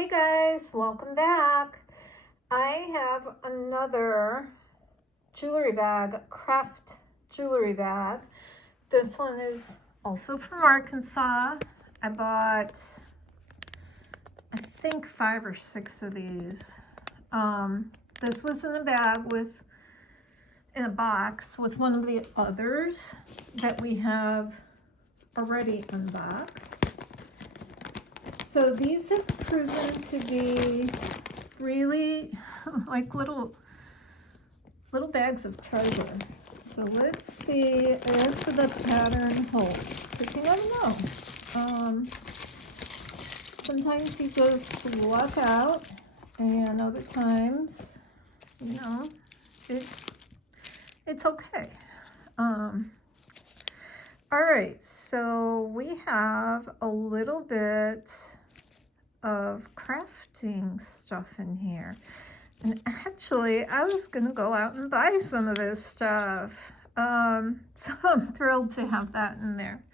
Hey guys, welcome back. I have another jewelry bag, craft jewelry bag. This one is also from Arkansas. I bought, I think 5 or 6 of these. This was in a bag in a box with one of the others that we have already unboxed. So these have proven to be really like little bags of treasure. So let's see if the pattern holds, because you never know. Sometimes you just luck out, and other times, you know, it's okay. All right, so we have a little bit of crafting stuff in here. And actually, I was gonna go out and buy some of this stuff. So I'm thrilled to have that in there.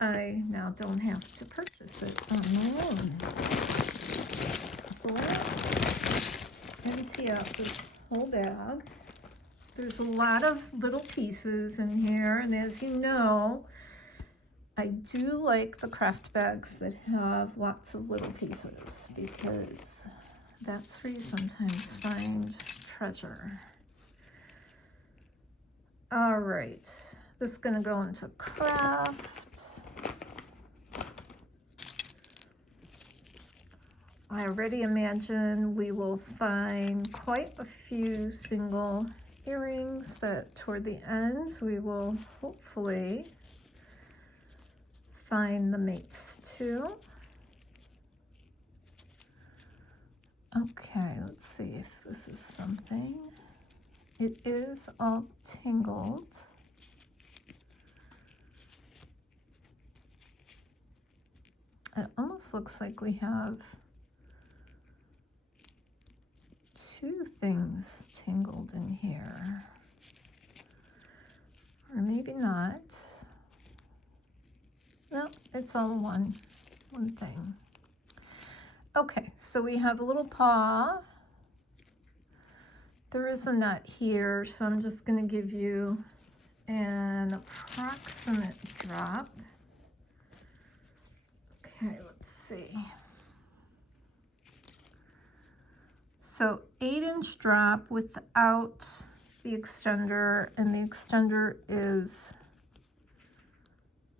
I now don't have to purchase it on my own. So let's empty out this whole bag. There's a lot of little pieces in here, and as you know, I do like the craft bags that have lots of little pieces, because that's where you sometimes find treasure. All right, this is gonna go into craft. I already imagine we will find quite a few single earrings that toward the end we will hopefully find the mates too. Okay, let's see if this is something. It is all tingled. It almost looks like we have 2 things tingled in here, or maybe not. No, it's all one thing. Okay, so we have a little paw. There is a nut here, so I'm just going to give you an approximate drop. Okay, let's see. So 8-inch drop without the extender, and the extender is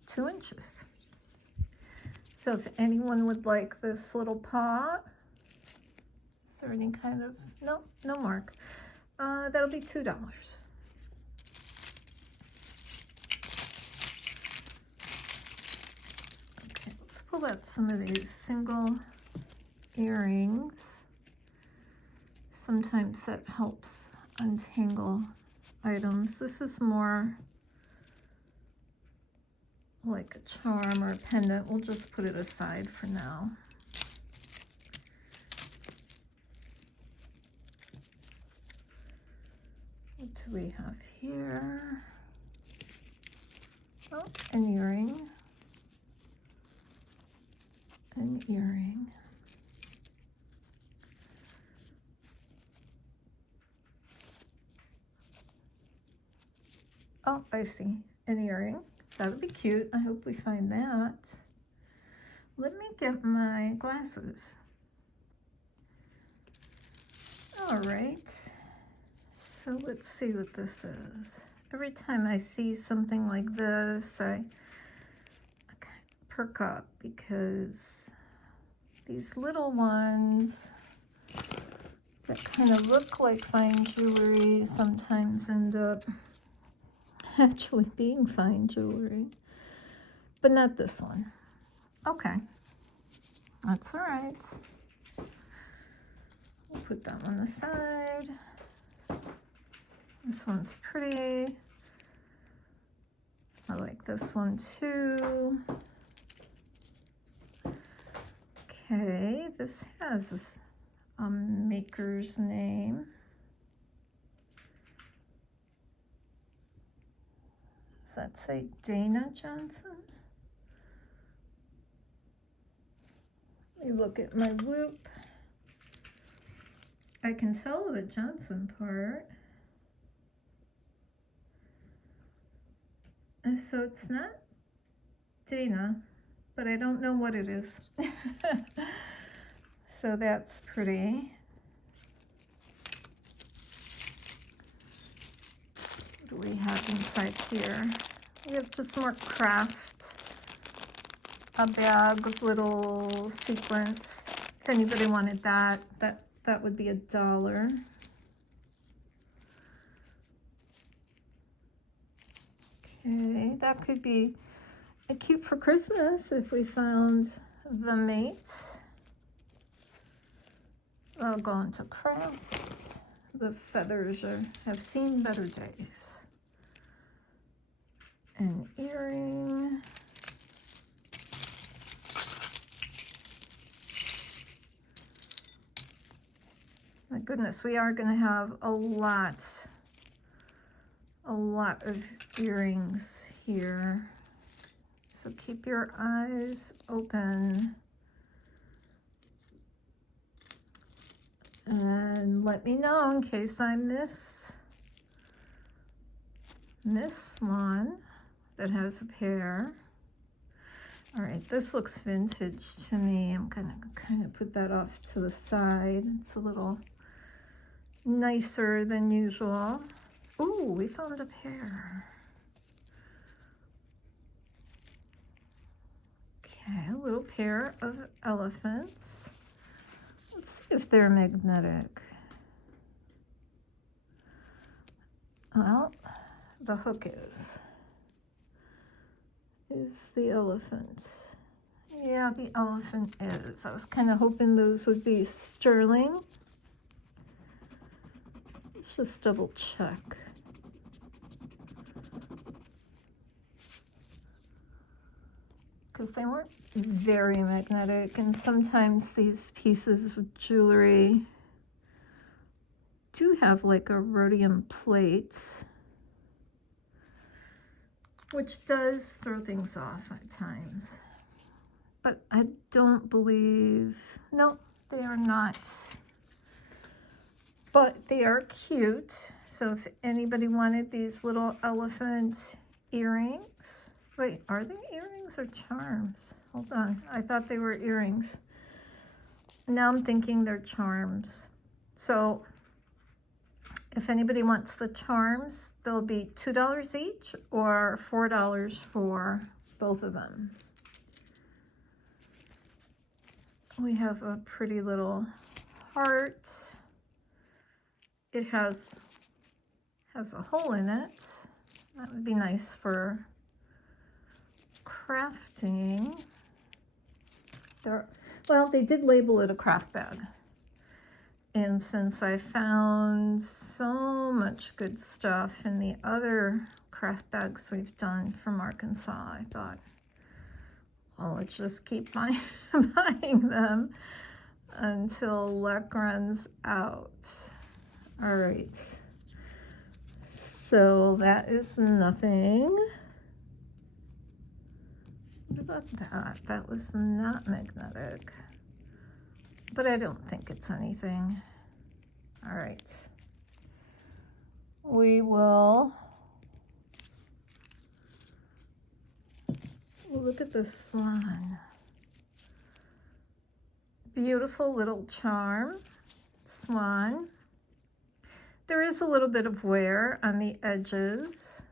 2 inches. So if anyone would like this little paw, is there any kind of, no mark. That'll be $2. Okay, let's pull out some of these single earrings. Sometimes that helps untangle items. This is more like a charm or a pendant. We'll just put it aside for now. What do we have here? Oh, an earring. An earring. Oh, I see. An earring. That would be cute. I hope we find that. Let me get my glasses. All right. So let's see what this is. Every time I see something like this, I kind of perk up, because these little ones that kind of look like fine jewelry sometimes end up actually being fine jewelry, but not this one. Okay, that's all right. We'll put that one aside. This one's pretty. I like this one too. Okay, this has a maker's name. Does that say Dana Johnson? You look at my loop. I can tell the Johnson part. And so it's not Dana, but I don't know what it is. So that's pretty. What do we have inside here? We have just more craft. A bag of little sequins. If anybody wanted that would be $1. Okay, that could be cute for Christmas if we found the mate. I'll go into craft. The feathers have seen better days. An earring. My goodness, we are going to have a lot of earrings here. So keep your eyes open. And let me know in case I miss one that has a pair. All right, this looks vintage to me. I'm gonna kind of put that off to the side. It's a little nicer than usual. Ooh, we found a pair. Okay, a little pair of elephants. Let's see if they're magnetic. Well, the hook is the elephant. Yeah, the elephant is. I was kind of hoping those would be sterling. Let's just double check. Because they weren't very magnetic, and sometimes these pieces of jewelry do have like a rhodium plate, which does throw things off at times. But I don't believe, no, they are not. But they are cute. So if anybody wanted these little elephant earrings, wait, are they earrings or charms? Hold on, I thought they were earrings. Now I'm thinking they're charms. So if anybody wants the charms, they'll be $2 each or $4 for both of them. We have a pretty little heart. It has a hole in it. That would be nice for crafting. Well, they did label it a craft bag. And since I found so much good stuff in the other craft bags we've done from Arkansas, I thought, well, let's just keep buying them until luck runs out. All right. So that is nothing. What about that? That was not magnetic. But I don't think it's anything. All right. We will look at this one. Beautiful little charm, swan. There is a little bit of wear on the edges,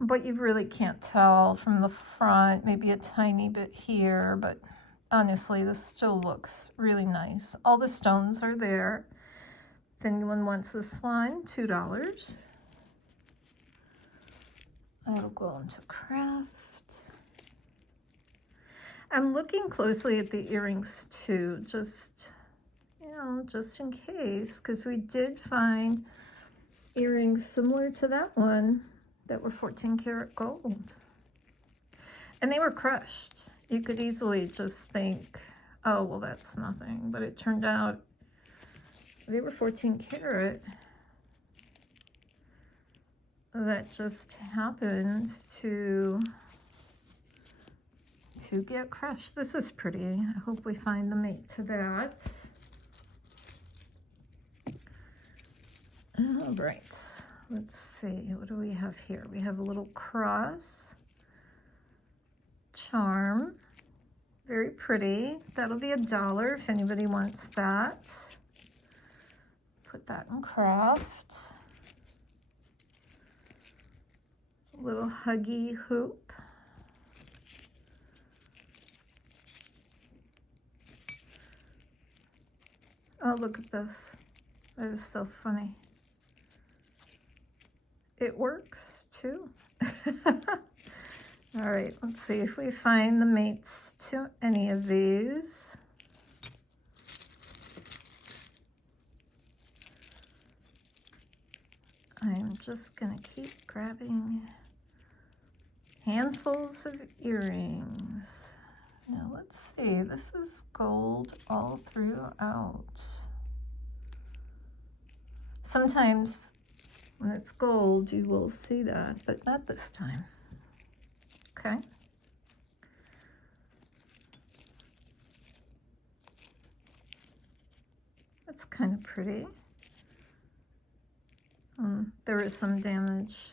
but you really can't tell from the front, maybe a tiny bit here, but honestly, this still looks really nice. All the stones are there. If anyone wants this one, $2. That'll go into craft. I'm looking closely at the earrings too, just in case, because we did find earrings similar to that one that were 14 karat gold. And they were crushed. You could easily just think, oh, well, that's nothing. But it turned out they were 14 karat. That just happened to to get crushed. This is pretty. I hope we find the mate to that. All right, let's see. What do we have here? We have a little cross charm. Very pretty. That'll be $1 if anybody wants that. Put that in craft. A little huggy hoop. Oh, look at this. That is so funny. It works too. All right, let's see if we find the mates to any of these. I'm just gonna keep grabbing handfuls of earrings. Now let's see, this is gold all throughout. Sometimes when it's gold, you will see that, but not this time. Okay. That's kind of pretty. There is some damage.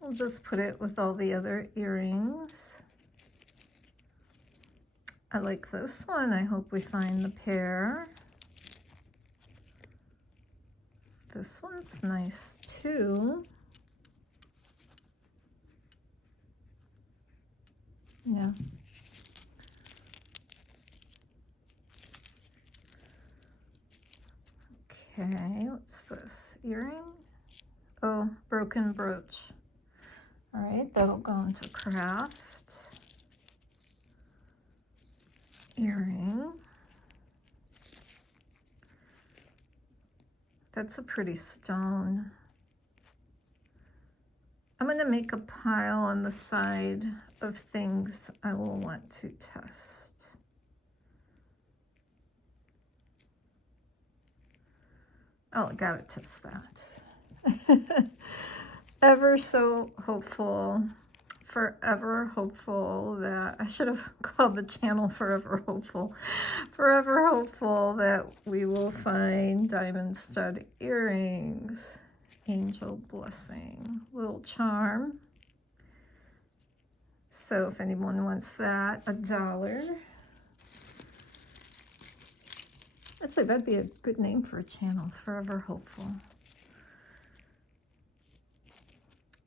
We'll just put it with all the other earrings. I like this one. I hope we find the pair. This one's nice too. Yeah. Okay, what's this? Earring? Oh, broken brooch. All right, that'll go into craft. Earring. That's a pretty stone. I'm going to make a pile on the side of things I will want to test. Oh, I gotta test that. Ever so hopeful, forever hopeful that, I should have called the channel Forever Hopeful. Forever hopeful that we will find diamond stud earrings. Angel blessing, little charm. So if anyone wants that, $1. Actually, that'd be a good name for a channel, Forever Hopeful.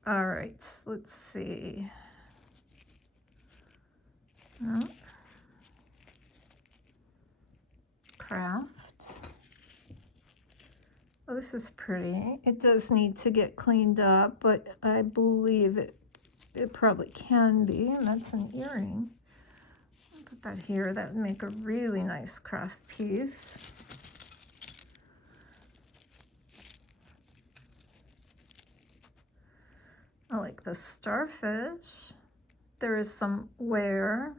All right, let's see. Oh. Craft. Oh, this is pretty. It does need to get cleaned up, but I believe it probably can be, and that's an earring. I'll put that here. That would make a really nice craft piece. I like the starfish. There is some wear,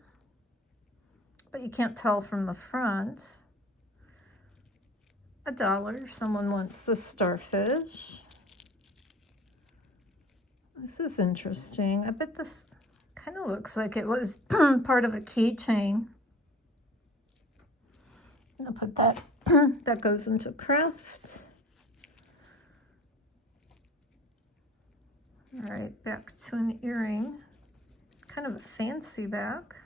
but you can't tell from the front. $1 if someone wants the starfish. This is interesting. I bet this kind of looks like it was part of a keychain. I'm gonna put that, that goes into craft. All right, back to an earring. Kind of a fancy back.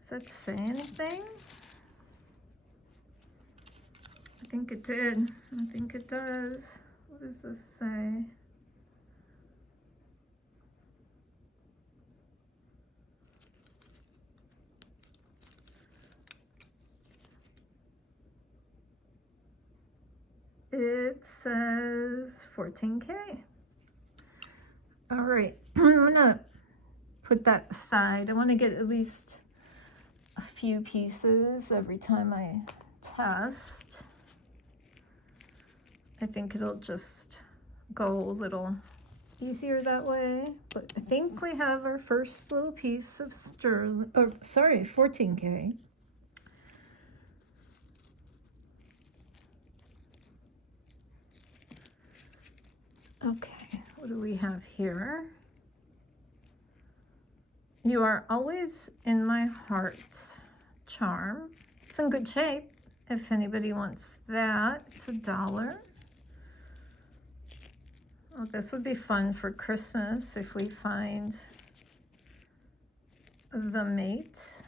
Does that say anything? I think it did. I think it does. What does this say? It says 14K. All right, I'm gonna put that aside. I want to get at least a few pieces every time I test. I think it'll just go a little easier that way. But I think we have our first little piece of sterling, oh, sorry, 14K. Okay, what do we have here? You are always in my heart charm. It's in good shape. If anybody wants that, it's $1. Oh, this would be fun for Christmas if we find the mate.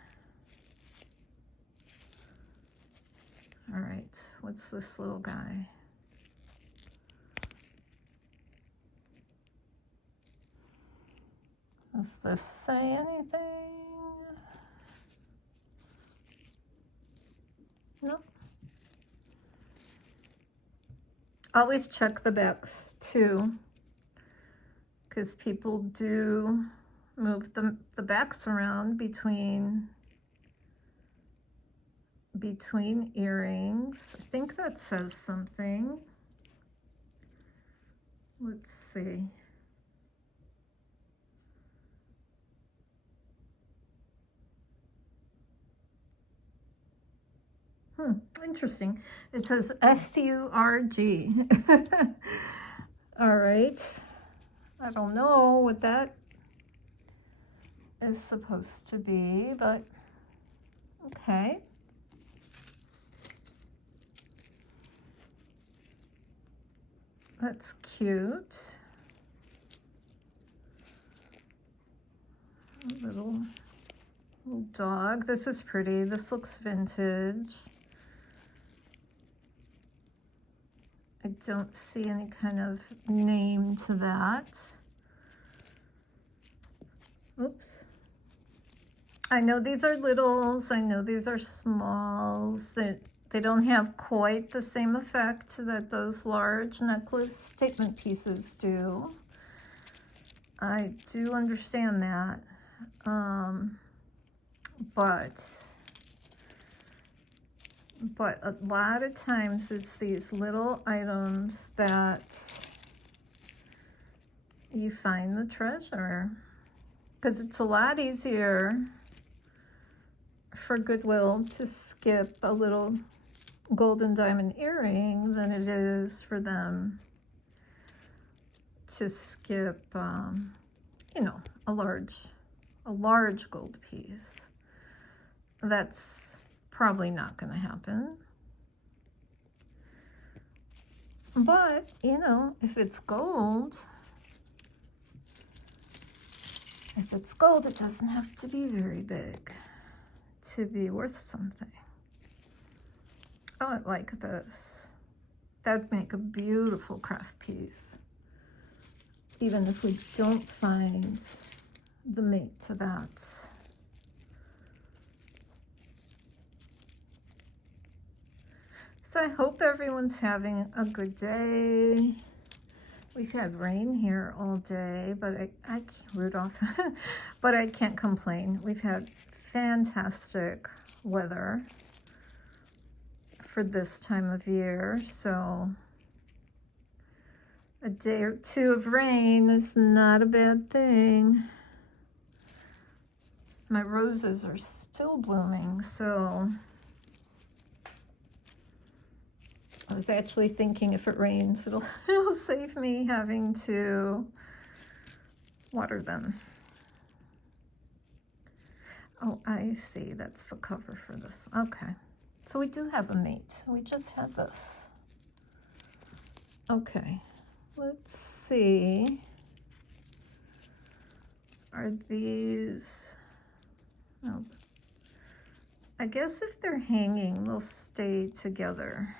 All right, what's this little guy? Does this say anything? No. Always check the backs too, because people do move the backs around between earrings. I think that says something. Let's see. Interesting. It says SURG. All right. I don't know what that is supposed to be, but okay. That's cute. A little dog. This is pretty. This looks vintage. I don't see any kind of name to that. Oops. I know these are littles. I know these are smalls. They don't have quite the same effect that those large necklace statement pieces do. I do understand that. But a lot of times it's these little items that you find the treasure, because it's a lot easier for Goodwill to skip a little golden diamond earring than it is for them to skip, you know, a large gold piece. That's probably not going to happen. But, you know, if it's gold, it doesn't have to be very big to be worth something. Oh, I like this. That'd make a beautiful craft piece, even if we don't find the mate to that. So I hope everyone's having a good day. We've had rain here all day, but I Rudolph, but I can't complain. We've had fantastic weather for this time of year, so a day or two of rain is not a bad thing. My roses are still blooming, so I was actually thinking if it rains, it'll save me having to water them. Oh, I see. That's the cover for this. Okay. So we do have a mate. We just had this. Okay. Let's see. Are these... Oh, I guess if they're hanging, they'll stay together.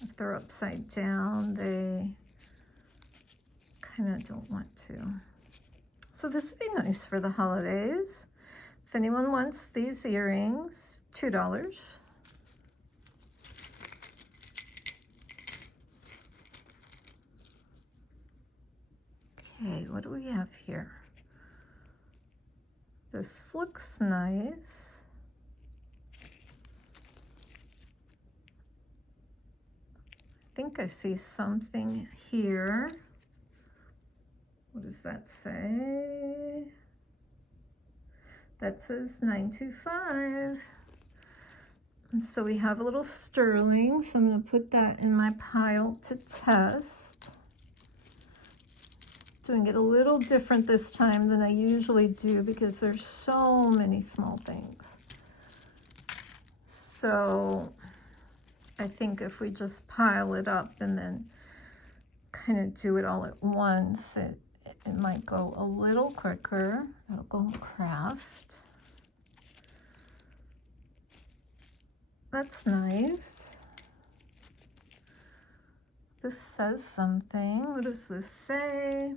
If they're upside down, they kind of don't want to. So this would be nice for the holidays. If anyone wants these earrings, $2. Okay, what do we have here? This looks nice. I think I see something here. What does that say? That says 925. And so we have a little sterling, so I'm going to put that in my pile to test. doing it a little different this time than I usually do because there's so many small things. So I think if we just pile it up and then kind of do it all at once, it might go a little quicker. That'll go craft. That's nice. This says something. What does this say?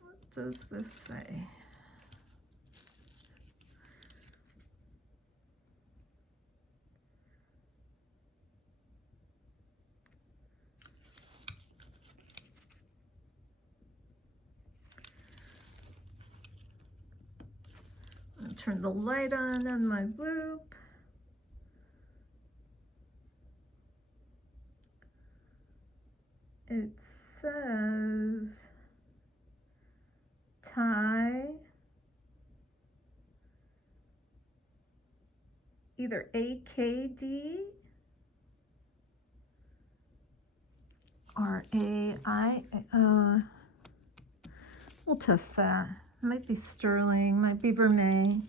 What does this say? I'll turn the light on my loop. It says tie either AKD or AI. We'll test that. It might be sterling, might be vermeil.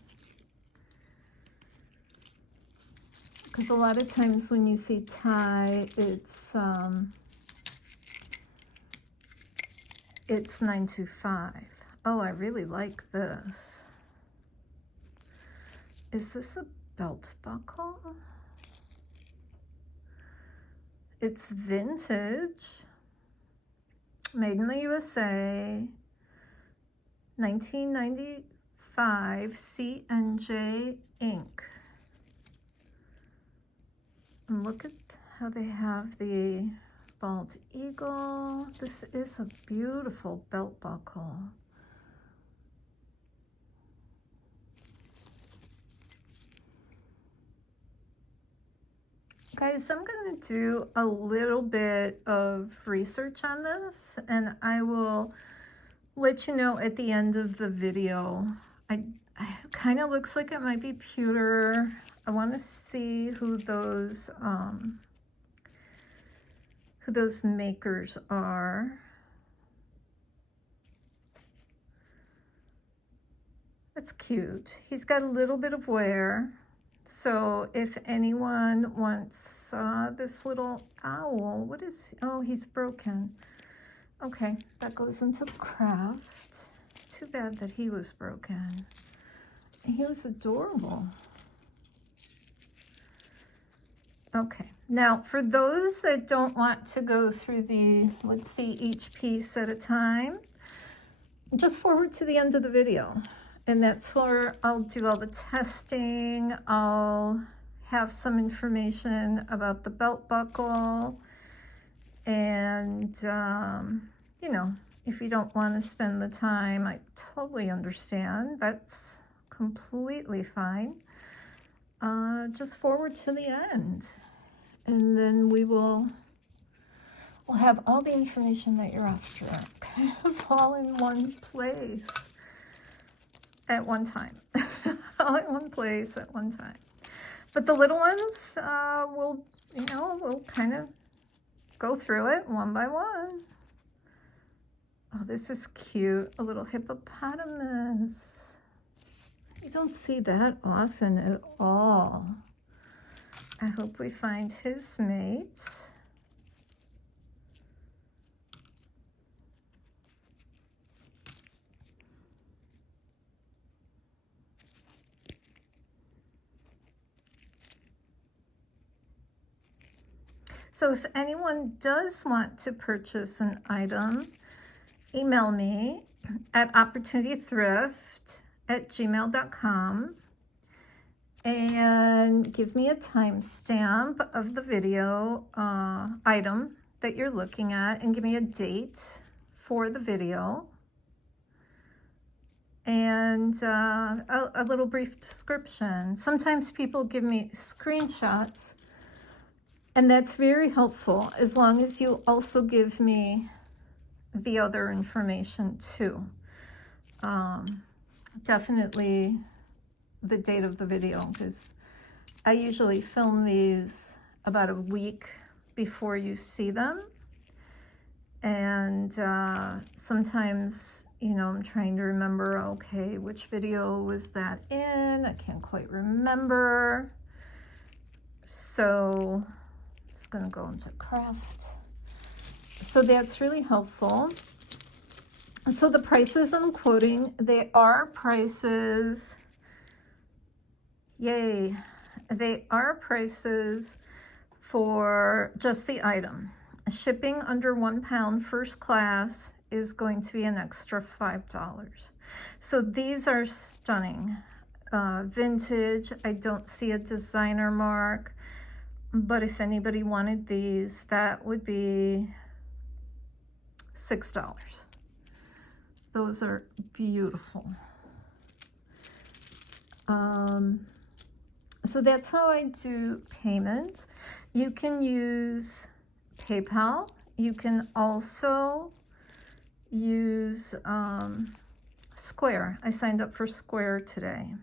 Because a lot of times when you see tie, it's 925. Oh, I really like this. Is this a belt buckle? It's vintage, made in the USA, 1995, CNJ ink. And look at how they have the bald eagle. This is a beautiful belt buckle. Guys, I'm going to do a little bit of research on this, and I will let you know at the end of the video. It kind of looks like it might be pewter. I want to see who those makers are. That's cute. He's got a little bit of wear. So if anyone wants this little owl, what is, oh, he's broken. Okay, that goes into craft. Too bad that he was broken. He was adorable. Okay, now for those that don't want to go through the, let's see each piece at a time, just forward to the end of the video. And that's where I'll do all the testing. I'll have some information about the belt buckle. And, you know, if you don't want to spend the time, I totally understand. That's completely fine. Just forward to the end. And then we'll have all the information that you're after kind of all in one place. At one time, all in one place at one time. But the little ones, we'll kind of go through it one by one. Oh, this is cute, a little hippopotamus. You don't see that often at all. I hope we find his mate. So if anyone does want to purchase an item, email me at opportunitythrift@gmail.com and give me a timestamp of the video item that you're looking at and give me a date for the video and a little brief description. Sometimes people give me screenshots, and that's very helpful, as long as you also give me the other information too. Definitely the date of the video, because I usually film these about a week before you see them. And sometimes, you know, I'm trying to remember, okay, which video was that in? I can't quite remember. So it's going to go into craft. So that's really helpful. So the prices I'm quoting, they are prices, yay, they are prices for just the item. Shipping under £1 first class is going to be an extra $5. So these are stunning. Vintage, I don't see a designer mark, but if anybody wanted these, that would be $6. Those are beautiful. So that's how I do payments. You can use PayPal. You can also use Square. I signed up for Square today.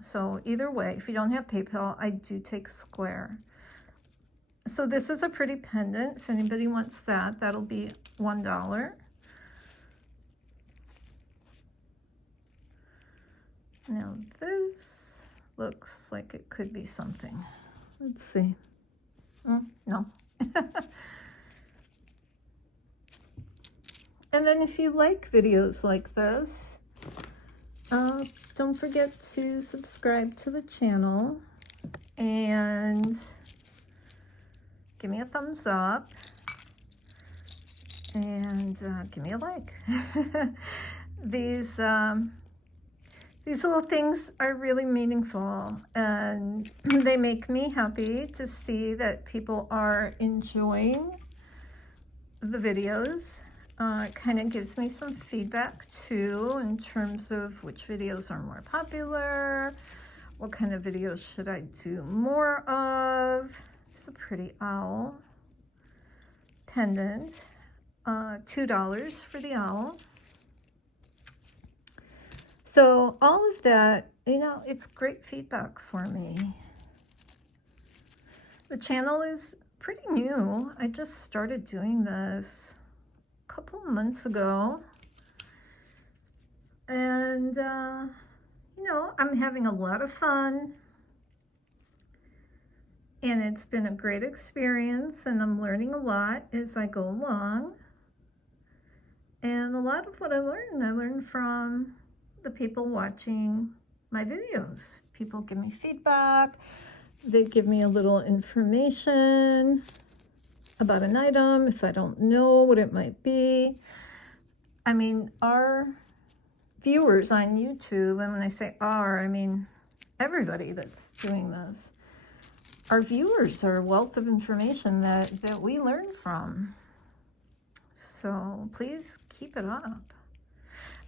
So either way, if you don't have PayPal, I do take Square. So this is a pretty pendant. If anybody wants that, that'll be $1. Now this looks like it could be something. Let's see. No. And then if you like videos like this, don't forget to subscribe to the channel and give me a thumbs up and give me a like. These little things are really meaningful, and they make me happy to see that people are enjoying the videos. It kind of gives me some feedback too in terms of which videos are more popular, what kind of videos should I do more of. It's a pretty owl pendant, $2 for the owl. So all of that, you know, it's great feedback for me. The channel is pretty new. I just started doing this a couple of months ago. And, you know, I'm having a lot of fun. And it's been a great experience, and I'm learning a lot as I go along. And a lot of what I learn from the people watching my videos. People give me feedback. They give me a little information about an item if I don't know what it might be. I mean, our viewers on YouTube, and when I say our, I mean everybody that's doing this, our viewers are a wealth of information that we learn from. So please keep it up.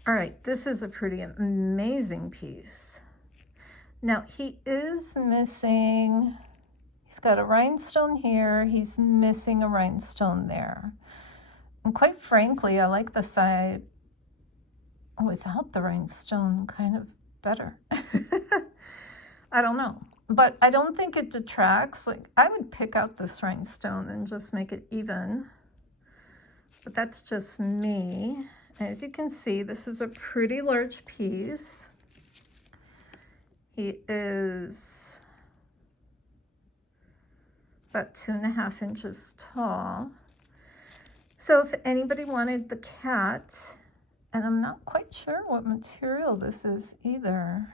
All right, this is a pretty amazing piece. Now he is missing, he's got a rhinestone here, he's missing a rhinestone there. And quite frankly, I like the side without the rhinestone kind of better. I don't know, but I don't think it detracts. Like, I would pick out this rhinestone and just make it even, but that's just me. As you can see, this is a pretty large piece. He is about 2.5 inches tall. So if anybody wanted the cat, and I'm not quite sure what material this is either.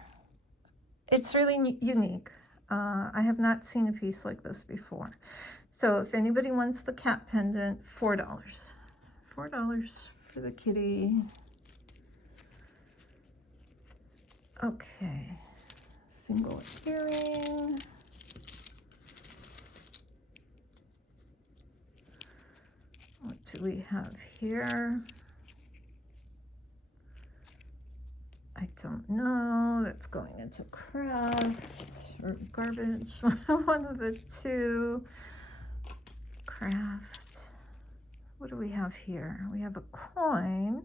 It's really unique. I have not seen a piece like this before. So if anybody wants the cat pendant, $4. $4 for the kitty. Okay, single earring. What do we have here? I don't know. That's going into craft or garbage. One of the two. Craft. What do we have here? We have a coin.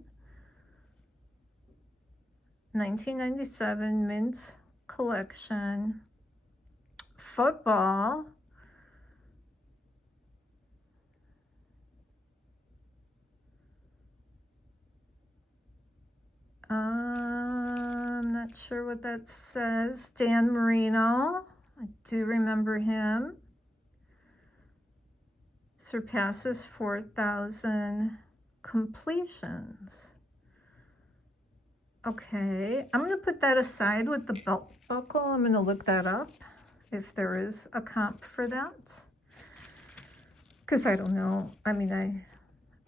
1997 mint collection. Football. sure what that says. Dan Marino. I do remember him. Surpasses 4,000 completions. Okay, I'm going to put that aside with the belt buckle. I'm going to look that up if there is a comp for that. Because I don't know. I mean,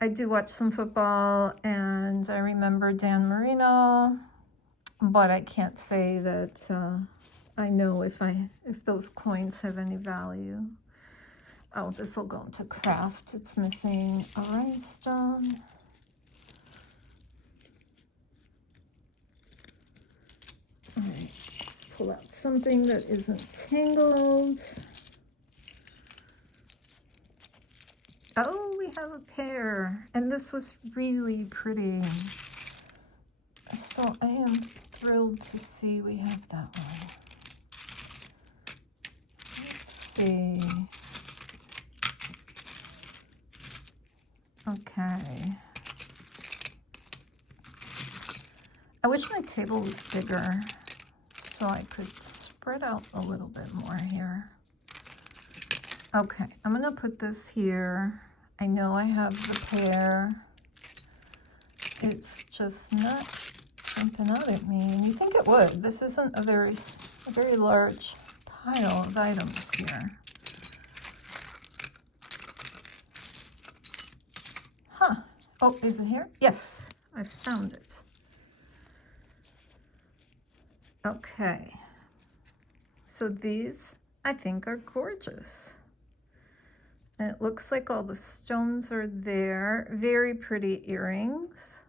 I do watch some football and I remember Dan Marino, but I can't say that I know if those coins have any value. Oh, this will go into craft. It's missing a rhinestone. All right, pull out something that isn't tangled. Oh, we have a pair, and this was really pretty. So I am thrilled to see we have that one. Let's see. Okay. I wish my table was bigger so I could spread out a little bit more here. Okay, I'm gonna put this here. I know I have the pair. It's just not jumping out at me, and you think it would. This isn't a very large pile of items here. Huh. Oh, is it here? Yes, I found it. Okay. So these, I think, are gorgeous. And it looks like all the stones are there. Very pretty earrings.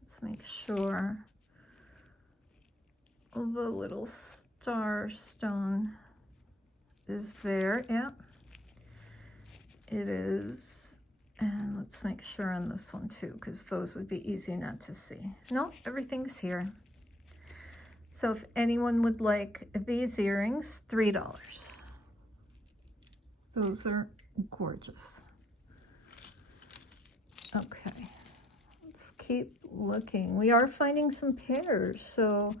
Let's make sure. The little star stone is there. Yeah, it is. And let's make sure on this one too, because those would be easy not to see. No, everything's here. So if anyone would like these earrings, $3. Those are gorgeous. Okay, let's keep looking. We are finding some pairs, so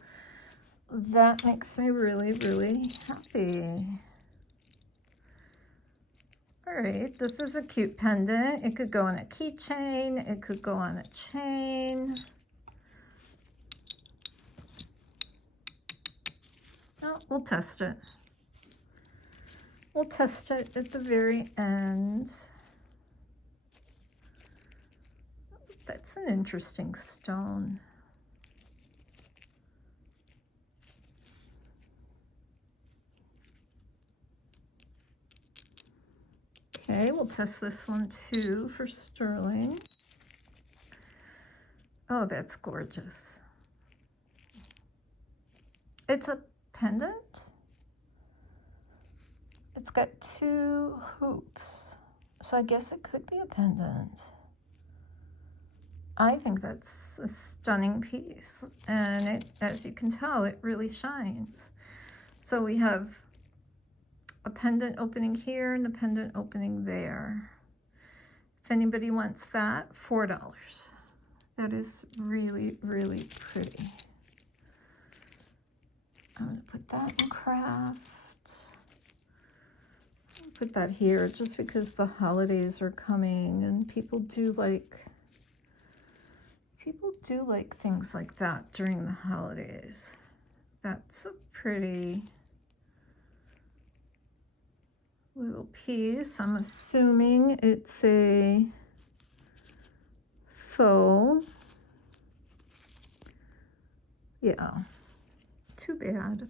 that makes me really, really happy. All right, this is a cute pendant. It could go on a keychain. It could go on a chain. Oh, we'll test it. We'll test it at the very end. That's an interesting stone. Okay, we'll test this one too for sterling. Oh, that's gorgeous. It's a pendant. It's got 2 hoops, so I guess it could be a pendant. I think that's a stunning piece, and it, as you can tell, it really shines. So we have a pendant opening here and a pendant opening there. If anybody wants that, $4. That is really, really pretty. I'm going to put that in craft. I'll put that here just because the holidays are coming and people do like things like that during the holidays. That's a pretty little piece. I'm assuming it's a faux. Yeah, too bad.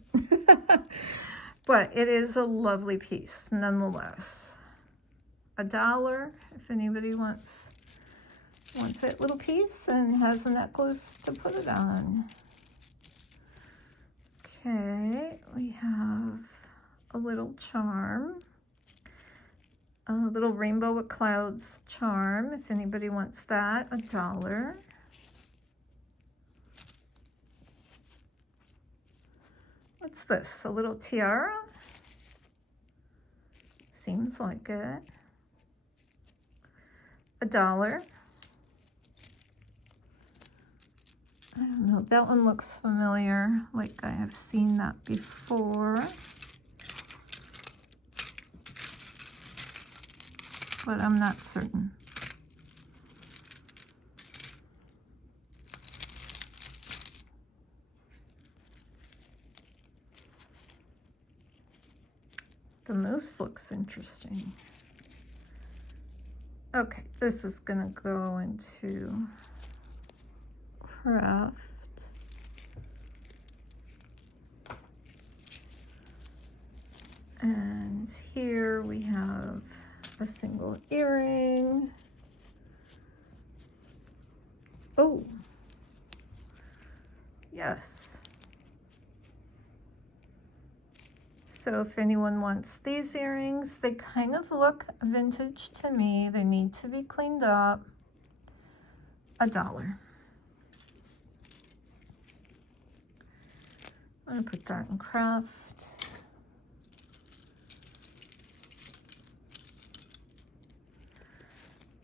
But it is a lovely piece nonetheless. $1 if anybody wants that little piece and has a necklace to put it on. Okay, we have a little charm. A little rainbow with clouds charm, if anybody wants that, $1. What's this, a little tiara? Seems like it. $1. I don't know Oh, that one looks familiar, like I have seen that before. But I'm not certain. The moose looks interesting. Okay, this is gonna go into craft. And here we have a single earring. Oh, yes. So if anyone wants these earrings, they kind of look vintage to me. They need to be cleaned up. $1. I'm gonna put that in craft.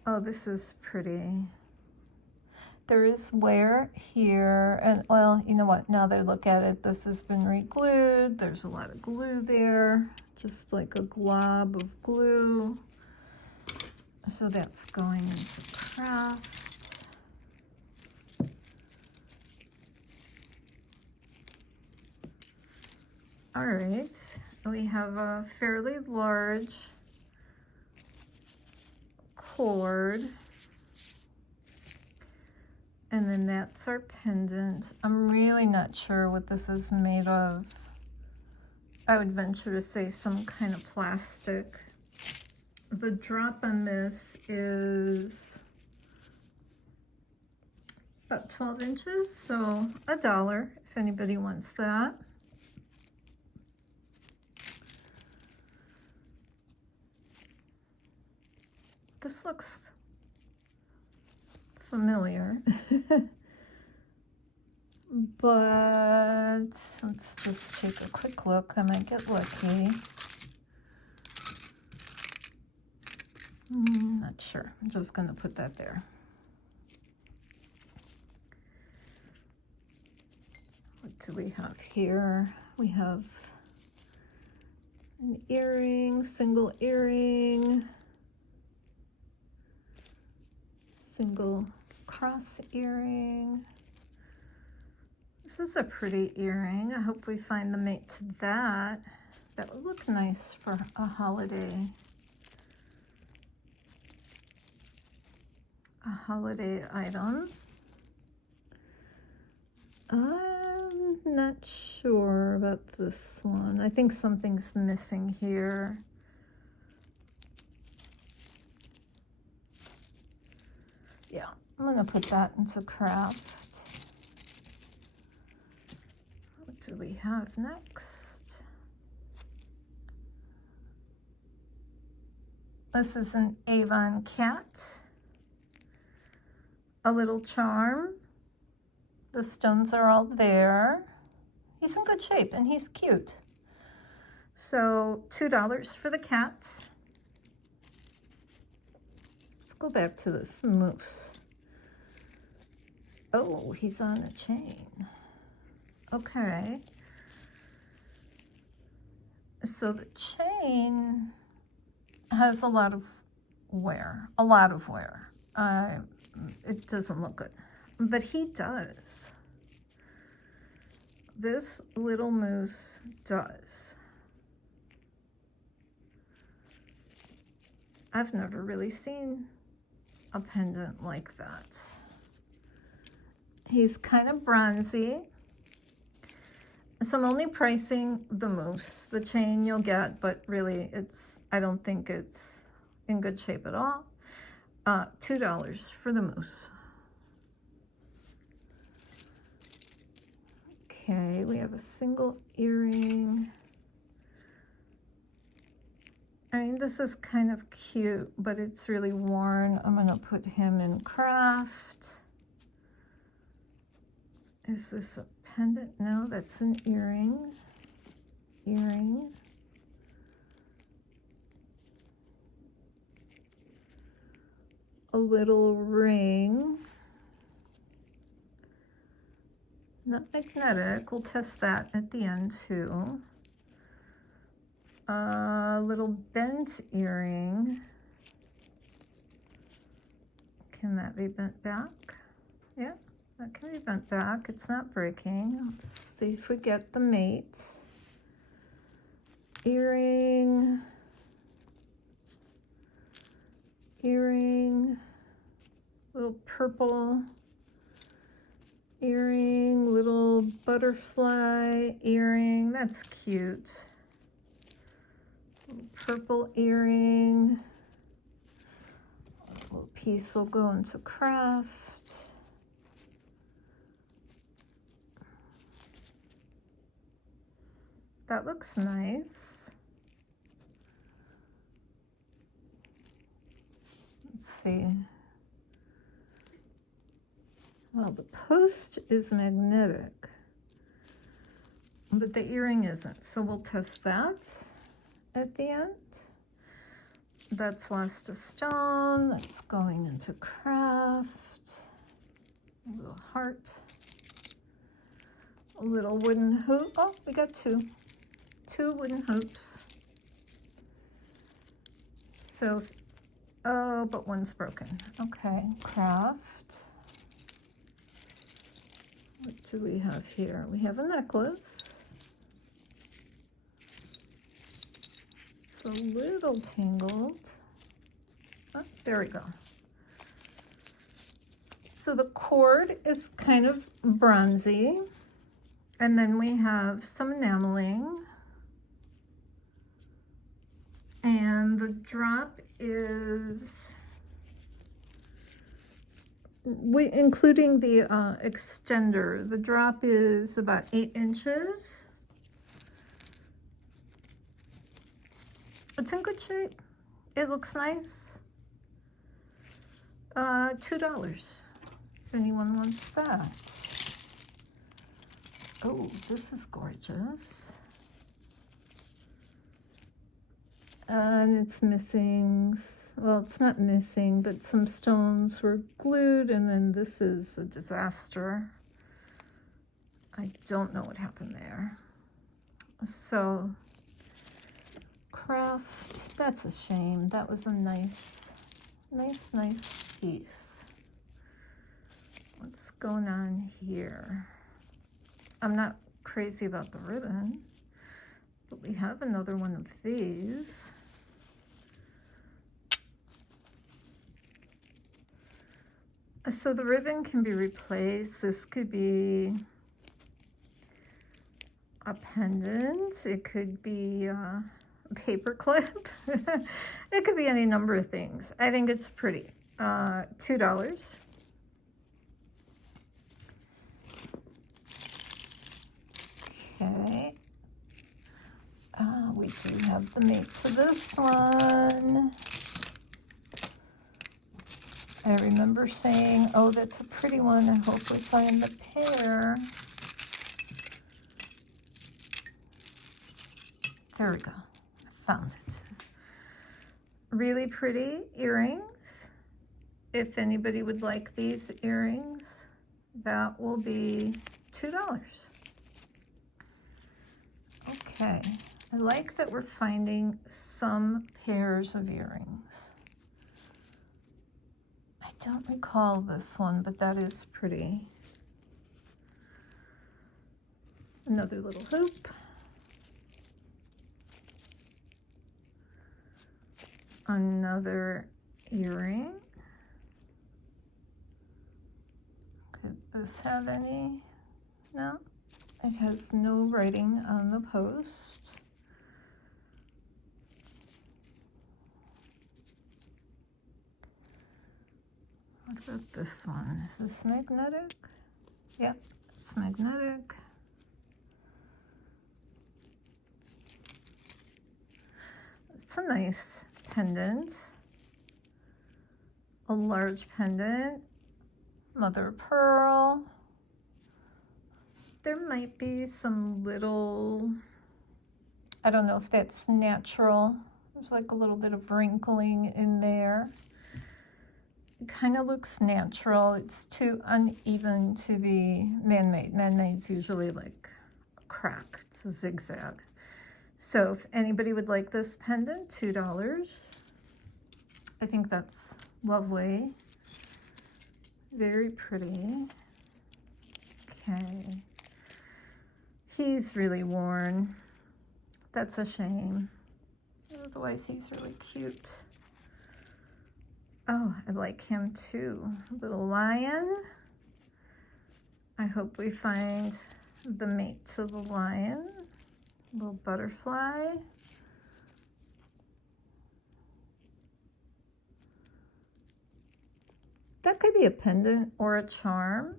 Oh, this is pretty. There is wear here, and well, you know what, now that I look at it, this has been re-glued. There's a lot of glue there, just like a glob of glue. So that's going into craft. All right, we have a fairly large cord. And then that's our pendant. I'm really not sure what this is made of. I would venture to say some kind of plastic. The drop on this is about 12 inches, so $1 if anybody wants that. This looks familiar. But let's just take a quick look. I might get lucky. Not sure. I'm just going to put that there. What do we have here? We have an earring, single earring, single cross earring. This is a pretty earring. I hope we find the mate to that. That would look nice for a holiday. A holiday item. I'm not sure about this one. I think something's missing here. Yeah, I'm gonna put that into craft. What do we have next? This is an Avon Cat. A little charm. The stones are all there. He's in good shape and he's cute. So $2 for the cat. Let's go back to this moose. Oh, he's on a chain. Okay. So the chain has a lot of wear. It doesn't look good, but he does. This little moose does. I've never really seen a pendant like that. He's kind of bronzy. So I'm only pricing the moose. The chain you'll get, but really I don't think it's in good shape at all. $2 for the moose. Okay, we have a single earring. I mean, this is kind of cute, but it's really worn. I'm gonna put him in craft. Is this a pendant? No, that's an earring. Earring. A little ring. not magnetic. We'll test that at the end too. A little bent earring. Can that be bent back? Yeah, that can be bent back. It's not breaking. Let's see if we get the mate. Earring. Earring. Little purple earring, little butterfly earring. That's cute. Little purple earring. A little piece will go into craft. That looks nice. Let's see. Well, the post is magnetic, but the earring isn't. So we'll test that at the end. That's lost a stone. That's going into craft. A little heart. A little wooden hoop. Oh, we got two wooden hoops. So, oh, but one's broken. Okay, craft. What do we have here? We have a necklace. It's a little tangled. Oh, there we go. So the cord is kind of bronzy. And then we have some enameling. And the drop is, including the extender, the drop is about 8 inches. It's in good shape. It looks nice. $2 if anyone wants that. Oh, this is gorgeous. And it's missing, well, it's not missing, but some stones were glued, and then this is a disaster. I don't know what happened there. So, craft, that's a shame. That was a nice piece. What's going on here? I'm not crazy about the ribbon, but we have another one of these. So the ribbon can be replaced. This could be a pendant. It could be a paper clip. It could be any number of things. I think it's pretty. $2. Okay. We do have the mate to this one. I remember saying, oh, that's a pretty one. I hope we find the pair. There we go. I found it. Really pretty earrings. If anybody would like these earrings, that will be $2. Okay. I like that we're finding some pairs of earrings. I don't recall this one, but that is pretty. Another little hoop. Another earring. Could this have any? No, it has no writing on the post. What about this one? Is this magnetic? Yep, it's magnetic. It's a nice pendant. A large pendant. Mother of pearl. There might be some little, I don't know if that's natural. There's like a little bit of wrinkling in there. It kind of looks natural. It's too uneven to be man-made. Man-made's usually like a crack. It's a zigzag. So if anybody would like this pendant, $2. I think that's lovely. Very pretty. Okay. He's really worn. That's a shame. Otherwise, he's really cute. Oh, I like him too. Little lion. I hope we find the mate to the lion. Little butterfly. That could be a pendant or a charm.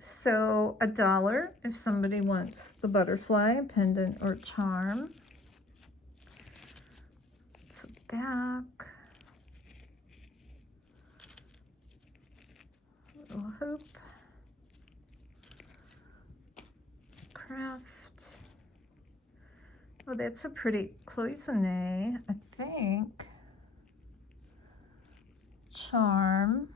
So $1 if somebody wants the butterfly, pendant or charm. It's a back. Little hoop. Craft. Oh, that's a pretty cloisonne, I think. Charm.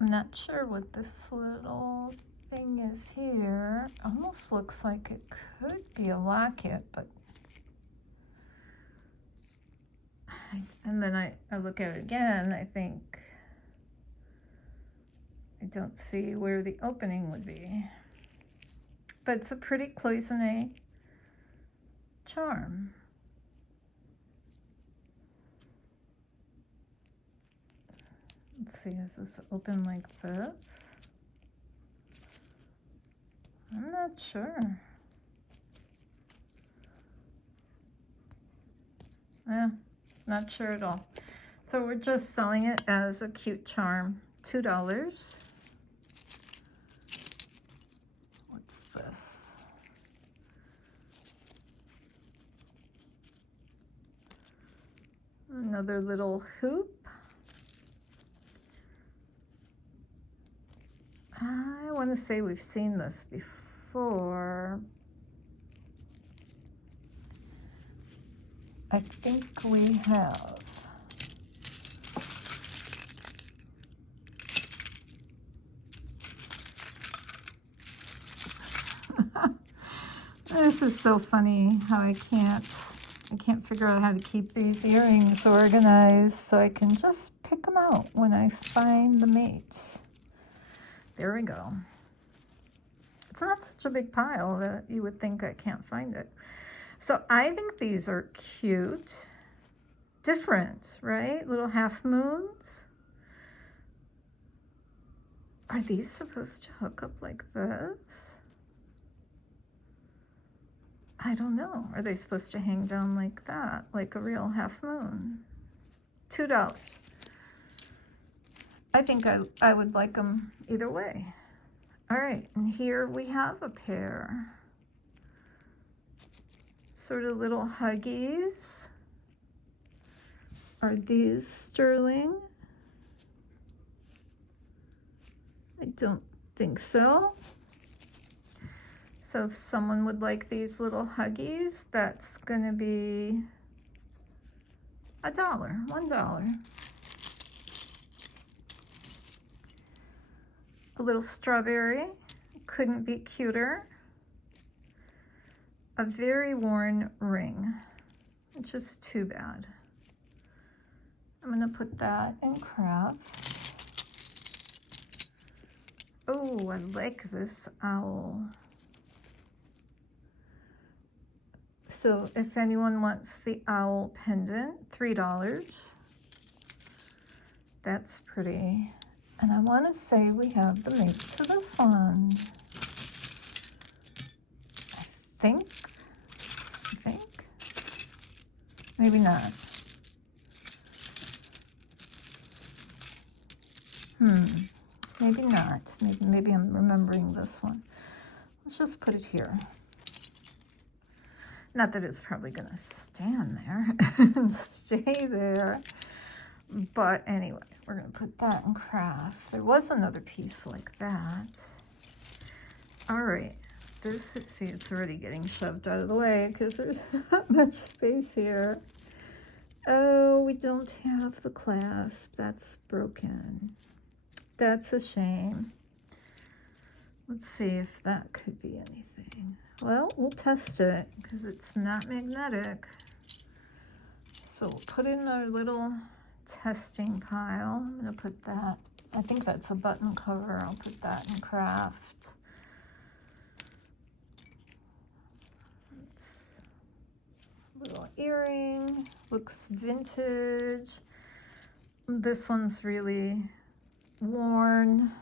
I'm not sure what this little thing is here. Almost looks like it could be a locket, but and then I look at it again, I think I don't see where the opening would be. But it's a pretty cloisonne charm. Let's see, is this open like this? I'm not sure. Yeah, not sure at all. So we're just selling it as a cute charm. $2. What's this? Another little hoop. I want to say we've seen this before. I think we have. This is so funny how I can't figure out how to keep these earrings organized so I can just pick them out when I find the mate. There we go. It's not such a big pile that you would think I can't find it. So I think these are cute. Different, right? Little half moons. Are these supposed to hook up like this? I don't know. Are they supposed to hang down like that, like a real half moon? $2. I think I would like them either way. All right, and here we have a pair. Sort of little huggies. Are these sterling? I don't think so. So if someone would like these little huggies, that's gonna be $1. A little strawberry, couldn't be cuter. A very worn ring, which is too bad. I'm gonna put that in craft. Oh, I like this owl. So if anyone wants the owl pendant, $3. That's pretty. And I want to say we have the mate to this one. I think. Maybe not. Maybe not. Maybe I'm remembering this one. Let's just put it here. Not that it's probably going to stand there and stay there. But anyway, we're going to put that in craft. There was another piece like that. All right. This, see, it's already getting shoved out of the way because there's not much space here. Oh, we don't have the clasp. That's broken. That's a shame. Let's see if that could be anything. Well, we'll test it because it's not magnetic. So we'll put in our little testing pile. I'm going to put that, I think that's a button cover. I'll put that in craft. It's a little earring, looks vintage. This one's really worn.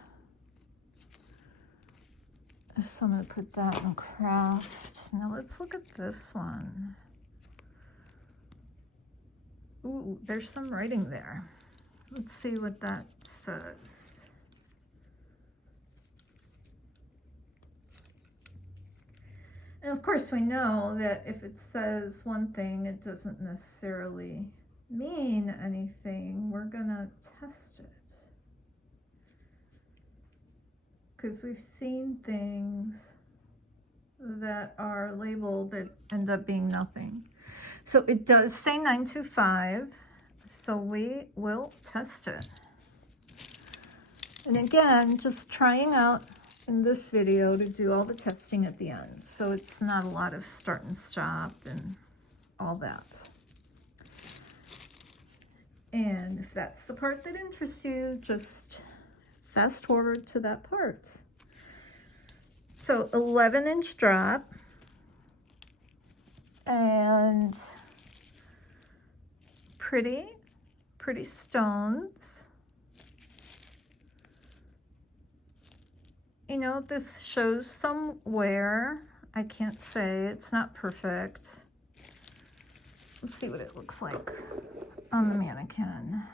So I'm going to put that in craft. Now let's look at this one. Ooh, there's some writing there. Let's see what that says. And of course we know that if it says one thing, it doesn't necessarily mean anything. We're gonna test it. Because we've seen things that are labeled that end up being nothing. So it does say 925, so we will test it. And again, just trying out in this video to do all the testing at the end. So it's not a lot of start and stop and all that. And if that's the part that interests you, just fast forward to that part. So 11-inch drop. And pretty stones. You know, this shows some wear. I can't say, it's not perfect. Let's see what it looks like on the mannequin.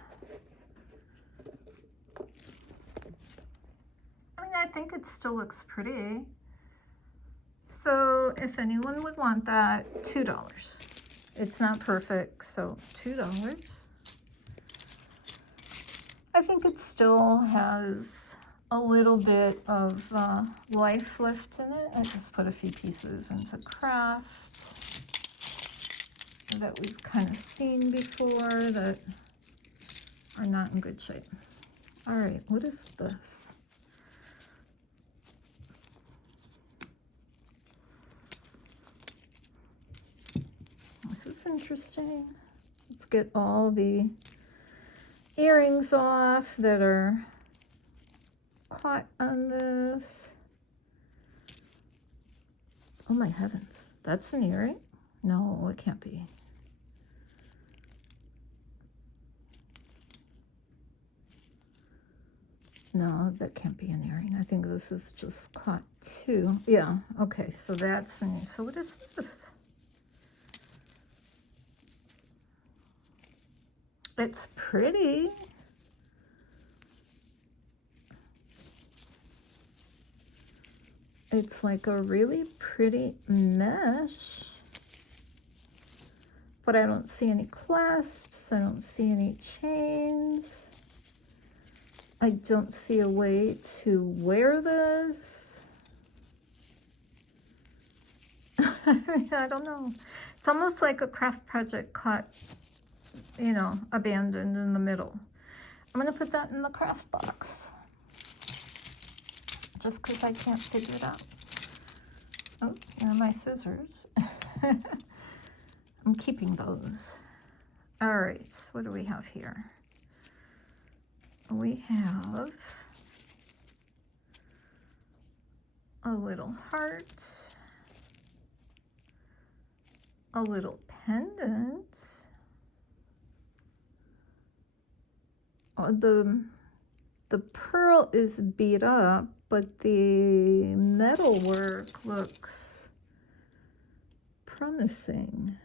I mean, I think it still looks pretty. So if anyone would want that, $2. It's not perfect, so $2. I think it still has a little bit of life left in it. I just put a few pieces into craft that we've kind of seen before that are not in good shape. All right, what is this? This is interesting. Let's get all the earrings off that are caught on this. Oh my heavens, that's an earring? No, it can't be. No, that can't be an earring. I think this is just caught too. Yeah, okay, so that's, so what is this? It's pretty. It's like a really pretty mesh, but I don't see any clasps. I don't see any chains. I don't see a way to wear this. I don't know. It's almost like a craft project caught, you know, abandoned in the middle. I'm going to put that in the craft box just because I can't figure it out. Oh, here are my scissors. I'm keeping those. All right, what do we have here? We have a little heart, a little pendant. Oh, the pearl is beat up, but the metal work looks promising.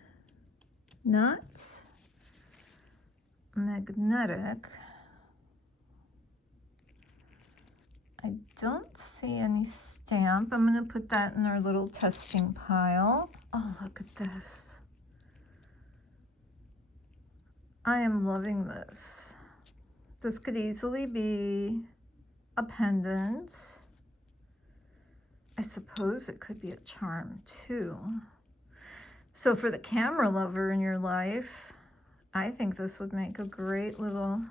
Not magnetic. I don't see any stamp. I'm going to put that in our little testing pile. Oh, look at this. I am loving this. This could easily be a pendant. I suppose it could be a charm too. So for the camera lover in your life, I think this would make a great little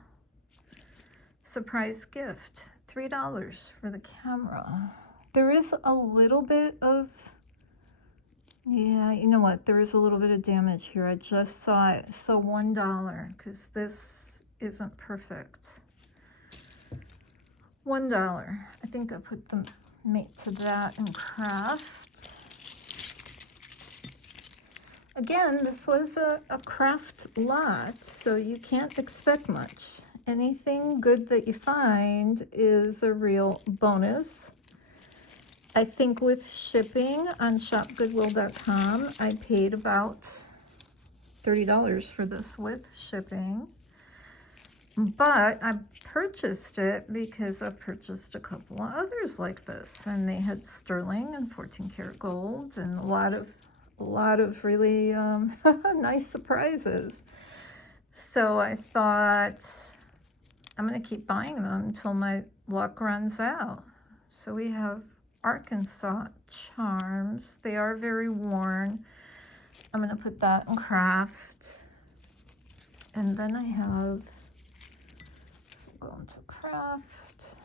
surprise gift. $3 for the camera. There is a little bit of, yeah, you know what? There is a little bit of damage here. I just saw it. So $1, because this isn't perfect. $1. I think I put the mate to that in craft. Again, this was a craft lot, so you can't expect much. Anything good that you find is a real bonus. I think with shipping on shopgoodwill.com, I paid about $30 for this with shipping. But I purchased it because I purchased a couple of others like this, and they had sterling and 14 karat gold and a lot of really nice surprises. So I thought I'm going to keep buying them until my luck runs out. So we have Arkansas charms. They are very worn. I'm going to put that in craft. And then I have, so go into craft.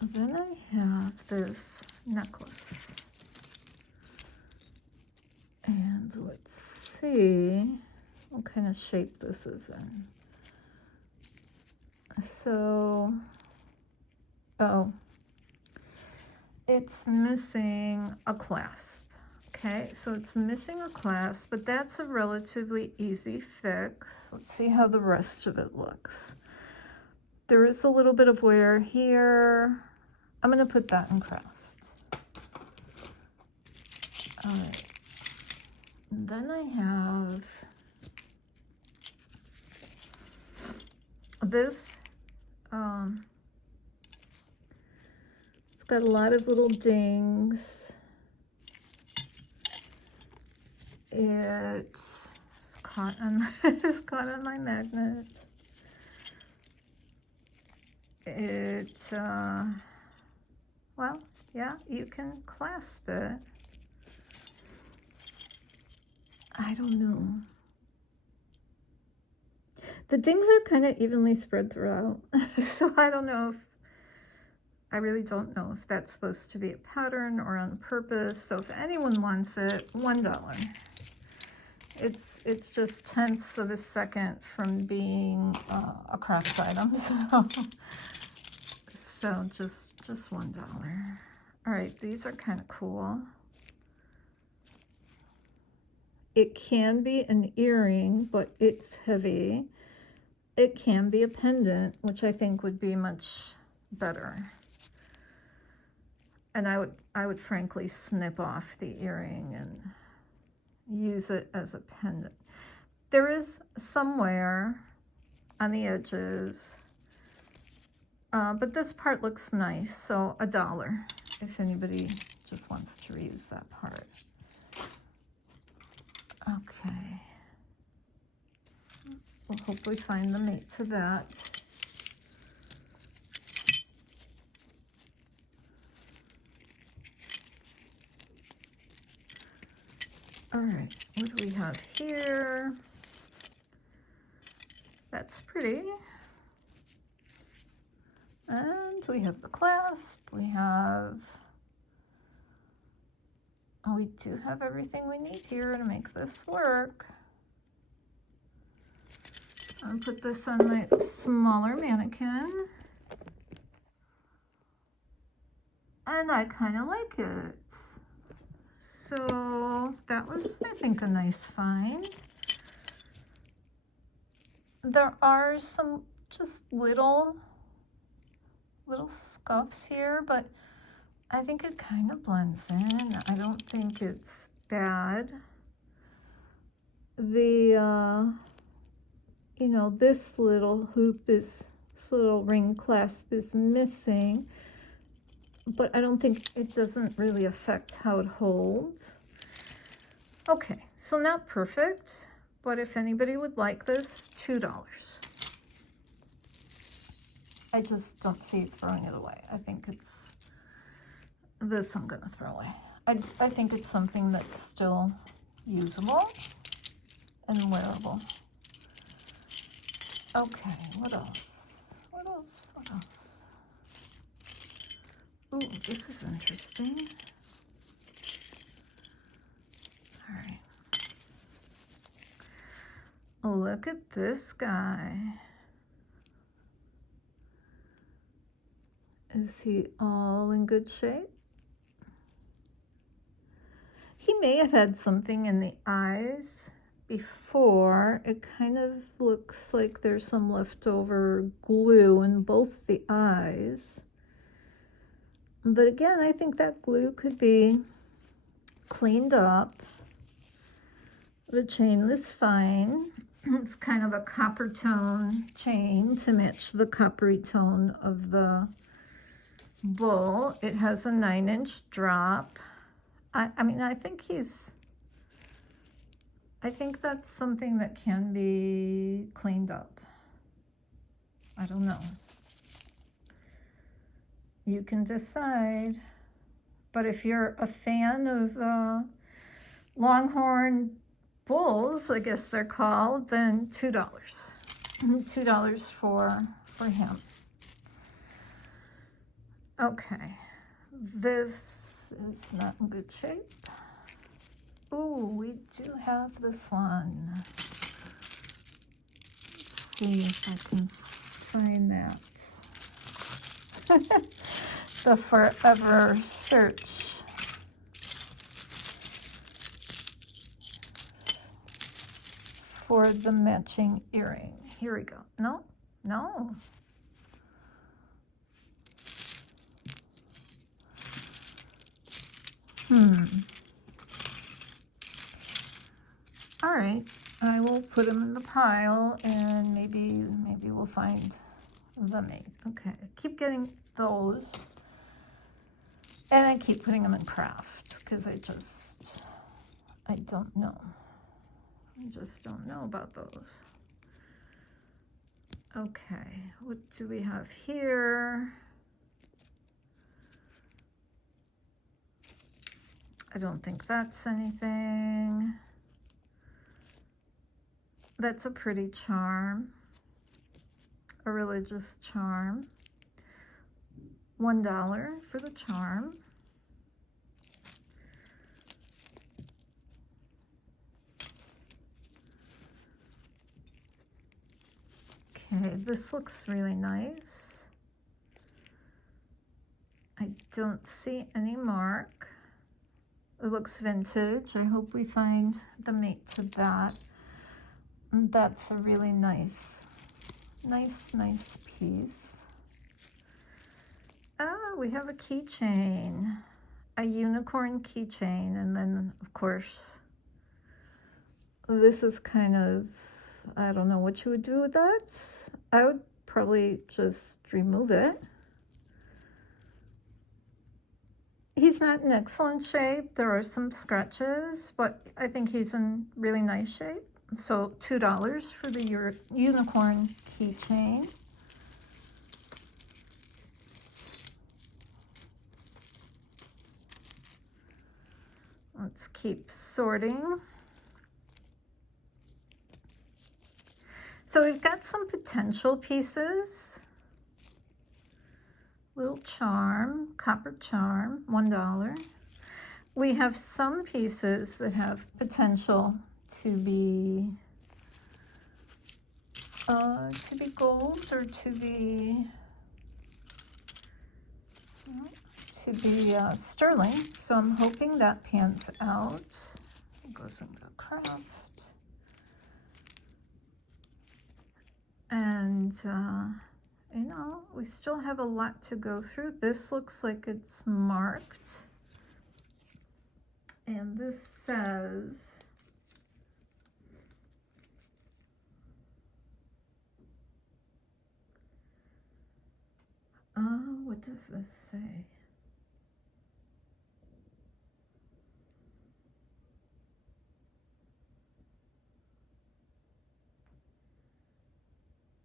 And then I have this necklace. And let's see what kind of shape this is in. So, oh, it's missing a clasp. Okay, so it's missing a clasp, but that's a relatively easy fix. Let's see how the rest of it looks. There is a little bit of wear here. I'm going to put that in craft. All right. And then I have this. It's got a lot of little dings. It's caught on it's caught on my magnet. Well, yeah, you can clasp it. I don't know. The dings are kind of evenly spread throughout, so I don't know if, I really don't know if that's supposed to be a pattern or on purpose. So if anyone wants it, $1. It's just tenths of a second from being a craft item, so just $1. All right, these are kind of cool. It can be an earring, but it's heavy. It can be a pendant, which I think would be much better. And I would frankly snip off the earring and use it as a pendant. There is some wear on the edges, but this part looks nice, so $1 if anybody just wants to reuse that part. Okay. We'll hopefully find the mate to that. All right, what do we have here? That's pretty. And we have the clasp. We have, oh, we do have everything we need here to make this work. I'll put this on my smaller mannequin. And I kind of like it. So that was, I think, a nice find. There are some just little scuffs here, but I think it kind of blends in. I don't think it's bad. The, you know, this little hoop is, this little ring clasp is missing, but I don't think it doesn't really affect how it holds. Okay, so not perfect, but if anybody would like this, $2. I just don't see throwing it away. I think it's, this I'm gonna throw away. I think it's something that's still usable. and wearable. Okay, what else? What else? What else? Ooh, this is interesting. All right. Look at this guy. Is he all in good shape? He may have had something in the eyes before. It kind of looks like there's some leftover glue in both the eyes. But again, I think that glue could be cleaned up. The chain was fine. It's kind of a copper tone chain to match the coppery tone of the bull. It has a 9-inch drop. I mean, I think that's something that can be cleaned up. I don't know. You can decide. But if you're a fan of longhorn bulls, I guess they're called, then $2. $2 for him. Okay, this is not in good shape. Ooh, we do have this one. Let's see if I can find that. The forever search. For the matching earring. Here we go. No, no. All right, I will put them in the pile and maybe we'll find the mate. Okay, I keep getting those and I keep putting them in craft because I don't know. I just don't know about those. Okay, what do we have here? I don't think that's anything. That's a pretty charm, a religious charm. $1 for the charm. Okay, this looks really nice. I don't see any mark. It looks vintage. I hope we find the mate to that. And that's a really nice piece. Ah, we have a keychain, a unicorn keychain, and then of course, this is kind of, I don't know what you would do with that. I would probably just remove it. He's not in excellent shape. There are some scratches, but I think he's in really nice shape. So $2 for the unicorn keychain. Let's keep sorting. So we've got some potential pieces. Little charm, copper charm, $1. We have some pieces that have potential to be gold or to be sterling. So I'm hoping that pans out. It goes into craft. And you know, we still have a lot to go through. This looks like it's marked. And this says, what does this say?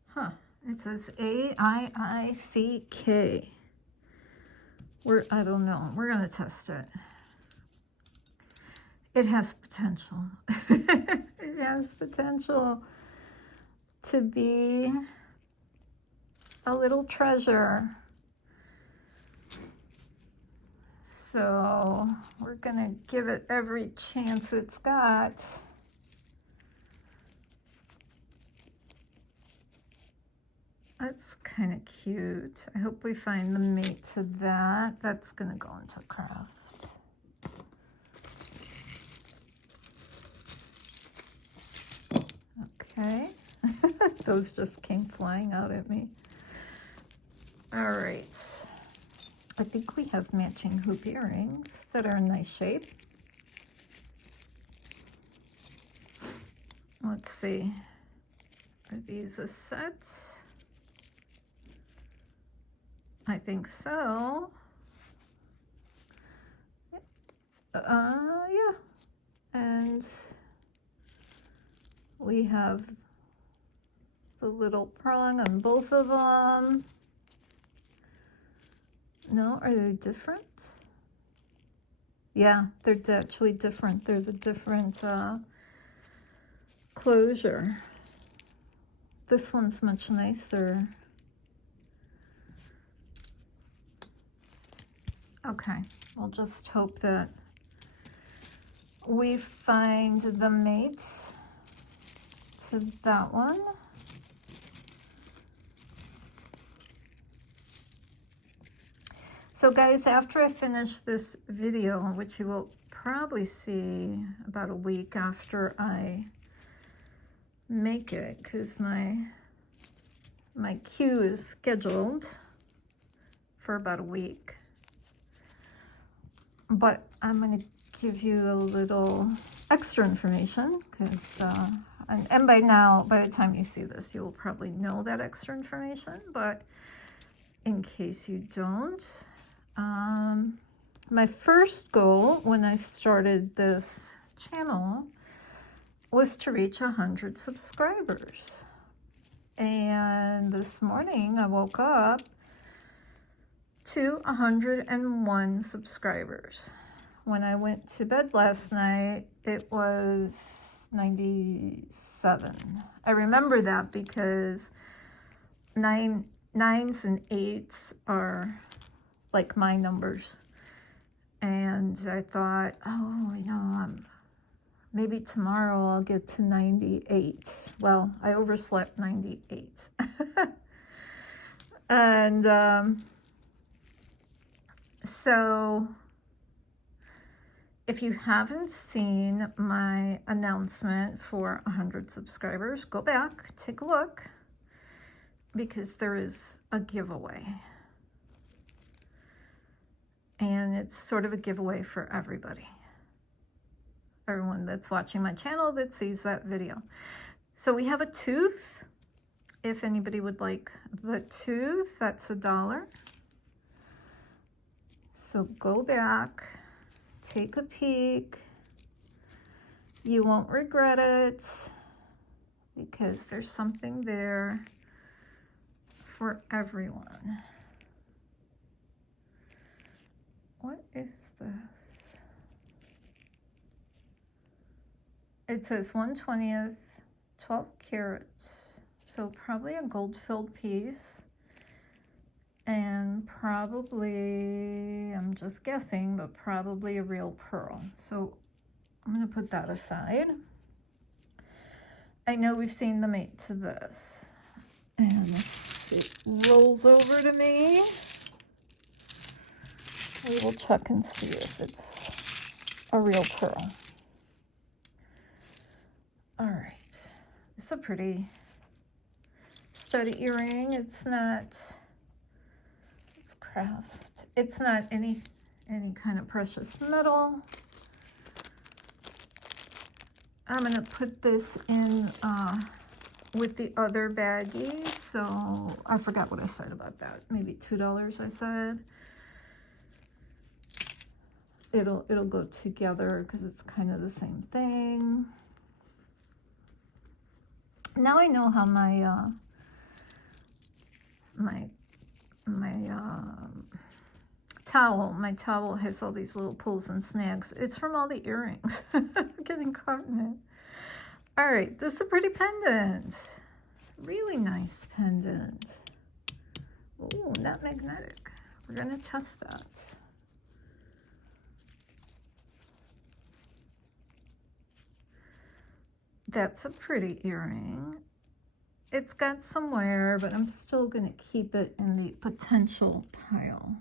Huh, it says AIICK. I don't know, we're gonna test it. It has potential. It It has potential to be a little treasure. So we're gonna give it every chance it's got. That's kind of cute. I hope we find the mate to that. That's gonna go into craft. Okay. Those just came flying out at me. All right. I think we have matching hoop earrings that are in nice shape. Let's see. Are these a set? I think so. Yeah. And we have the little prong on both of them. No, are they different? Yeah, they're actually different. They're the different closure. This one's much nicer. Okay, we'll just hope that we find the mate to that one. So guys, after I finish this video, which you will probably see about a week after I make it, because my queue is scheduled for about a week. But I'm going to give you a little extra information, because and by now, by the time you see this, you will probably know that extra information, but in case you don't, my first goal when I started this channel was to reach 100 subscribers. And this morning I woke up to 101 subscribers. When I went to bed last night, it was 97. I remember that because nines and eights are like my numbers. And I thought, oh, you know, maybe tomorrow I'll get to 98. Well, I overslept 98. And so if you haven't seen my announcement for 100 subscribers, go back, take a look, because there is a giveaway. And it's sort of a giveaway for everybody. Everyone that's watching my channel that sees that video. So we have a tooth. If anybody would like the tooth, that's $1. So go back, take a peek. You won't regret it, because there's something there for everyone. What is this? It says 1/20, 12 carats. So probably a gold-filled piece. And probably, I'm just guessing, but probably a real pearl. So I'm going to put that aside. I know we've seen the mate to this. And it rolls over to me. We will check and see if it's a real pearl. All right. It's a pretty sturdy earring. It's not, it's craft. It's not any kind of precious metal. I'm going to put this in with the other baggie. So I forgot what I said about that. Maybe $2 I said. It'll go together because it's kind of the same thing. Now I know how my towel has all these little pulls and snags. It's from all the earrings. I'm getting caught in it. All right, this is a pretty pendant. Really nice pendant. Oh, not magnetic. We're gonna test that. That's a pretty earring. It's got some wear, but I'm still gonna keep it in the potential pile.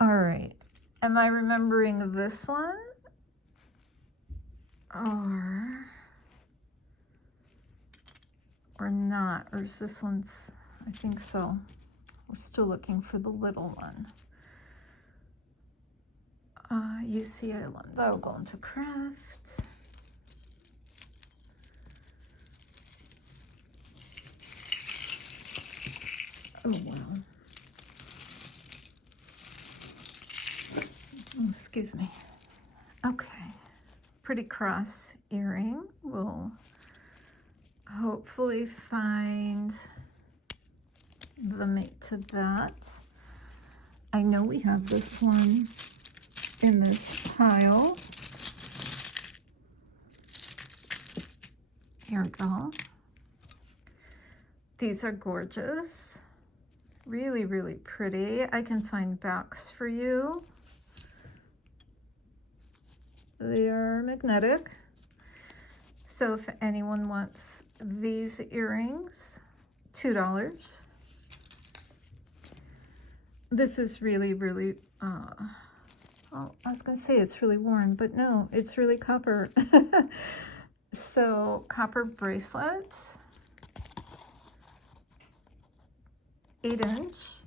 All right, am I remembering this one? Or not, or is this one's, I think so. We're still looking for the little one. UC Island, that'll go into craft. Oh, wow. Oh, excuse me. Okay, pretty cross earring. We'll hopefully find the mate to that. I know we have this one in this pile. Here we go. These are gorgeous. Really, really pretty. I can find backs for you. They are magnetic. So if anyone wants these earrings, $2. This is really, really, oh, I was gonna say it's really worn, but no, it's really copper. So copper bracelet, 8-inch,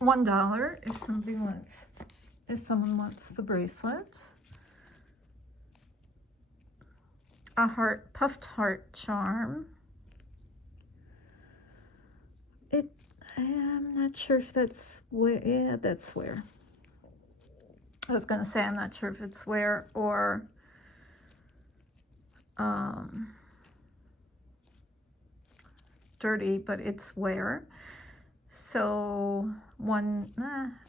$1 if someone wants the bracelet. A heart, puffed heart charm. I'm not sure if that's where, yeah, that's where. I was gonna say I'm not sure if it's where or dirty, but it's where. So I'm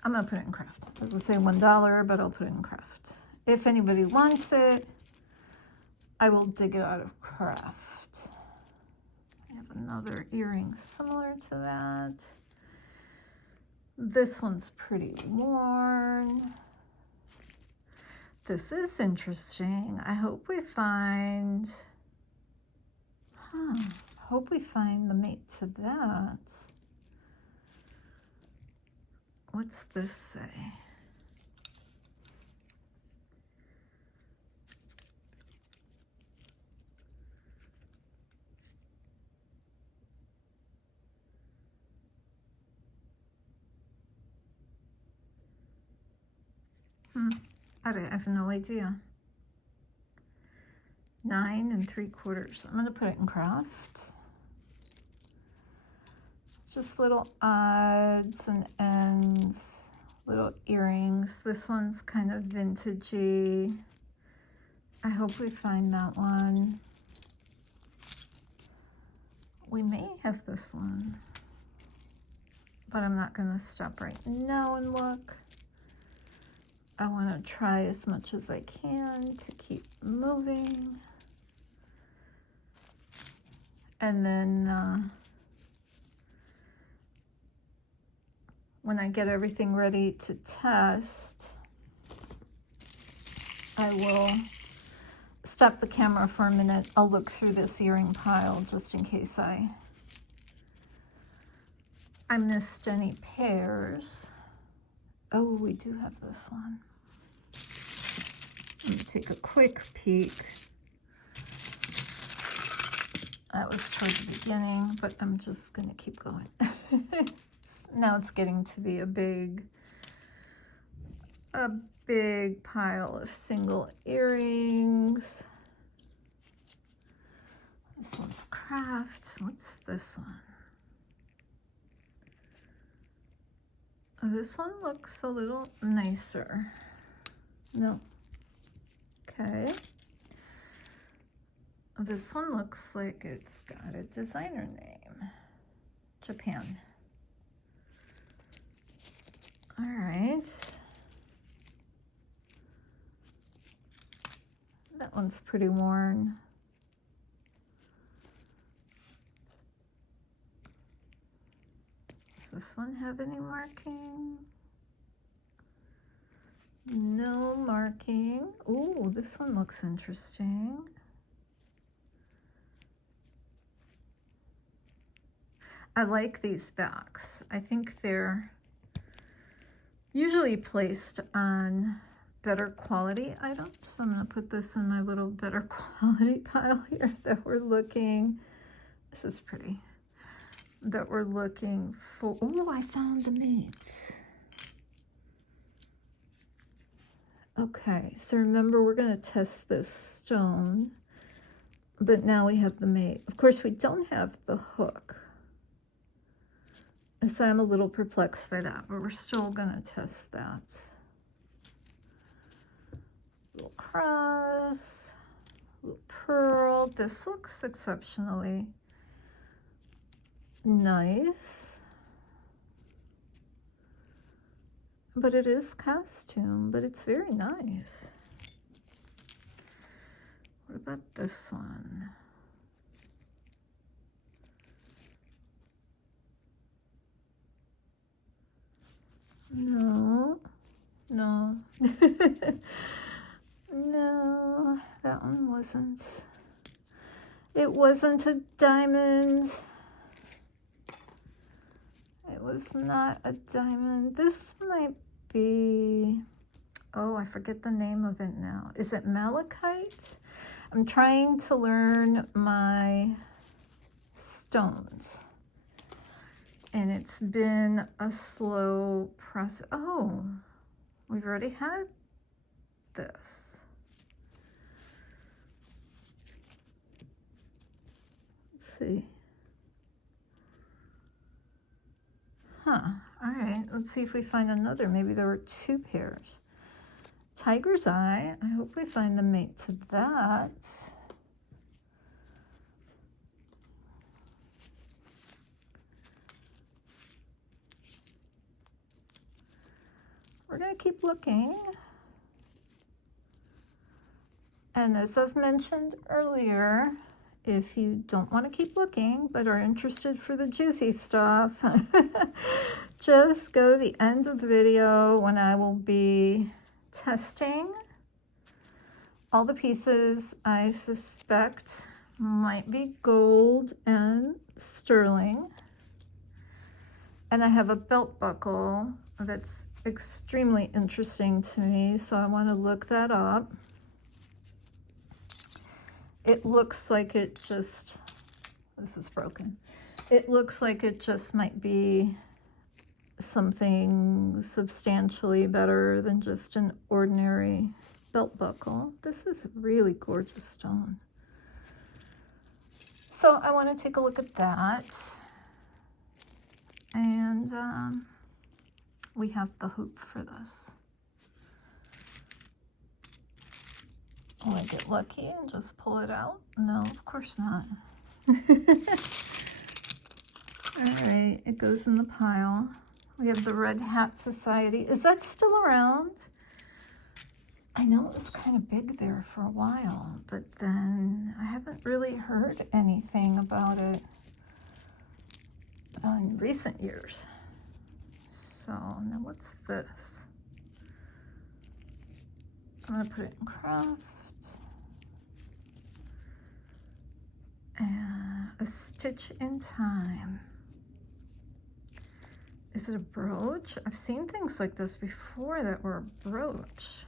gonna put it in craft. I was gonna say $1, but I'll put it in craft. If anybody wants it, I will dig it out of craft. I have another earring similar to that. This one's pretty worn. This is interesting. I hope we find, hope we find the mate to that. What's this say? I have no idea. 9 3/4. I'm gonna put it in craft. Just little odds and ends, little earrings. This one's kind of vintagey. I hope we find that one. We may have this one, but I'm not gonna stop right now and look. I want to try as much as I can to keep moving. And then when I get everything ready to test, I will stop the camera for a minute. I'll look through this earring pile just in case I missed any pairs. Oh, we do have this one. Let me take a quick peek. That was toward the beginning, but I'm just gonna keep going. Now it's getting to be a big pile of single earrings. This one's craft. What's this one? This one looks a little nicer. No. Okay. This one looks like it's got a designer name. Japan. All right. That one's pretty worn. this one have any marking? No marking. Ooh, this one looks interesting. I like these backs. I think they're usually placed on better quality items. So I'm going to put this in my little better quality pile here that we're looking. This is pretty. That we're looking for. Oh, I found the mates. Okay, so remember we're going to test this stone, but now we have the mate. Of course, we don't have the hook. So I'm a little perplexed by that, but we're still going to test that. Little cross, little pearl. This looks exceptionally nice. But it is costume, but it's very nice. What about this one? No, no, no, that one wasn't. It wasn't a diamond. It was not a diamond. This might be, oh, I forget the name of it now. Is it malachite? I'm trying to learn my stones. And it's been a slow process. Oh, we've already had this. Let's see. Huh, all right, let's see if we find another. Maybe there were two pairs. Tiger's eye, I hope we find the mate to that. We're gonna keep looking. And as I've mentioned earlier, if you don't want to keep looking but are interested for the juicy stuff, just go to the end of the video when I will be testing all the pieces I suspect might be gold and sterling. And I have a belt buckle that's extremely interesting to me, so I want to look that up. It looks like it just, this is broken. It looks like it just might be something substantially better than just an ordinary belt buckle. This is a really gorgeous stone. So I want to take a look at that. And we have the hoop for this. Will I get lucky and just pull it out? No, of course not. All right, it goes in the pile. We have the Red Hat Society. Is that still around? I know it was kind of big there for a while, but then I haven't really heard anything about it in recent years. So now what's this? I'm gonna put it in craft. A stitch in time. Is it a brooch? I've seen things like this before that were a brooch.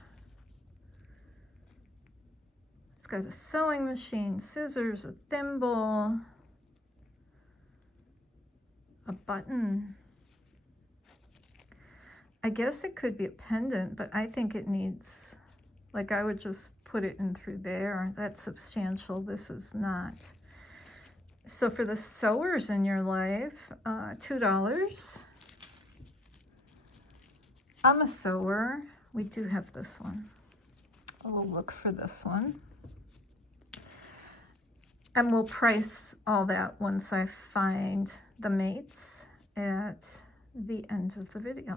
It's got a sewing machine, scissors, a thimble, a button. I guess it could be a pendant, but I think it needs, like I would just put it in through there. That's substantial. This is not. So for the sewers in your life, $2. I'm a sewer. We do have this one. We'll look for this one. And we'll price all that once I find the mates at the end of the video.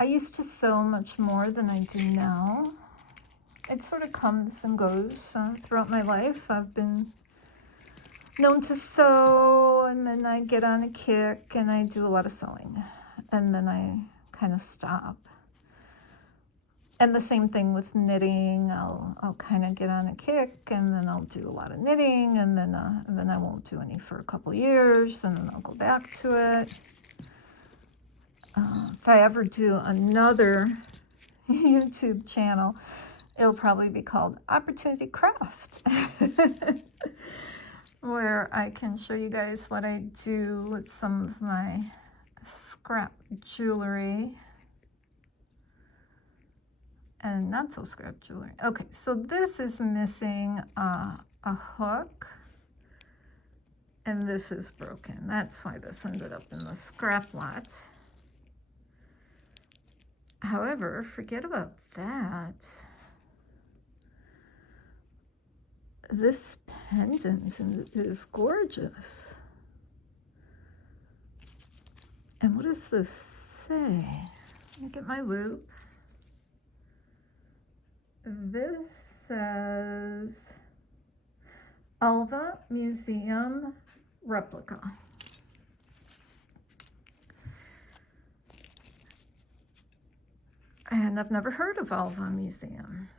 I used to sew much more than I do now. It sort of comes and goes throughout my life. I've been known to sew, and then I get on a kick and I do a lot of sewing, and then I kind of stop. And the same thing with knitting. I'll kind of get on a kick, and then I'll do a lot of knitting, and then I won't do any for a couple years, and then I'll go back to it. If I ever do another YouTube channel, it'll probably be called Opportunity Craft, where I can show you guys what I do with some of my scrap jewelry and not so scrap jewelry. Okay, so this is missing a hook, and this is broken. That's why this ended up in the scrap lot. However, forget about that. This pendant is gorgeous. And what does this say? Let me get my loop. This says Alva Museum Replica. And I've never heard of Alva Museum.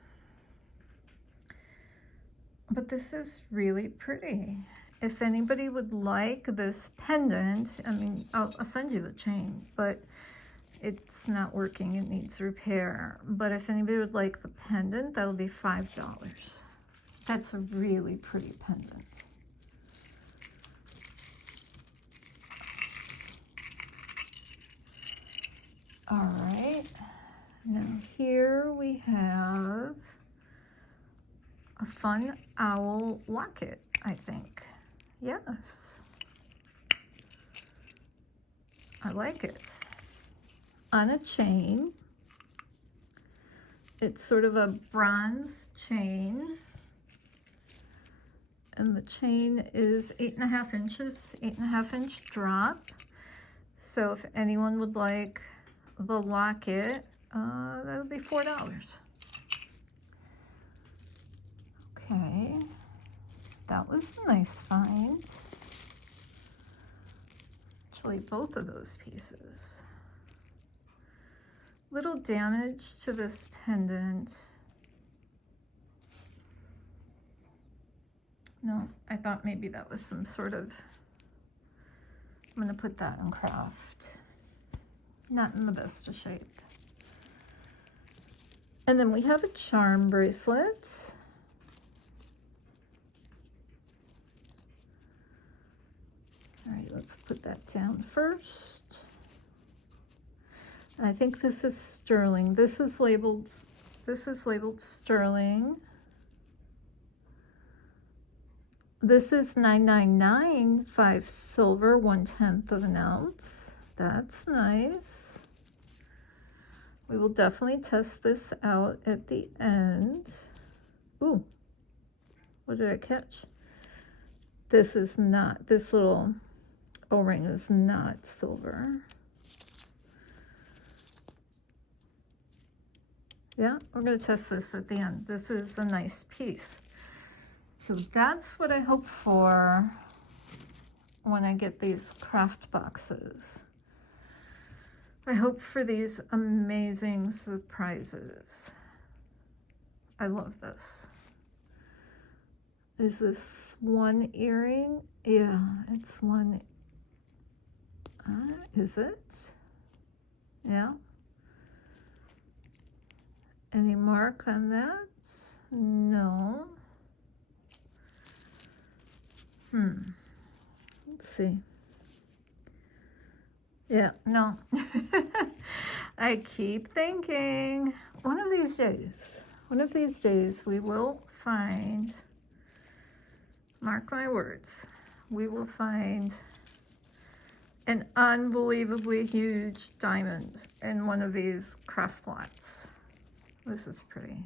But this is really pretty. If anybody would like this pendant, I mean, I'll send you the chain, but it's not working. It needs repair. But if anybody would like the pendant, that'll be $5. That's a really pretty pendant. All right. Now here we have a fun owl locket, I think. Yes. I like it. On a chain. It's sort of a bronze chain. And the chain is 8.5 inches, 8.5 inch drop. So if anyone would like the locket, that'll be $4. Okay, that was a nice find. Actually, both of those pieces. Little damage to this pendant. No, I thought maybe that was some sort of, I'm gonna put that in craft. Not in the best of shape. And then we have a charm bracelet. All right, let's put that down first. I think this is sterling. This is labeled sterling. This is $9.99, 5 silver, 1/10 of an ounce. That's nice. We will definitely test this out at the end. Ooh, what did I catch? This is not, this little O-ring is not silver. Yeah, we're going to test this at the end. This is a nice piece. So that's what I hope for when I get these craft boxes. I hope for these amazing surprises. I love this. Is this one earring? Yeah, it's one. Is it? Yeah. Any mark on that? No. Let's see. Yeah, no. I keep thinking one of these days we will find, mark my words, we will find an unbelievably huge diamond in one of these craft lots. This is pretty.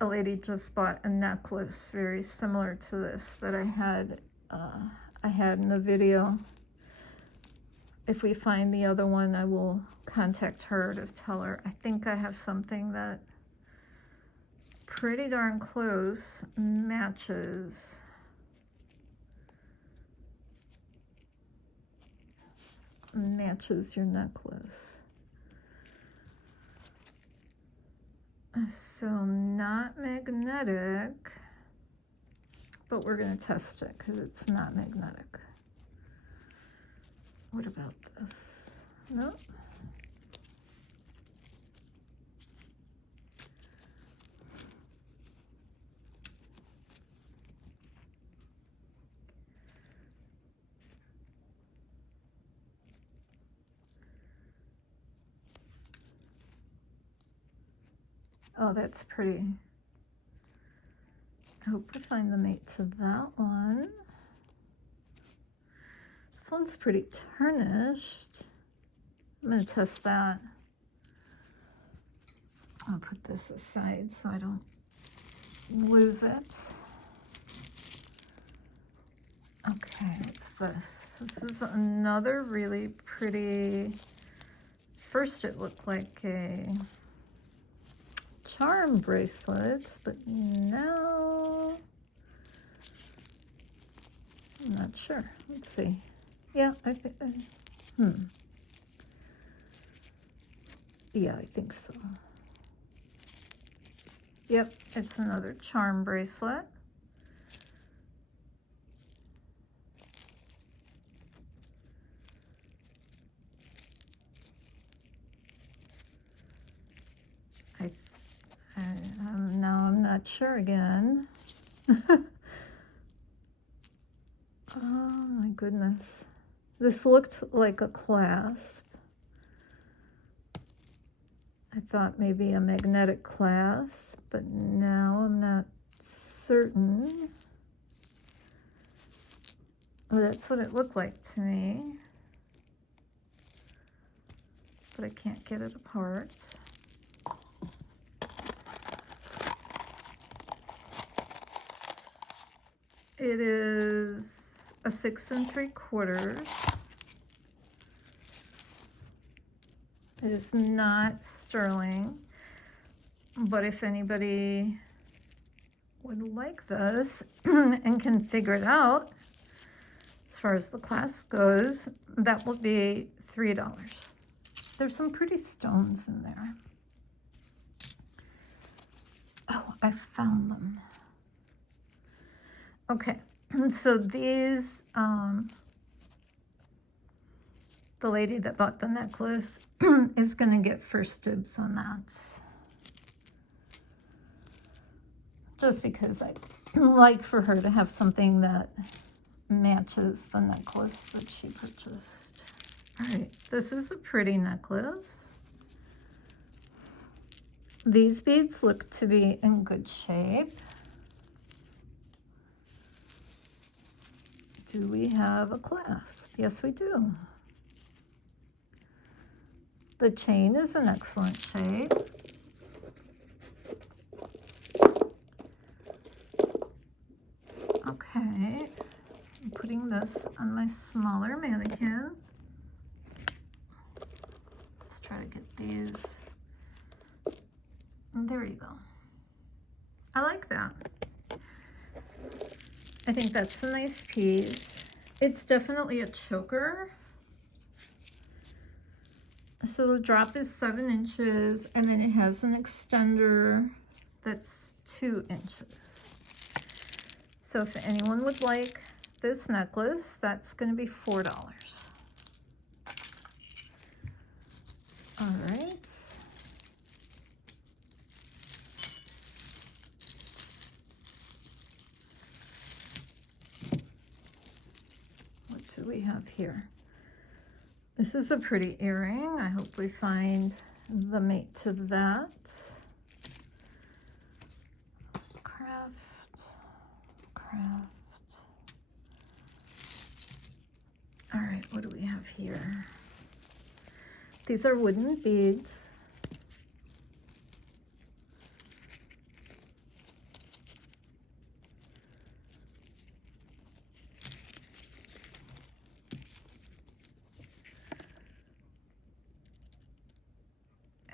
A lady just bought a necklace very similar to this that I had in a video. If we find the other one, I will contact her to tell her. I think I have something that pretty darn close matches matches your necklace. So not magnetic, but we're going to test it because it's not magnetic. What about this? No. Oh, that's pretty. I hope I find the mate to that one. This one's pretty tarnished. I'm going to test that. I'll put this aside so I don't lose it. Okay, what's this? This is another really pretty. First it looked like a charm bracelet, but now I'm not sure. Let's see. Yeah, I think. Yeah, I think so. Yep, it's another charm bracelet. Now I'm not sure again. Oh my goodness. This looked like a clasp. I thought maybe a magnetic clasp, but now I'm not certain. Oh, that's what it looked like to me. But I can't get it apart. It is a 6 3/4. It is not sterling, but if anybody would like this and can figure it out, as far as the clasp goes, that will be $3. There's some pretty stones in there. Oh, I found them. Okay, so these, the lady that bought the necklace is going to get first dibs on that. Just because I'd like for her to have something that matches the necklace that she purchased. All right, this is a pretty necklace. These beads look to be in good shape. Do we have a clasp? Yes, we do. The chain is in excellent shape. Okay, I'm putting this on my smaller mannequin. Let's try to get these. And there you go. I like that. I think that's a nice piece. It's definitely a choker. So the drop is 7 inches, and then it has an extender that's 2 inches. So if anyone would like this necklace, that's going to be $4. All right. We have here. This is a pretty earring. I hope we find the mate to that. Craft. All right, what do we have here? These are wooden beads.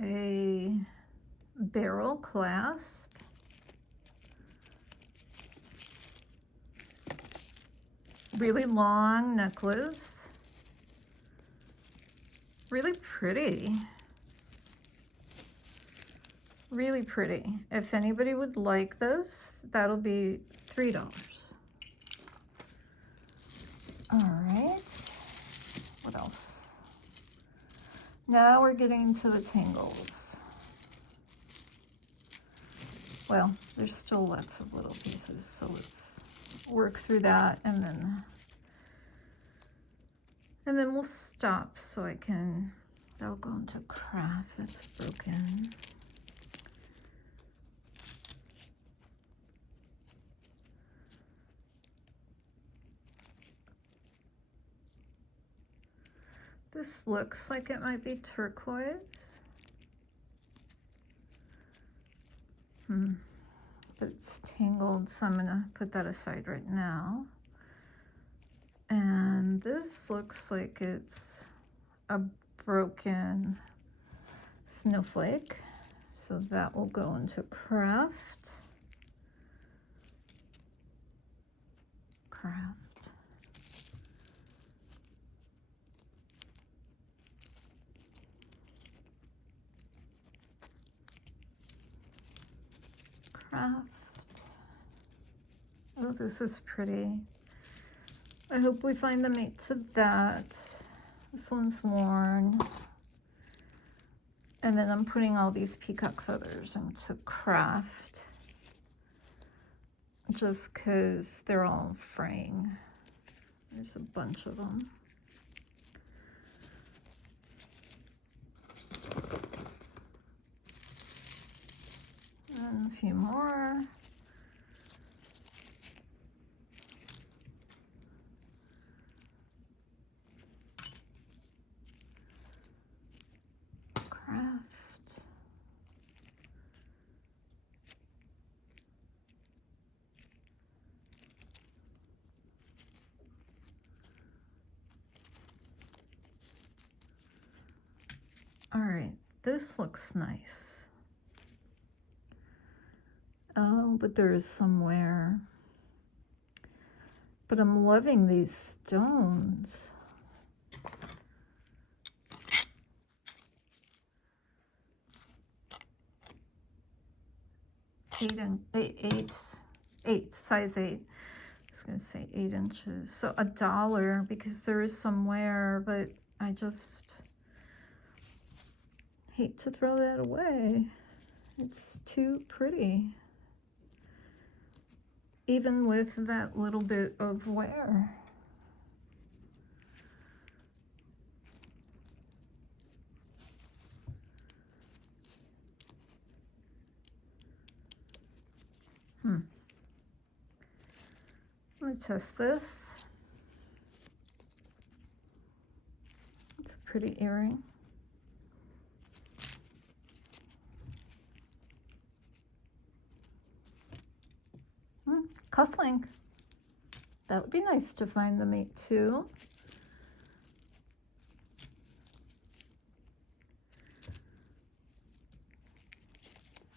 A barrel clasp, really long necklace, really pretty. Really pretty. If anybody would like those, that'll be $3. All right. What else? Now we're getting to the tangles. Well, there's still lots of little pieces, so let's work through that, and then we'll stop so I can, that'll go into craft. That's broken. This looks like it might be turquoise. But it's tangled, so I'm gonna put that aside right now. And this looks like it's a broken snowflake, so that will go into craft. Craft. Oh, this is pretty. I hope we find the mate to that. This one's worn. And then I'm putting all these peacock feathers into craft, just because they're all fraying. There's a bunch of them. And a few more. Craft. All right, this looks nice. Oh, but there is somewhere. But I'm loving these stones. Size 8. I was gonna say 8 inches. So $1, because there is somewhere, but I just hate to throw that away. It's too pretty. Even with that little bit of wear. Let me test this. It's a pretty earring. Cufflink. That would be nice to find the mate too.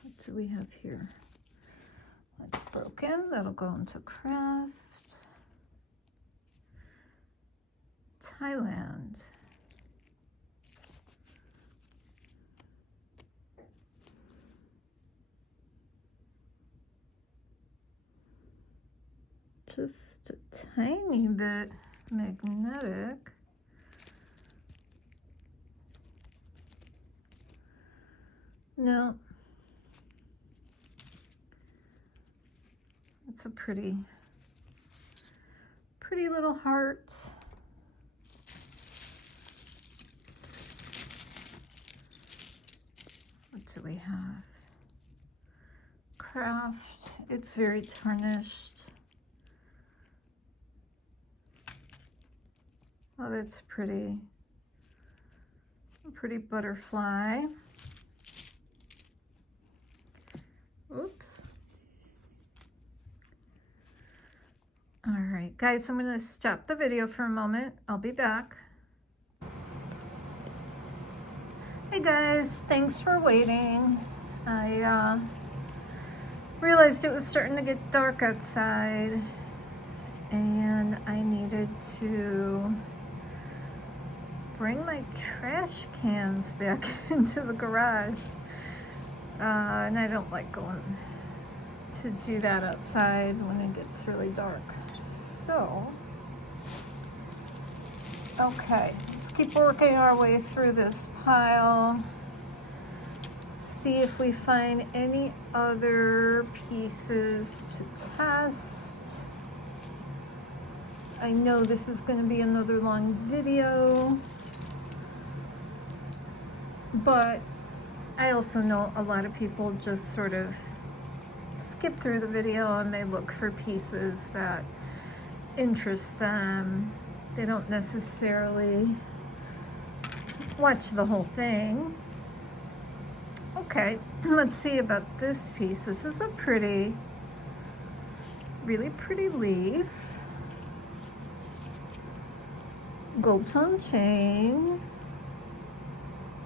What do we have here? That's broken. That'll go into craft. Thailand. Just a tiny bit magnetic. No. It's a pretty little heart. What do we have? Craft. It's very tarnished. Oh, that's pretty. A pretty butterfly. Oops. All right, guys, I'm going to stop the video for a moment. I'll be back. Hey guys, thanks for waiting. I realized it was starting to get dark outside and I needed to bring my trash cans back into the garage. And I don't like going to do that outside when it gets really dark. So, okay, let's keep working our way through this pile. See if we find any other pieces to test. I know this is going to be another long video, but I also know a lot of people just sort of skip through the video and they look for pieces that interest them. They don't necessarily watch the whole thing. Okay, let's see about this piece. This is a pretty, really pretty leaf. Gold tone chain.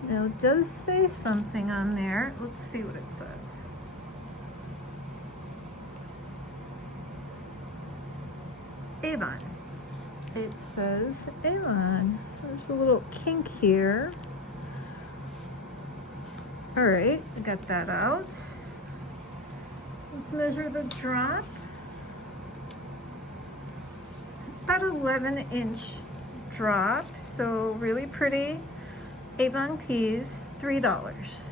Now it does say something on there. Let's see what it says. Avon. It says Avon. There's a little kink here. All right, I got that out. Let's measure the drop. About 11-inch drop, so really pretty. Avon piece, $3. Let's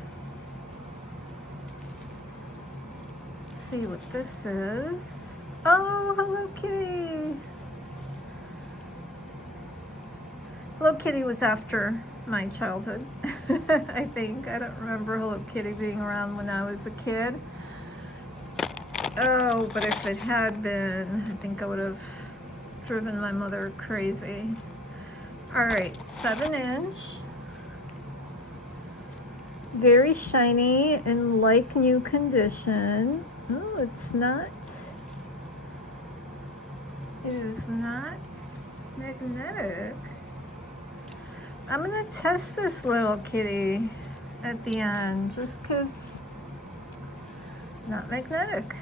see what this is. Oh, Hello Kitty. Hello Kitty was after my childhood, I think. I don't remember Hello Kitty being around when I was a kid. Oh, but if it had been, I think I would have driven my mother crazy. All right, 7-inch. Very shiny and like new condition. Oh, it's not. It is not magnetic. I'm gonna test this little kitty at the end just because not magnetic.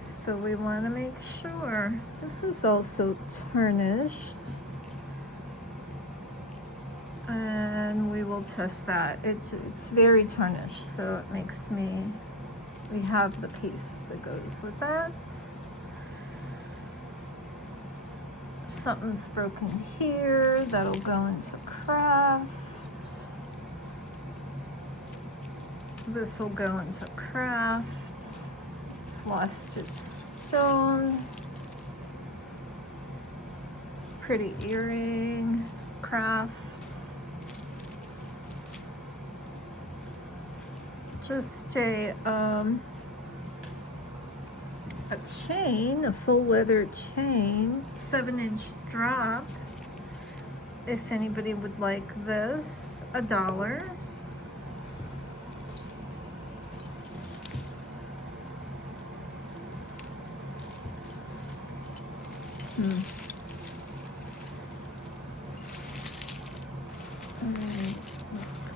So we want to make sure. This is also tarnished. And we will test that. It's very tarnished, so it makes me, we have the piece that goes with that. Something's broken here, that'll go into craft. This will go into craft. It's lost its stone. Pretty earring, craft. Just a chain, a full leather chain, 7-inch drop. If anybody would like this, $1.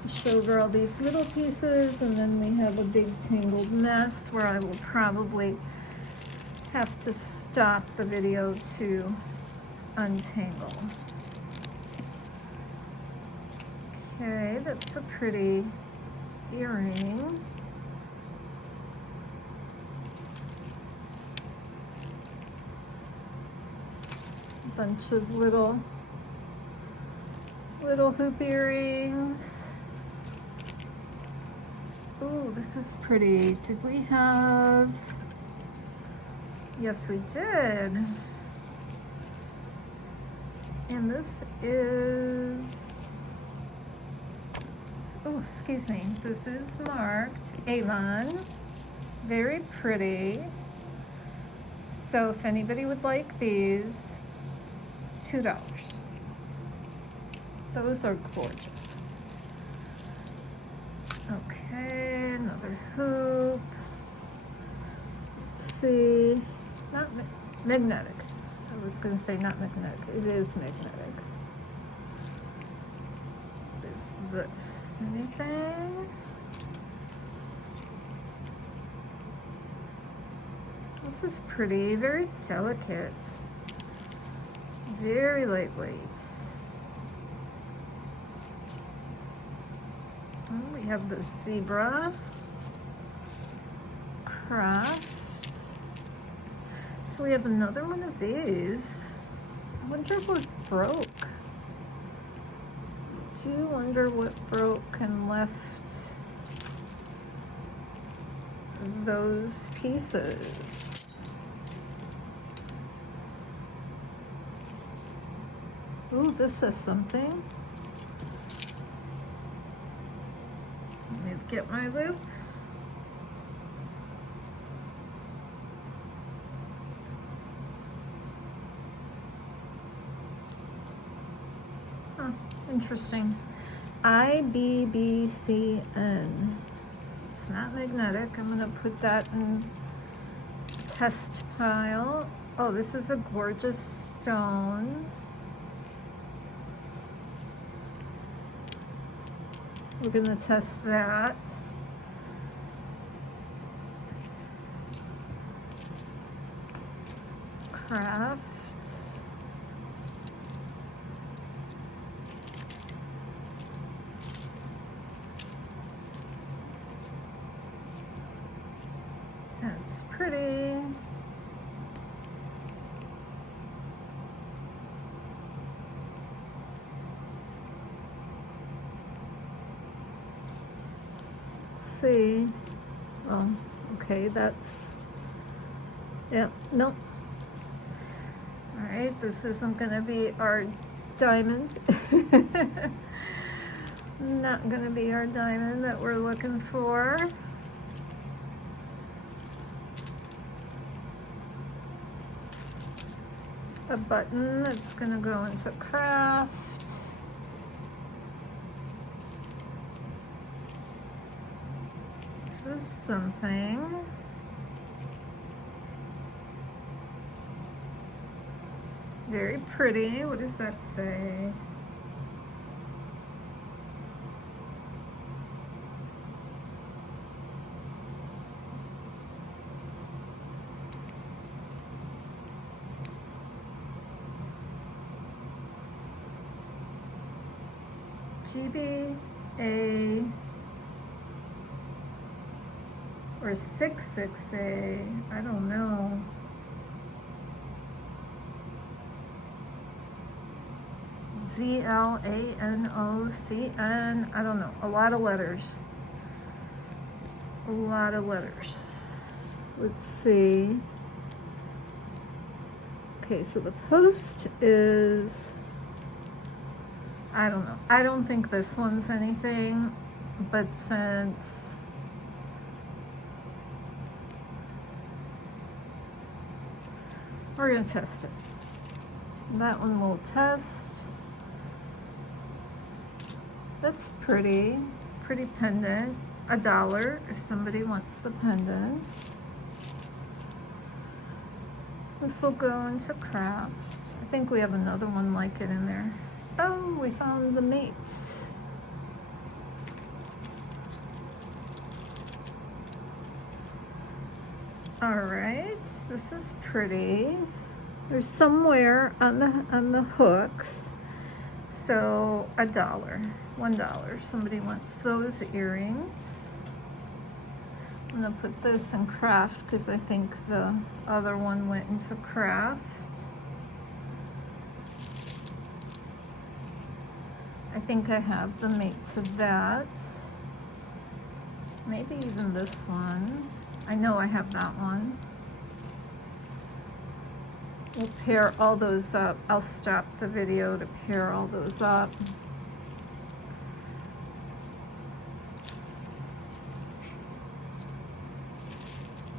Show over all these little pieces, and then we have a big tangled mess where I will probably have to stop the video to untangle. Okay, that's a pretty earring. A bunch of little hoop earrings. Ooh, this is pretty. Did we have? Yes, we did. And this is, oh, excuse me. This is marked Avon. Very pretty. So if anybody would like these, $2. Those are gorgeous. Okay, another hoop. Let's see. Not magnetic. I was going to say not magnetic. It is magnetic. What is this? Anything? This is pretty, very delicate. Very lightweight. We have the zebra craft. So we have another one of these. I wonder what broke. Do wonder what broke and left those pieces. Ooh, this says something. Let me get my loop. Huh, interesting. IBBCN. It's not magnetic. I'm gonna put that in test pile. Oh, this is a gorgeous stone. We're gonna test that. Craft. That's pretty. See. Oh, okay, that's, yeah, nope. All right, this isn't gonna be our diamond. Not gonna be our diamond that we're looking for. A button that's gonna go into craft. This is something. Very pretty. What does that say? GBA or 66A, I don't know. ZLANOCN, I don't know, a lot of letters. A lot of letters. Let's see. Okay, so the post is, I don't know. I don't think this one's anything, but since we're gonna test it. That one we'll test. That's pretty pendant. $1 if somebody wants the pendant. This will go into craft. I think we have another one like it in there. Oh, we found the mate. All right, this is pretty. There's somewhere on the hooks. So $1. Somebody wants those earrings. I'm gonna put this in craft because I think the other one went into craft. I think I have the mate to that. Maybe even this one. I know I have that one. We'll pair all those up. I'll stop the video to pair all those up.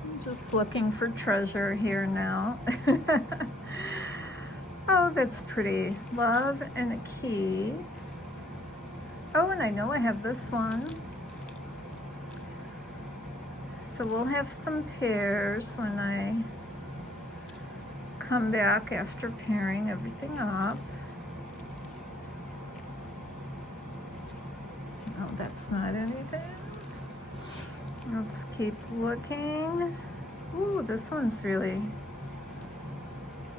I'm just looking for treasure here now. Oh, that's pretty. Love and a key. Oh, and I know I have this one. So we'll have some pairs when I come back after pairing everything up. No, that's not anything. Let's keep looking. Ooh, this one's really,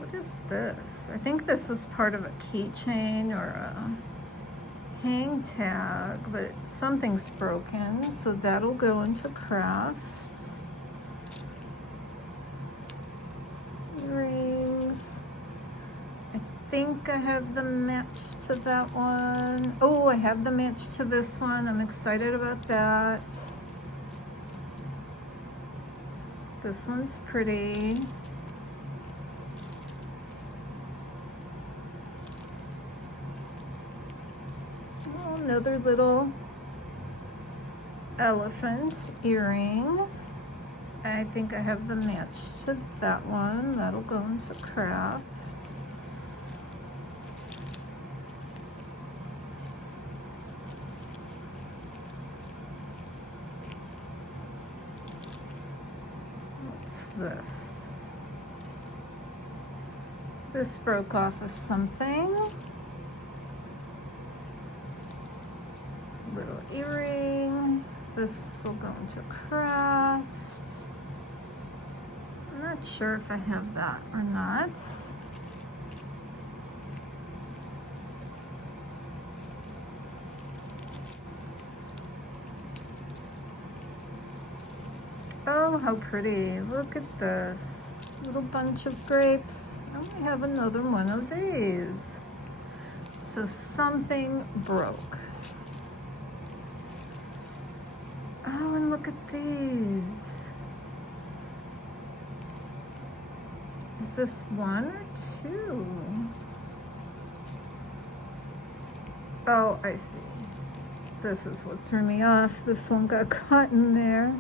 What is this? I think this was part of a keychain or a hang tag, but something's broken, so that'll go into craft. Earrings. I think I have the match to that one. Oh, I have the match to this one. I'm excited about that. This one's pretty. Oh, another little elephant earring. I think I have the match to that one. That'll go into craft. What's this? This broke off of something. Little earring. This will go into craft. I'm not sure if I have that or not. Oh, how pretty. Look at this. Little bunch of grapes. And we have another one of these. So something broke. Oh, and look at these. Is this one or two? Oh, I see. This is what threw me off. This one got caught in there.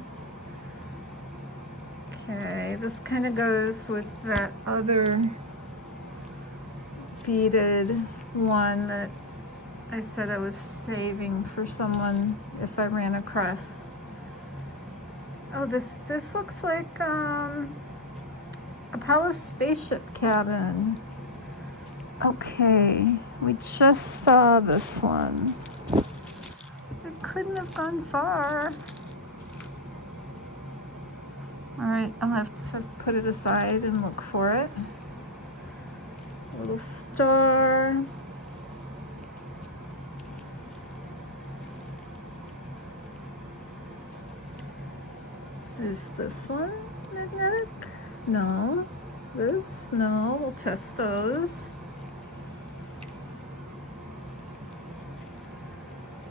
Okay, this kind of goes with that other beaded one that I said I was saving for someone if I ran across. Oh, this looks like Apollo spaceship cabin. Okay, we just saw this one. It couldn't have gone far. All right, I'll have to put it aside and look for it. Little star. Is this one magnetic? No. This? No. We'll test those.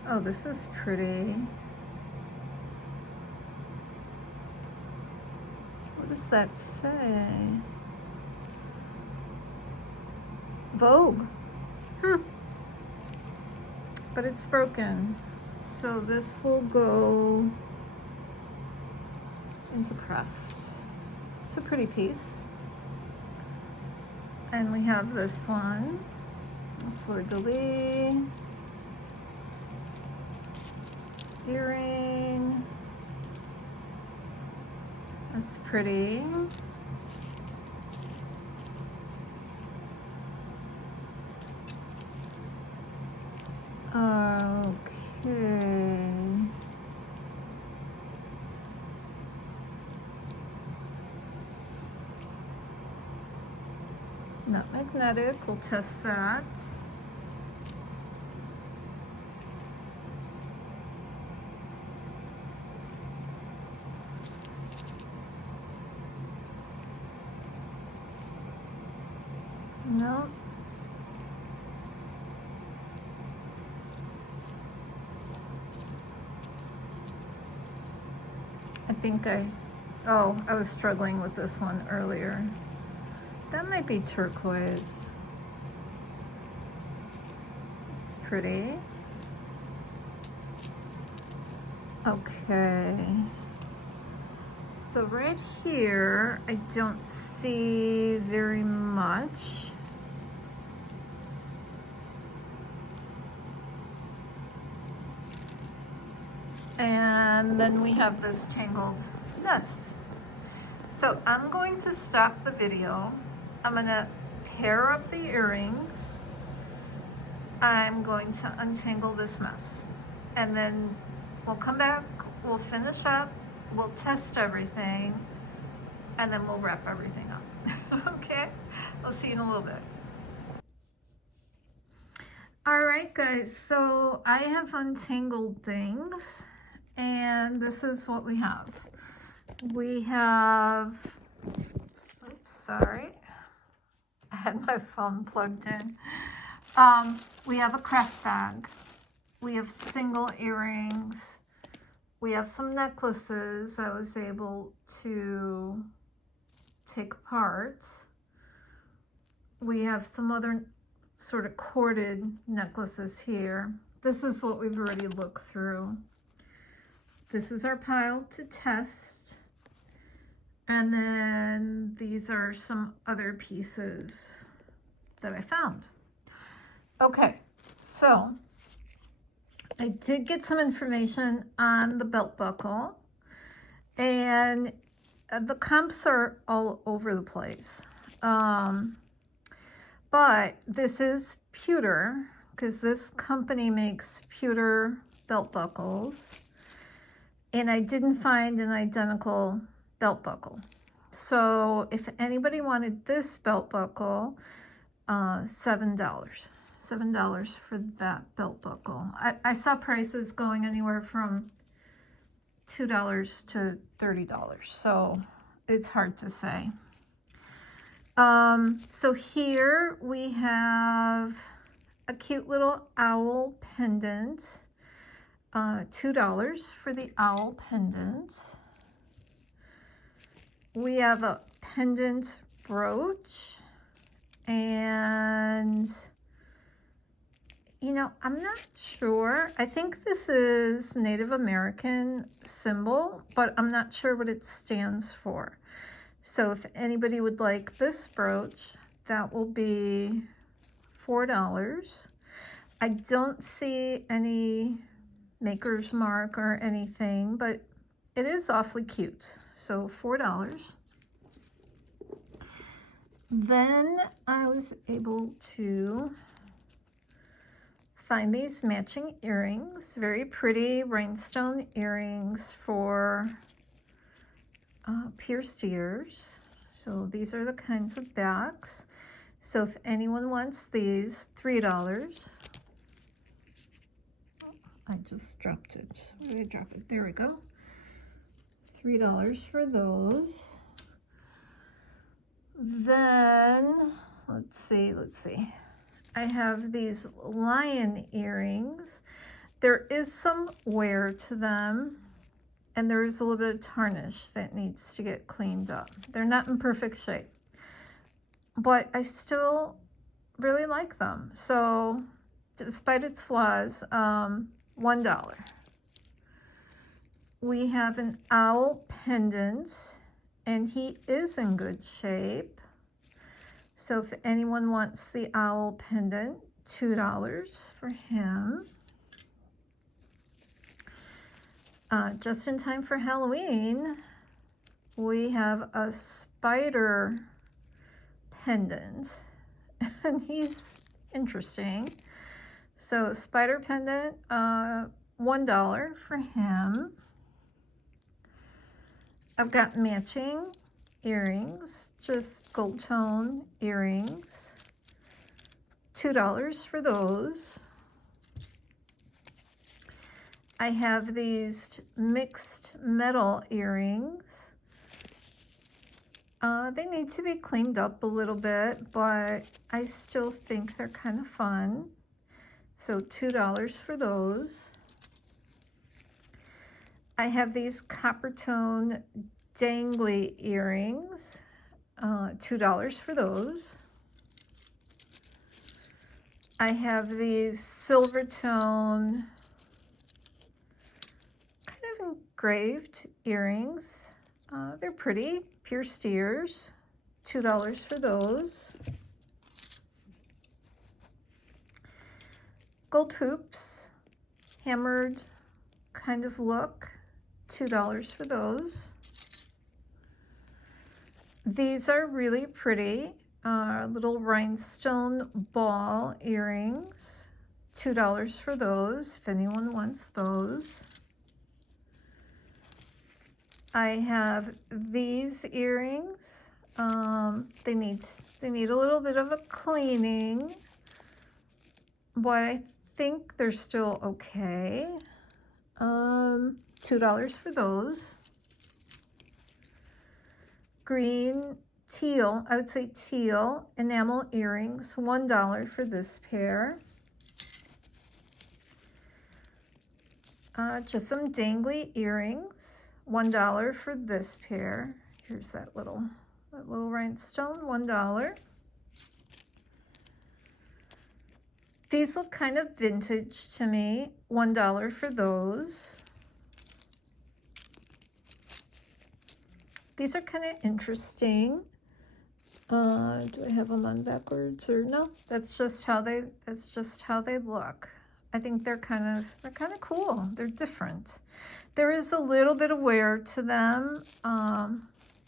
Oh, this is pretty. What does that say? Vogue. But it's broken. So this will go into craft. It's a pretty piece. And we have this one, fleur de lis, earring. That's pretty. Okay. Not magnetic, we'll test that. No. I think I was struggling with this one earlier. That might be turquoise. It's pretty. Okay. So right here, I don't see very much. And then we have this tangled mess. So I'm going to stop the video. I'm gonna pair up the earrings. I'm going to untangle this mess. And then we'll come back, we'll finish up, we'll test everything, and then we'll wrap everything up. Okay? I'll see you in a little bit. All right, guys, so I have untangled things, and this is what we have. We have, oops, sorry. I had my phone plugged in. We have a craft bag. We have single earrings. We have some necklaces I was able to take apart. We have some other sort of corded necklaces here. This is what we've already looked through. This is our pile to test. And then these are some other pieces that I found. Okay, so I did get some information on the belt buckle, and the comps are all over the place. But this is Pewter, because this company makes pewter belt buckles, and I didn't find an identical belt buckle. So if anybody wanted this belt buckle, $7 for that belt buckle. I saw prices going anywhere from $2 to $30, so it's hard to say. So here we have a cute little owl pendant, $2 for the owl pendant. We have a pendant brooch, and you know, I'm not sure. I think this is Native American symbol, but I'm not sure what it stands for. So if anybody would like this brooch, that will be $4. I don't see any maker's mark or anything, but it is awfully cute. So $4. Then I was able to find these matching earrings, very pretty rhinestone earrings for pierced ears. So these are the kinds of backs. So if anyone wants these, $3. I just dropped it. Where did I drop it? There we go. $3 for those. Then let's see. I have these lion earrings. There is some wear to them, and there is a little bit of tarnish that needs to get cleaned up. They're not in perfect shape, but I still really like them. So despite its flaws, $1. We have an owl pendant, and he is in good shape. So if anyone wants the owl pendant, $2 for him. Just in time for Halloween, we have a spider pendant, and he's interesting. So spider pendant, $1 for him. I've got matching earrings, just gold tone earrings, $2 for those. I have these mixed metal earrings. They need to be cleaned up a little bit, but I still think they're kind of fun. So $2 for those. I have these copper tone dangly earrings, $2 for those. I have these silver tone engraved earrings. They're pretty, pierced ears, $2 for those. Gold hoops, hammered kind of look, $2 for those. These are really pretty, little rhinestone ball earrings, $2 for those, if anyone wants those. I have these earrings, They need a little bit of a cleaning, but I think they're still okay. $2 for those. Green, teal, I would say teal enamel earrings, $1 for this pair. Just some dangly earrings, $1 for this pair. Here's that little rhinestone, $1. These look kind of vintage to me, $1 for those. These are kind of interesting. Do I have them on backwards or no? That's just how they look. I think they're kind of cool. They're different. There is a little bit of wear to them.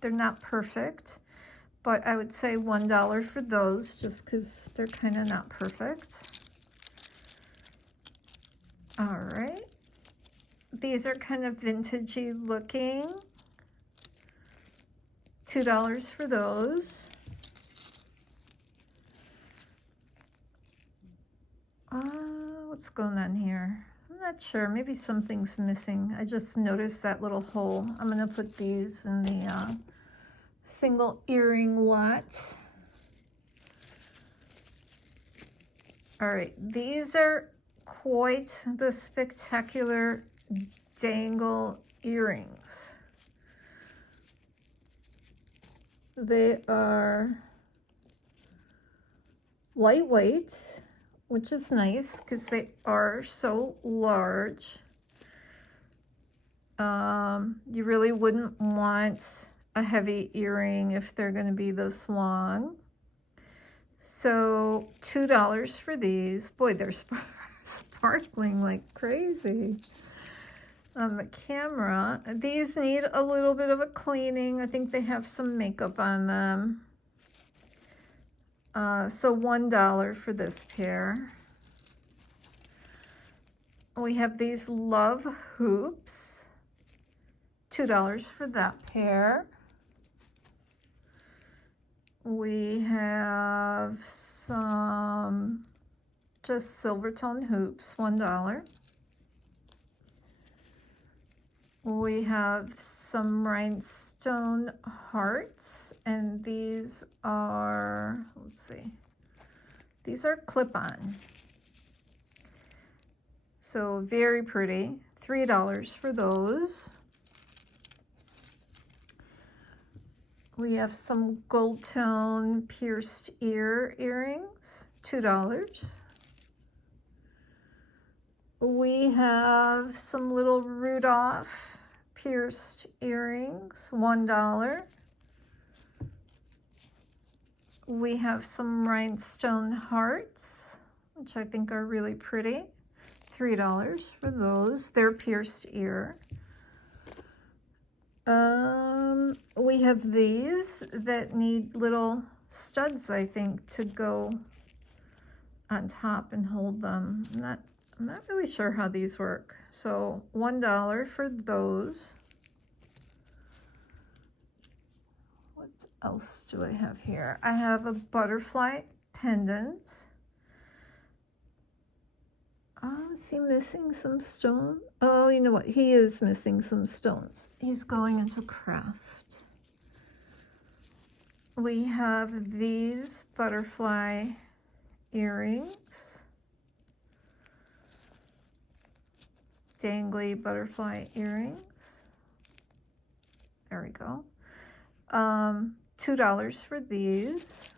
They're not perfect, but I would say $1 for those just because they're kind of not perfect. All right. These are kind of vintagey looking. $2 for those. What's going on here? I'm not sure. Maybe something's missing. I just noticed that little hole. I'm going to put these in the single earring lot. All right. These are quite the spectacular dangle earrings. They are lightweight, which is nice because they are so large. You really wouldn't want a heavy earring if they're going to be this long. So $2 for these. Boy, they're sparkling like crazy on the camera. These need a little bit of a cleaning. I think they have some makeup on them. So $1 for this pair. We have these love hoops, $2 for that pair. We have some just silver tone hoops, $1. We have some rhinestone hearts, and these are, let's see, these are clip-on. So very pretty, $3 for those. We have some gold tone pierced earrings, $2. We have some little Rudolph pierced earrings, $1. We have some rhinestone hearts, which I think are really pretty, $3 for those. They're pierced ear. We have these that need little studs, I think, to go on top and hold them. I'm not really sure how these work. So $1 for those. What else do I have here? I have a butterfly pendant. Oh, is he missing some stone? Oh, you know what? He is missing some stones. He's going into craft. We have these butterfly earrings. Dangly butterfly earrings. There we go. $2 for these.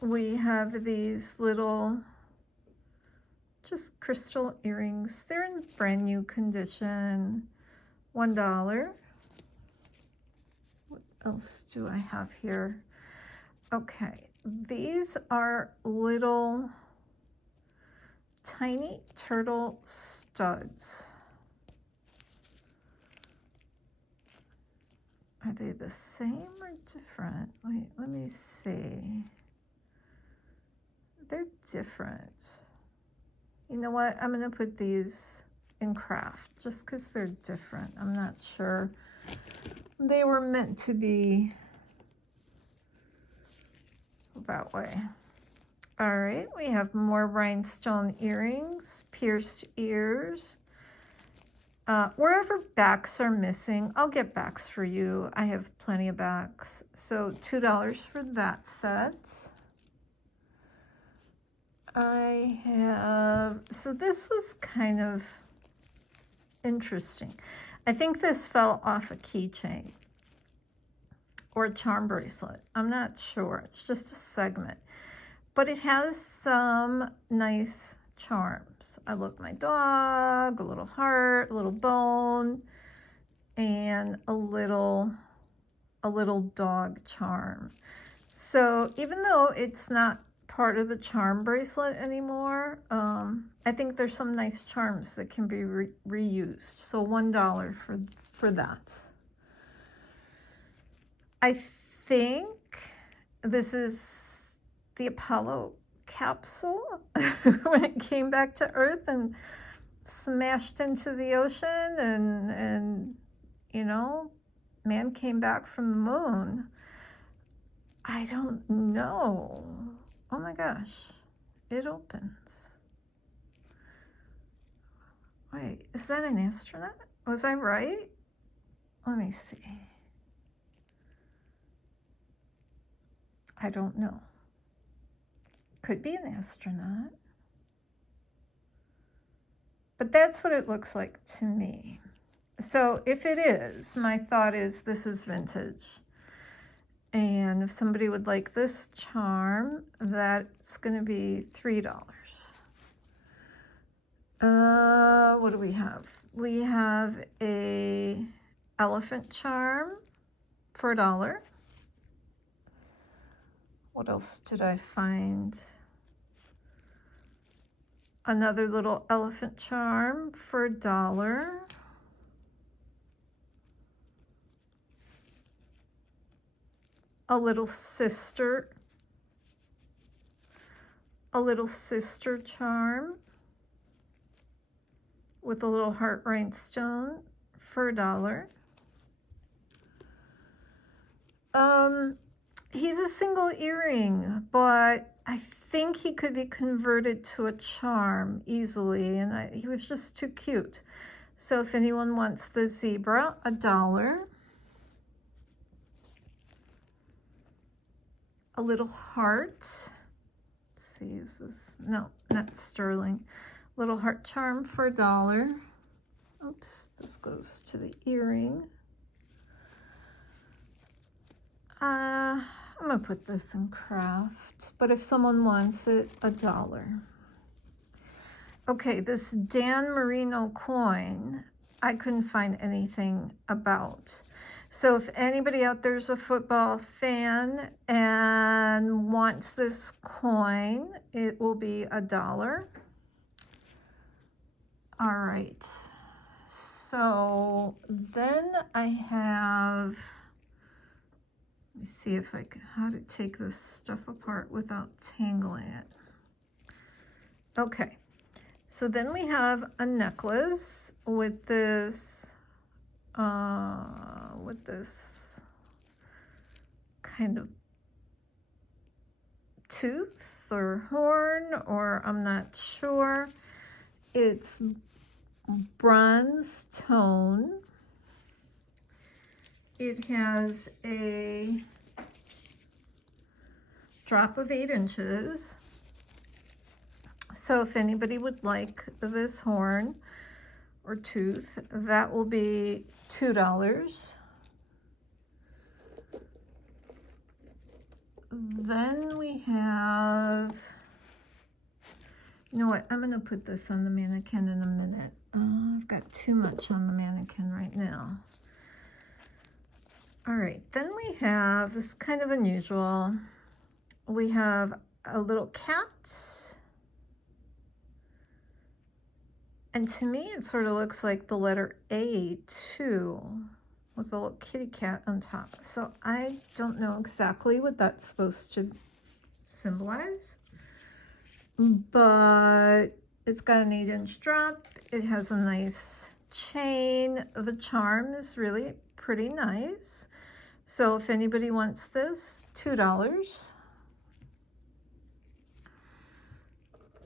We have these little just crystal earrings. They're in brand new condition. $1. What else do I have here? Okay, these are little tiny turtle studs. Are they the same or different? Wait, let me see. They're different. You know what? I'm going to put these in craft just because they're different. I'm not sure they were meant to be that way. All right, we have more rhinestone earrings, pierced ears. Wherever backs are missing, I'll get backs for you. I have plenty of backs. So $2 for that set. I have, so this was kind of interesting. I think this fell off a keychain or a charm bracelet. I'm not sure. It's just a segment. But it has some nice charms. I love my dog, a little heart, a little bone, and a little dog charm. So even though it's not part of the charm bracelet anymore, I think there's some nice charms that can be reused. So $1 for that. I think this is the Apollo capsule when it came back to Earth and smashed into the ocean, and you know, man came back from the moon. I don't know. Oh my gosh, it opens. Wait, is that an astronaut? Was I right? Let me see. I don't know. Could be an astronaut. But that's what it looks like to me. So if it is, my thought is this is vintage. And if somebody would like this charm, that's going to be $3. What do we have? We have a elephant charm for $1. What else did I find? Another little elephant charm for $1. A little sister charm with a little heart rhinestone for $1. He's a single earring, but I think he could be converted to a charm easily, and he was just too cute. So if anyone wants the zebra, $1. A little heart. Let's see, is this? No, not sterling. Little heart charm for $1. Oops, this goes to the earring. I'm gonna put this in craft, but if someone wants it, $1. Okay, this Dan Marino coin, I couldn't find anything about. So if anybody out there is a football fan and wants this coin, it will be $1. All right, so then I have, let me see if I can, how to take this stuff apart without tangling it. Okay, so then we have a necklace with this kind of tooth or horn, or I'm not sure. It's bronze tone. It has a drop of 8 inches. So if anybody would like this horn or tooth, that will be $2. Then we have, you know what, I'm going to put this on the mannequin in a minute. I've got too much on the mannequin right now. All right, then we have, this is kind of unusual. We have a little cat. And to me, it sort of looks like the letter A too, with a little kitty cat on top. So I don't know exactly what that's supposed to symbolize, but it's got an 8-inch drop. It has a nice chain. The charm is really pretty nice. So if anybody wants this, $2.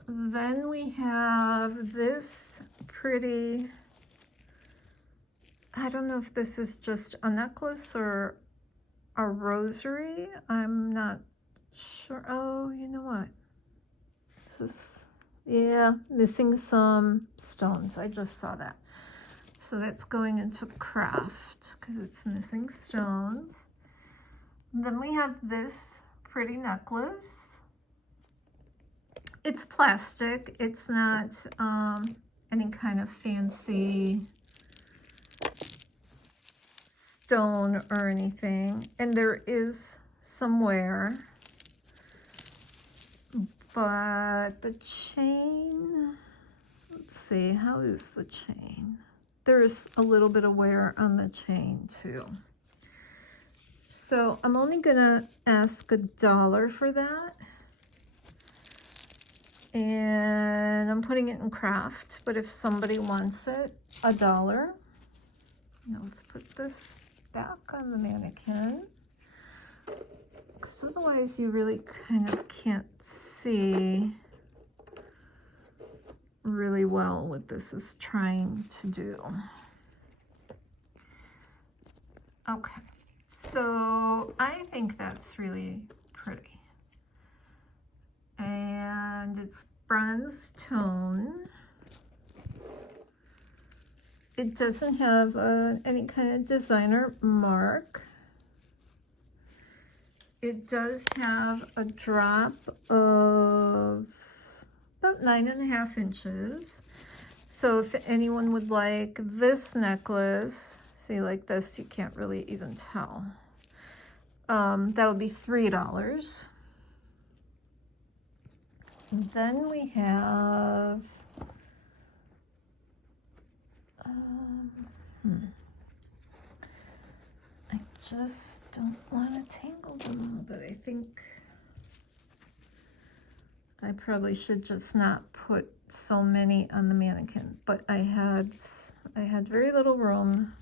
Then we have this pretty, I don't know if this is just a necklace or a rosary. I'm not sure. Oh, you know what? This is, yeah, missing some stones. I just saw that. So that's going into craft because it's missing stones. And then we have this pretty necklace. It's plastic. It's not any kind of fancy stone or anything. And there is some wear. But the chain, let's see, how is the chain? There's a little bit of wear on the chain too. So I'm only gonna ask $1 for that. And I'm putting it in craft, but if somebody wants it, $1. Now let's put this back on the mannequin, because otherwise you really kind of can't see really well what this is trying to do. Okay, so I think that's really pretty. And it's bronze tone. It doesn't have any kind of designer mark. It does have a drop of about 9.5 inches. So if anyone would like this necklace, see, like this, you can't really even tell. That'll be $3. Then we have, I just don't want to tangle them all, but I think I probably should just not put so many on the mannequin. But I had very little room,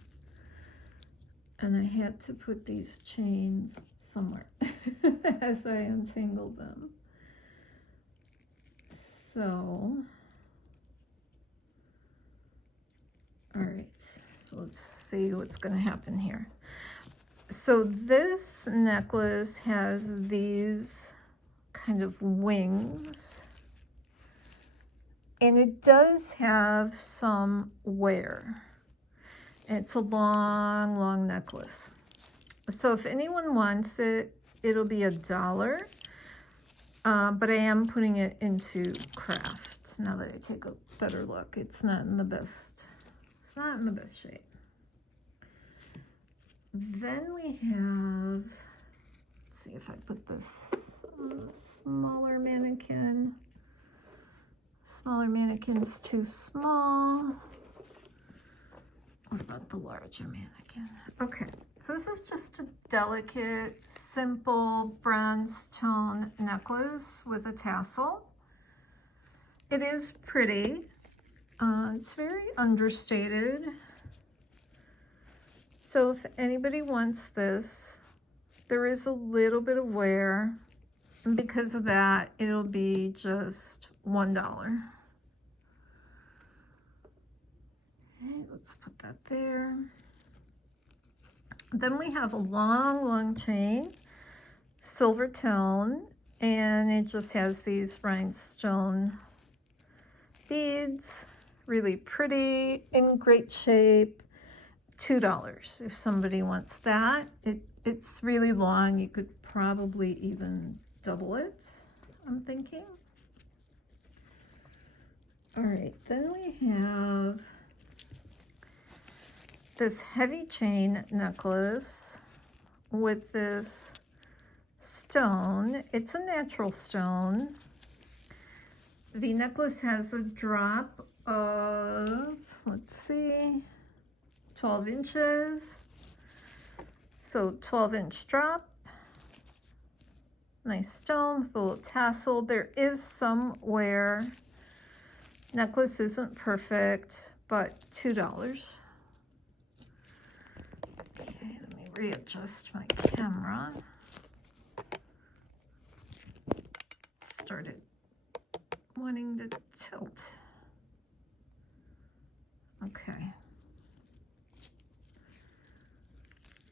and I had to put these chains somewhere as I untangled them. So, all right, so let's see what's going to happen here. So this necklace has these kind of wings, and it does have some wear. It's a long, long necklace. So if anyone wants it, it'll be $1. But I am putting it into craft now that I take a better look. It's not in the best shape. Then we have, let's see if I put this on a smaller mannequin. Smaller mannequin's too small. What about the larger mannequin? Okay, so this is just a delicate, simple bronze tone necklace with a tassel. It is pretty. It's very understated. So if anybody wants this, there is a little bit of wear. And because of that, it'll be just $1. Okay, let's put that there. Then we have a long, long chain, silver tone, and it just has these rhinestone beads, really pretty, in great shape. $2 if somebody wants that. It's really long. You could probably even double it, I'm thinking. All right, then we have this heavy chain necklace with this stone. It's a natural stone. The necklace has a drop of, let's see, 12 inches. So 12-inch drop. Nice stone with a little tassel. There is some wear. Necklace isn't perfect, but $2. readjust my camera. Started wanting to tilt. Okay.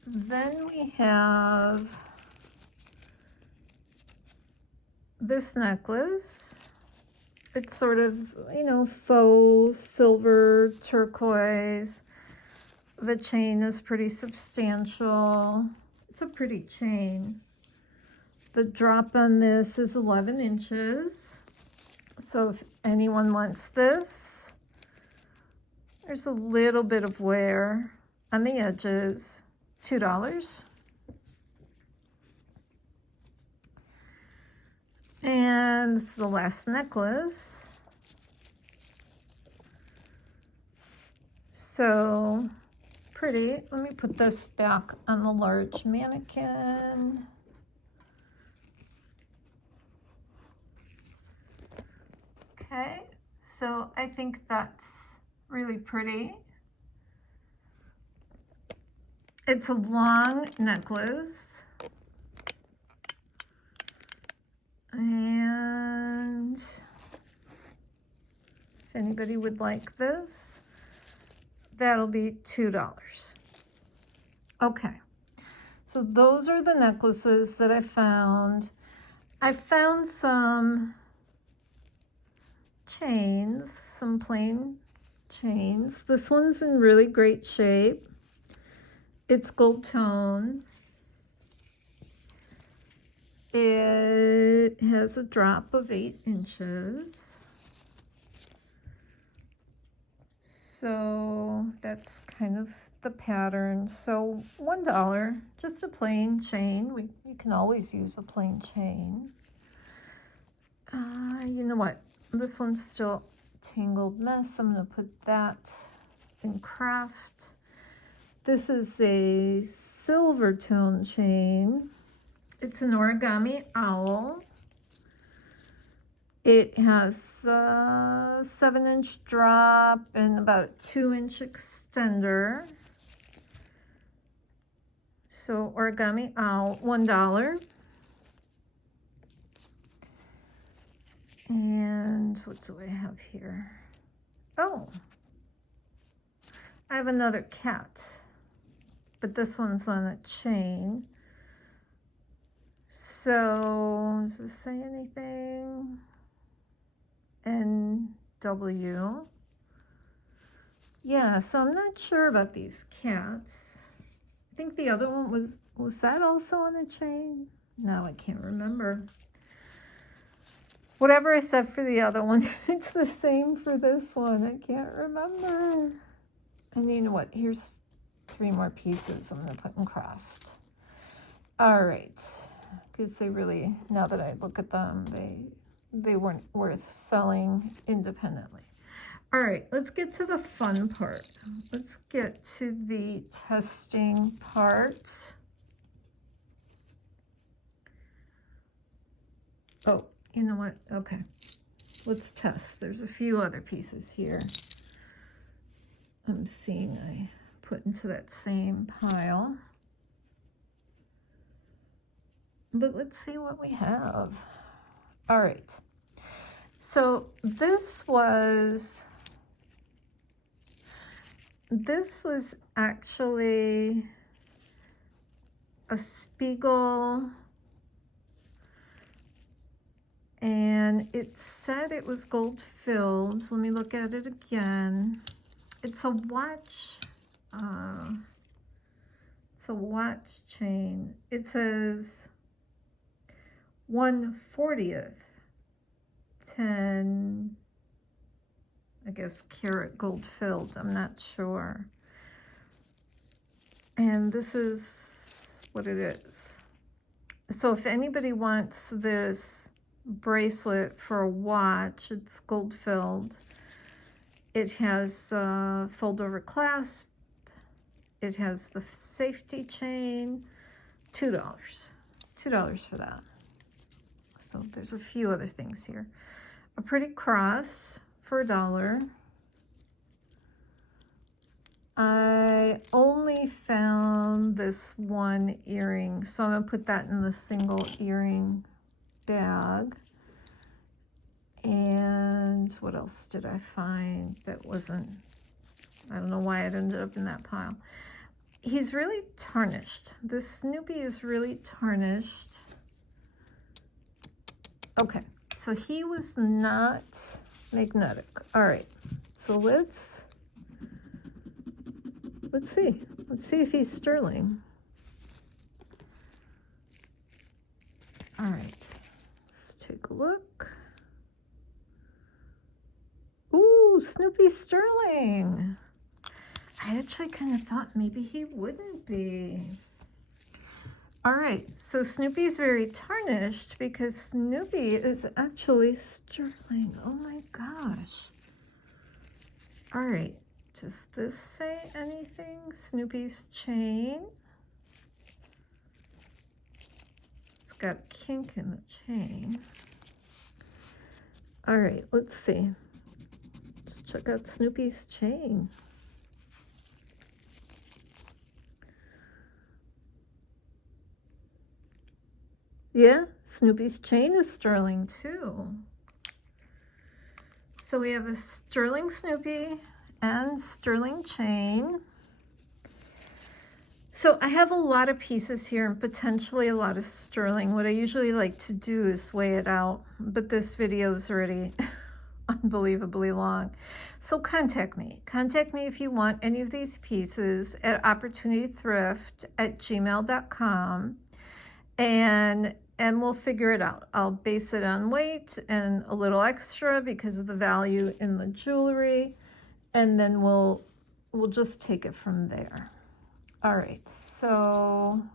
Then we have this necklace. It's sort of, you know, faux silver turquoise. The chain is pretty substantial. It's a pretty chain. The drop on this is 11 inches. So if anyone wants this, there's a little bit of wear on the edges, $2. And this is the last necklace. So pretty. Let me put this back on the large mannequin. Okay, so I think that's really pretty. It's a long necklace. And if anybody would like this, that'll be $2. Okay, so those are the necklaces that I found. I found some chains, some plain chains. This one's in really great shape. It's gold tone. It has a drop of 8 inches. So that's kind of the pattern. So $1, just a plain chain. You can always use a plain chain. You know what? This one's still tangled mess. I'm going to put that in craft. This is a silver tone chain. It's an origami owl. It has a 7-inch drop and about a 2-inch extender. So origami owl, $1. And what do I have here? Oh, I have another cat, but this one's on a chain. So does this say anything? NW. Yeah, so I'm not sure about these cats. I think the other one was that also on a chain? No, I can't remember. Whatever I said for the other one, it's the same for this one. I can't remember. And you know what? Here's 3 more pieces I'm going to put in craft. All right. Because they really, now that I look at them, they weren't worth selling independently. All right, let's get to the fun part. Let's get to the testing part. Oh, you know what? Okay, let's test. There's a few other pieces here I'm seeing I put into that same pile. But let's see what we have. All right. So this was actually a Spiegel, and it said it was gold filled. Let me look at it again. It's a watch. It's a watch chain. It says 1/40th 10, I guess, karat gold filled. I'm not sure. And this is what it is. So if anybody wants this bracelet for a watch, it's gold filled. It has a fold over clasp. It has the safety chain. $2. $2 for that. So there's a few other things here. A pretty cross for $1. I only found this one earring, so I'm going to put that in the single earring bag. And what else did I find that wasn't, I don't know why it ended up in that pile. He's really tarnished. This Snoopy is really tarnished. Okay, so he was not magnetic. All right, so let's see. Let's see if he's sterling. All right, let's take a look. Ooh, Snoopy sterling. I actually kind of thought maybe he wouldn't be. All right, so Snoopy's very tarnished because Snoopy is actually sterling. Oh my gosh. All right, does this say anything? Snoopy's chain. It's got a kink in the chain. All right, let's see. Let's check out Snoopy's chain. Yeah, Snoopy's chain is sterling too. So we have a sterling Snoopy and sterling chain. So I have a lot of pieces here and potentially a lot of sterling. What I usually like to do is weigh it out, but this video is already unbelievably long. So contact me. Contact me if you want any of these pieces at opportunitythrift@gmail.com. And we'll figure it out. I'll base it on weight and a little extra because of the value in the jewelry, and then we'll just take it from there. All right, so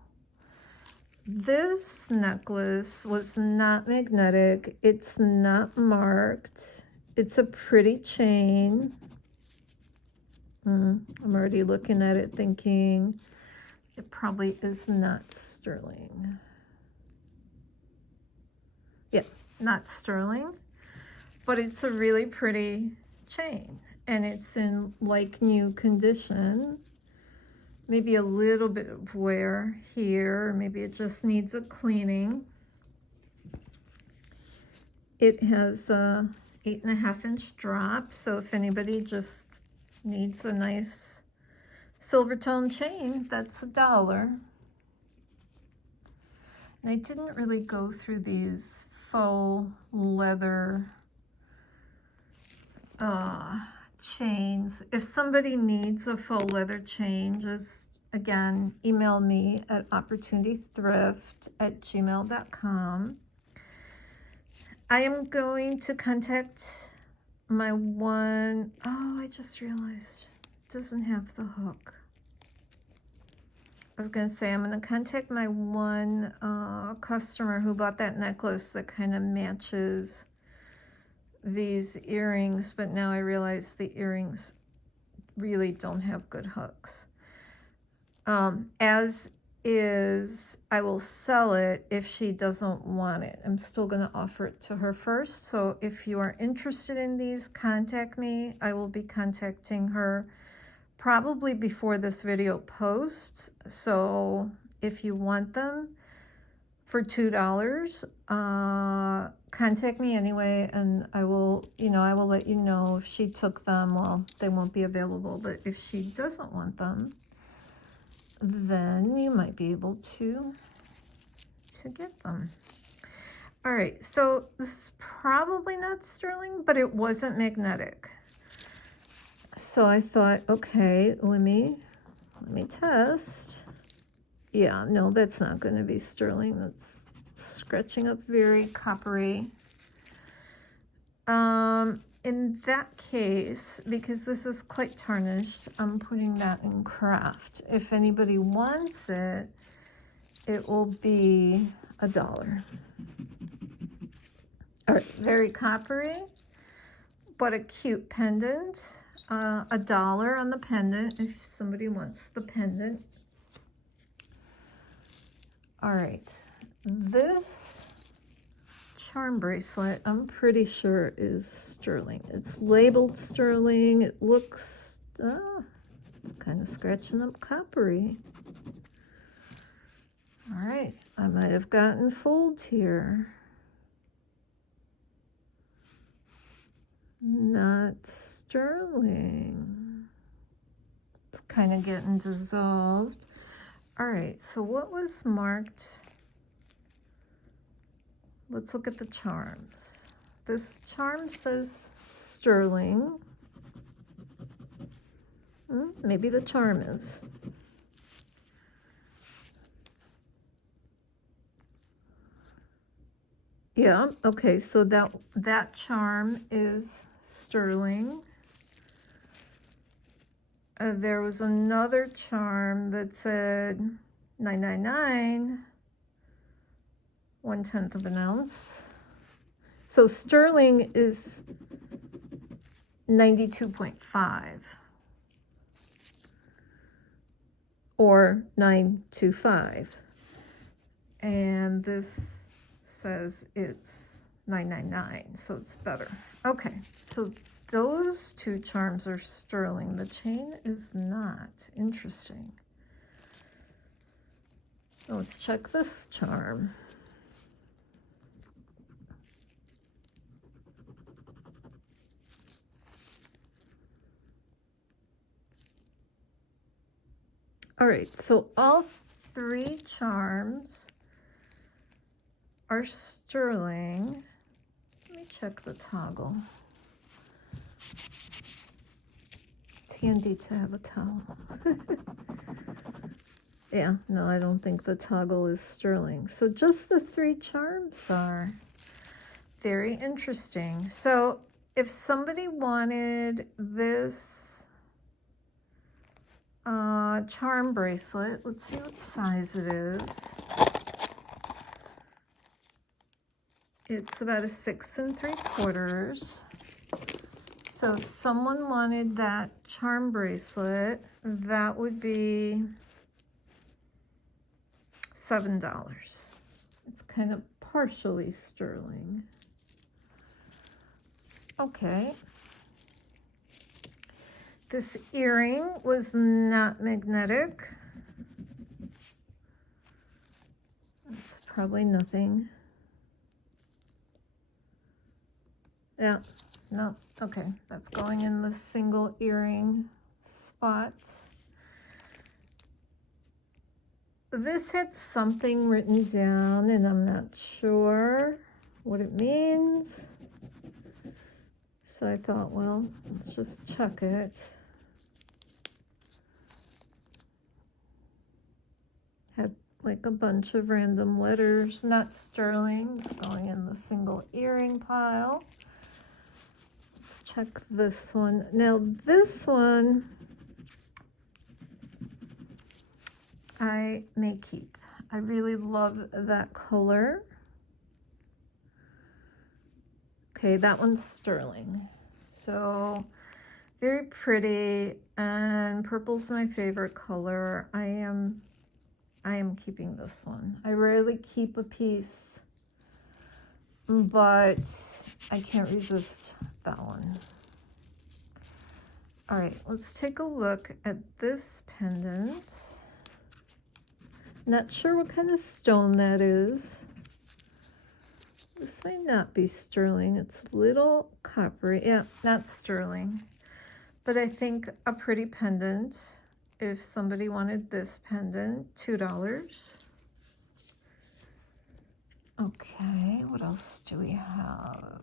this necklace was not magnetic. It's not marked. It's a pretty chain. I'm already looking at it thinking it probably is not sterling. Yeah, not sterling, but it's a really pretty chain and it's in like new condition. Maybe a little bit of wear here, maybe it just needs a cleaning. It has a 8.5-inch drop, so if anybody just needs a nice silver tone chain, that's $1. And I didn't really go through these faux leather chains. If somebody needs a faux leather chain, just again email me at opportunitythrift@gmail.com. I am going to contact my one, oh, I just realized it doesn't have the hook. I was going to say I'm going to contact my one customer who bought that necklace that kind of matches these earrings, but now I realize the earrings really don't have good hooks. As is, I will sell it if she doesn't want it. I'm still going to offer it to her first. So if you are interested in these, contact me. I will be contacting her probably before this video posts. So if you want them for $2, contact me anyway, and I will, I will let you know if she took them. Well, they won't be available, but if she doesn't want them, then you might be able to get them. All right, so this is probably not sterling, but it wasn't magnetic. So I thought, okay, let me test. Yeah, no, that's not going to be sterling. That's scratching up very coppery. In that case, because this is quite tarnished, I'm putting that in craft. If anybody wants it, it will be $1. All right, very coppery, but a cute pendant. $1 on the pendant if somebody wants the pendant. All right, this charm bracelet, I'm pretty sure is sterling. It's labeled sterling. It looks, It's kind of scratching up coppery. All right, I might have gotten fooled here. Not sterling. It's kind of getting dissolved. All right, so what was marked? Let's look at the charms. This charm says sterling. Maybe the charm is. Yeah, okay, so that charm is sterling. There was another charm that said 999, 1/10 of an ounce. So sterling is 92.5 or 925. And this says it's 999, so it's better. Okay, so those two charms are sterling. The chain is not. Interesting. Let's check this charm. All right, so all three charms are sterling. Let me check the toggle. It's handy to have a towel. Yeah, no, I don't think the toggle is sterling. So just the three charms are. Very interesting. So if somebody wanted this charm bracelet, let's see what size it is. It's about a 6 3/4. So if someone wanted that charm bracelet, that would be $7. It's kind of partially sterling. Okay. This earring was not magnetic. It's probably nothing. Yeah, no, okay. That's going in the single earring spot. This had something written down, and I'm not sure what it means. So I thought, well, let's just check it. Had like a bunch of random letters, not sterling, just going in the single earring pile. Let's check this one. Now this one I may keep. I really love that color. Okay, that one's sterling. So very pretty, and purple's my favorite color. I am keeping this one. I rarely keep a piece, but I can't resist that one. All right, let's take a look at this pendant. Not sure what kind of stone that is. This may not be sterling. It's a little coppery. Yeah, not sterling. But I think a pretty pendant. If somebody wanted this pendant, $2. Okay, what else do we have?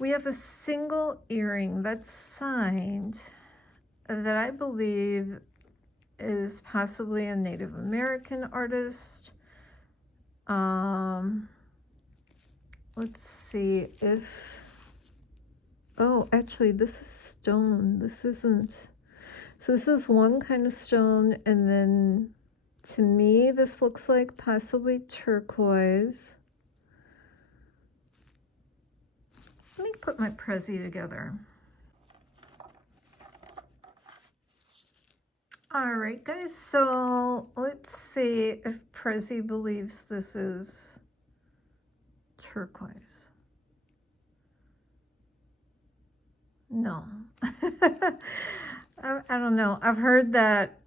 We have a single earring that's signed that I believe is possibly a Native American artist. Let's see if, oh, actually this is stone. This isn't, so this is one kind of stone, and then to me this looks like possibly turquoise. Let me put my Prezi together. All right, guys, so let's see if Prezi believes this is turquoise. No. I don't know. I've heard that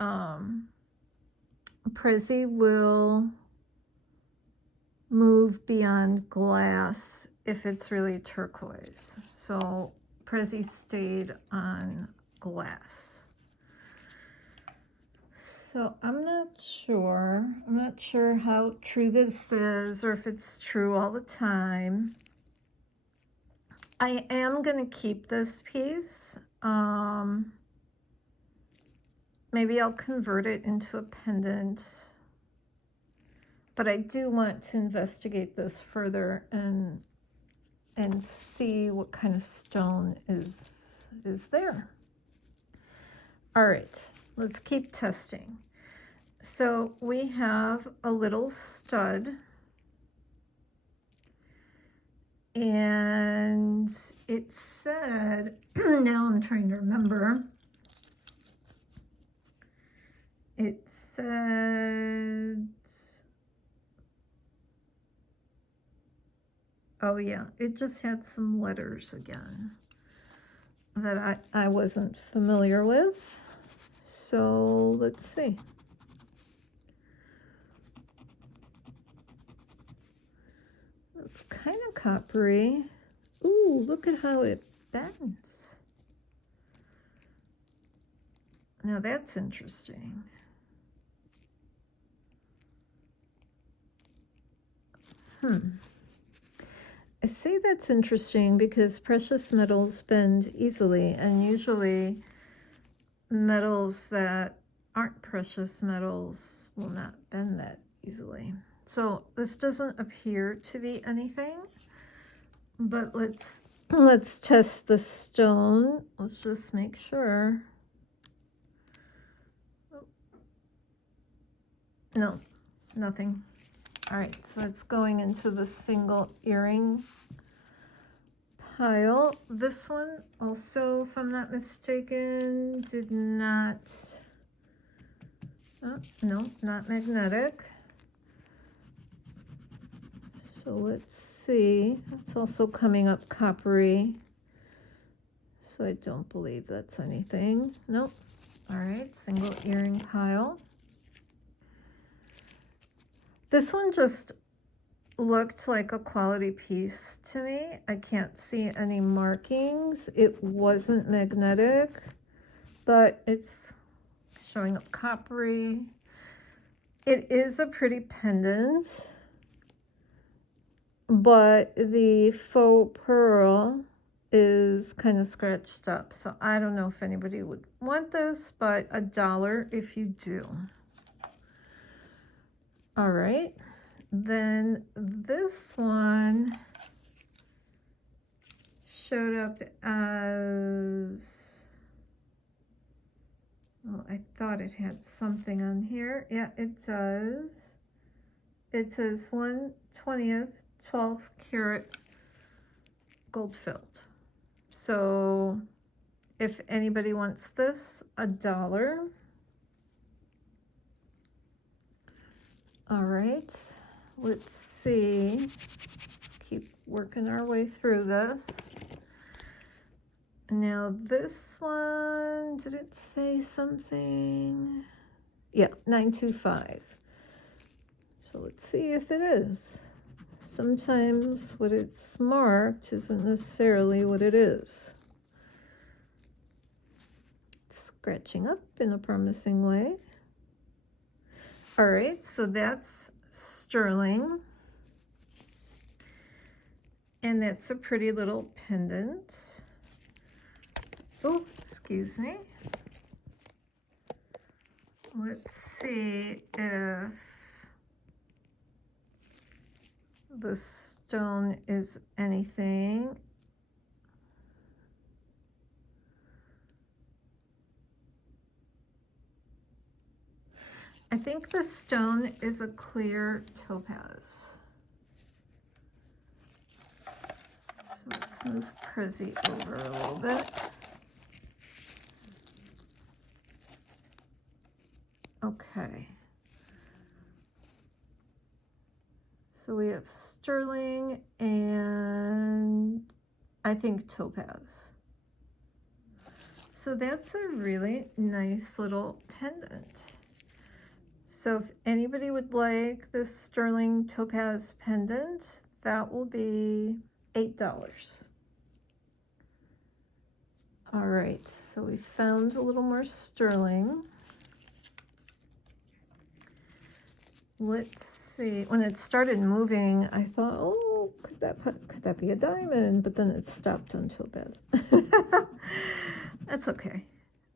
Prezi will move beyond glass if it's really turquoise. So Prezi stayed on glass. So I'm not sure. I'm not sure how true this is or if it's true all the time. I am going to keep this piece. Maybe I'll convert it into a pendant. But I do want to investigate this further and see what kind of stone is there. All right, let's keep testing. So we have a little stud, and it said, now I'm trying to remember, it said, oh yeah, it just had some letters again that I wasn't familiar with. So let's see. It's kind of coppery. Ooh, look at how it bends. Now that's interesting. I say that's interesting because precious metals bend easily, and usually metals that aren't precious metals will not bend that easily. So this doesn't appear to be anything, but let's test the stone. Let's just make sure. No, nothing. All right, so it's going into the single earring pile. This one also, if I'm not mistaken, did not, oh, no, not magnetic. So let's see, it's also coming up coppery. So I don't believe that's anything. Nope. All right, single earring pile. This one just looked like a quality piece to me. I can't see any markings. It wasn't magnetic, but it's showing up coppery. It is a pretty pendant, but the faux pearl is kind of scratched up. So I don't know if anybody would want this, but $1 if you do. All right. Then this one showed up as, well, I thought it had something on here. Yeah, it does. It says 1/20th 12 karat gold filled. So if anybody wants this, $1. All right, let's see. Let's keep working our way through this. Now this one, did it say something? Yeah, 925. So let's see if it is. Sometimes what it's marked isn't necessarily what it is. It's scratching up in a promising way. All right, so that's sterling. And that's a pretty little pendant. Oh, excuse me. Let's see if the stone is anything. I think the stone is a clear topaz. So let's move Prezi over a little bit. Okay. So we have sterling and I think topaz. So that's a really nice little pendant. So if anybody would like this sterling topaz pendant, that will be $8. All right, so we found a little more sterling. Let's see. When it started moving, I thought, oh, could that be a diamond? But then it stopped on topaz. That's okay.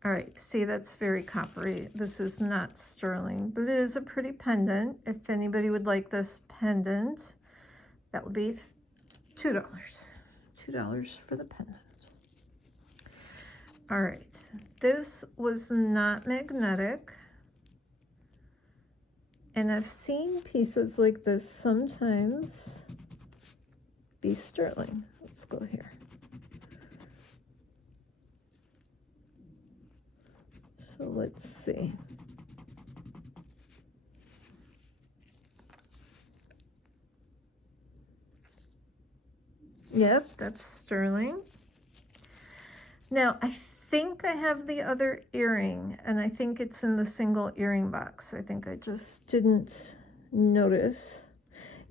All right, see, that's very coppery. This is not sterling, but it is a pretty pendant. If anybody would like this pendant, that would be $2. $2 for the pendant. All right, this was not magnetic. And I've seen pieces like this sometimes be sterling. Let's go here. So let's see. Yep, that's sterling. Now, I think I have the other earring, and I think it's in the single earring box. I think I just didn't notice.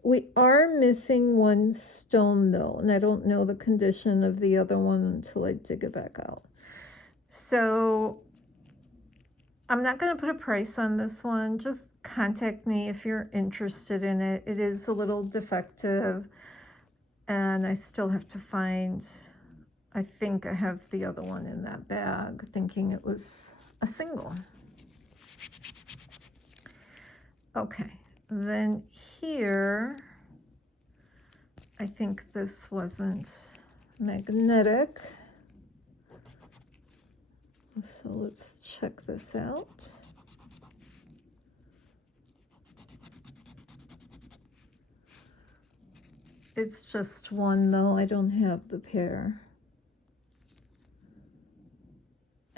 We are missing one stone, though, and I don't know the condition of the other one until I dig it back out. So I'm not going to put a price on this one. Just contact me if you're interested in it. It is a little defective, and I still have to find... I think I have the other one in that bag, thinking it was a single. Okay, then here, I think this wasn't magnetic. So let's check this out. It's just one though, I don't have the pair.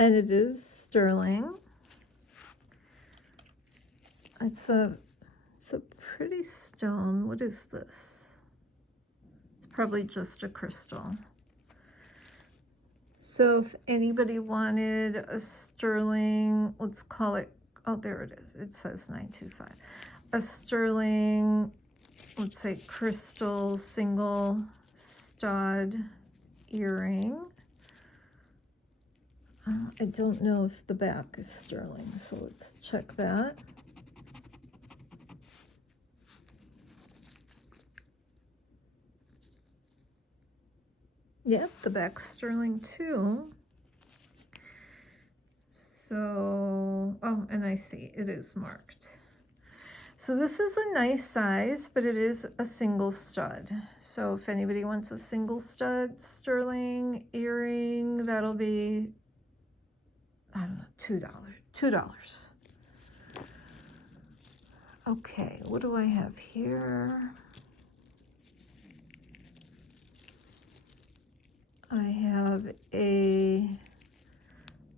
And it is sterling. It's a pretty stone. What is this? It's probably just a crystal. So if anybody wanted a sterling, let's call it, oh, there it is. It says 925. A sterling, let's say crystal single stud earring. I don't know if the back is sterling, so let's check that. Yep, the back's sterling too. So, oh, and I see, it is marked. So this is a nice size, but it is a single stud. So if anybody wants a single stud sterling earring, that'll be, I don't know, $2. Okay, what do I have here? I have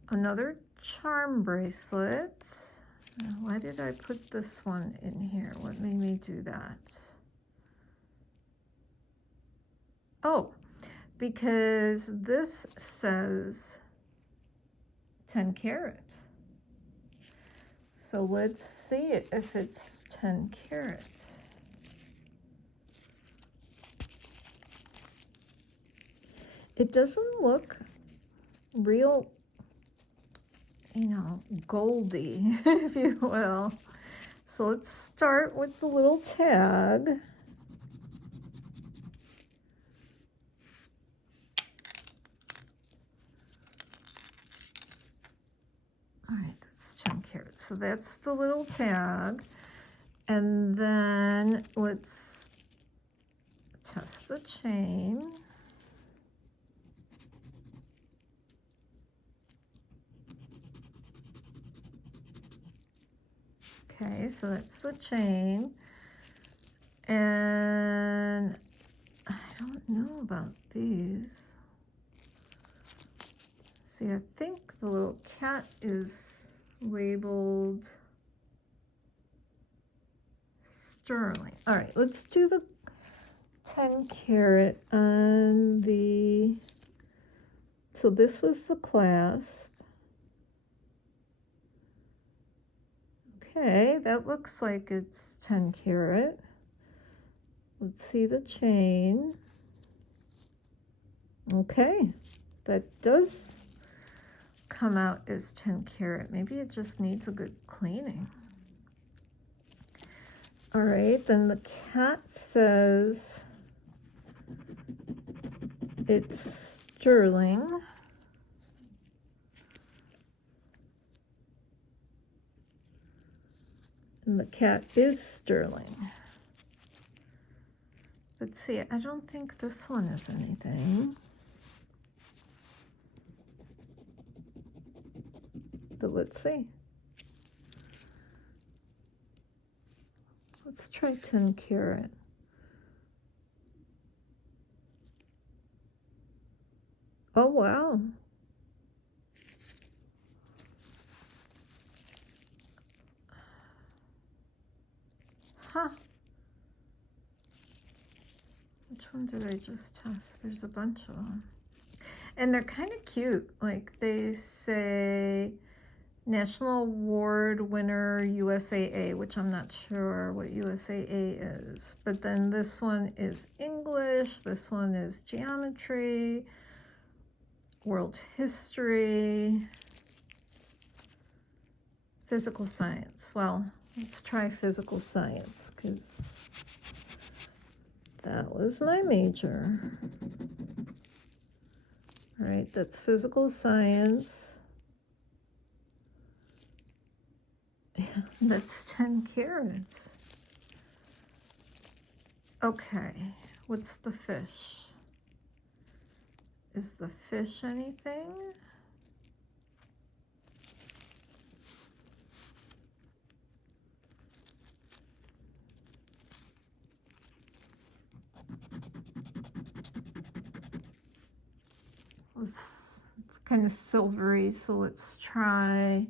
another charm bracelet. Now, why did I put this one in here? What made me do that? Oh, because this says 10 karat. So let's see if it's 10 karat. It doesn't look real, you know, goldy, if you will. So let's start with the little tag. All right, that's 10 karat. So that's the little tag. And then let's test the chain. Okay, so that's the chain. And I don't know about these. See, I think the little cat is labeled sterling. All right, let's do the 10 karat on the so this was the clasp. Okay, that looks like it's 10 karat. Let's see the chain. Okay, that does come out as 10 karat. Maybe it just needs a good cleaning. All right, then the cat says it's sterling. And the cat is sterling. But see, I don't think this one is anything. But let's see. Let's try 10 karat. Oh, wow. Huh. Which one did I just test? There's a bunch of them. And they're kind of cute. Like they say National Award winner USAA, which I'm not sure what USAA is. But then this one is English. This one is geometry, world history, physical science. Well, let's try physical science because that was my major. All right, that's physical science. Yeah, that's 10 carats. Okay, what's the fish? Is the fish anything? It's kind of silvery, so let's try.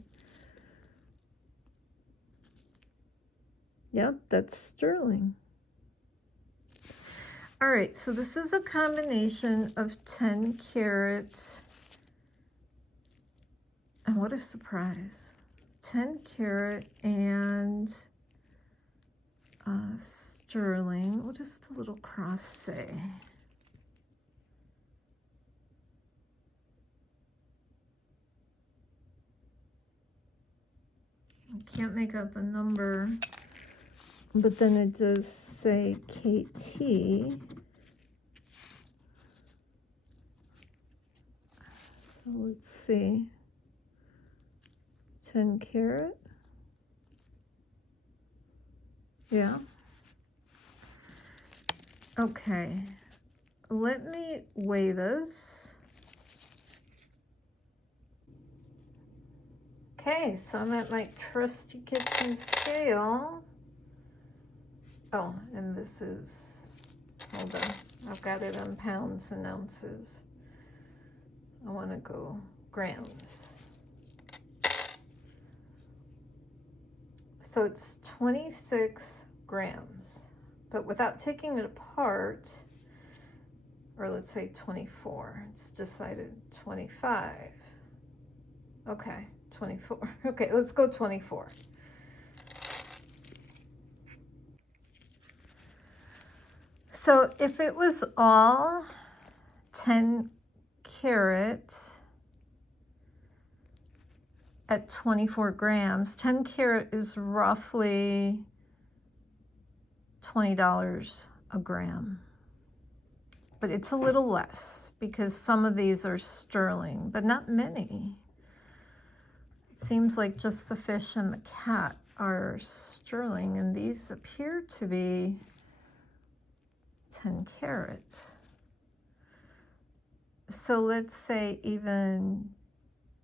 Yep, that's sterling. All right, so this is a combination of 10 carats. And what a surprise. 10 karat and sterling. What does the little cross say? I can't make out the number, but then it does say KT. So let's see. 10 karat. Yeah. Okay. Let me weigh this. Okay, so I'm at my trusty kitchen scale. Oh, and this is, hold on, I've got it on pounds and ounces. I want to go grams. So it's 26 grams, but without taking it apart, or let's say 24, it's decided 25. Okay, 24. Okay, let's go 24. So if it was all 10 karat at 24 grams, 10 karat is roughly $20 a gram. But it's a little less because some of these are sterling, but not many. It seems like just the fish and the cat are sterling, and these appear to be 10 karat. So let's say even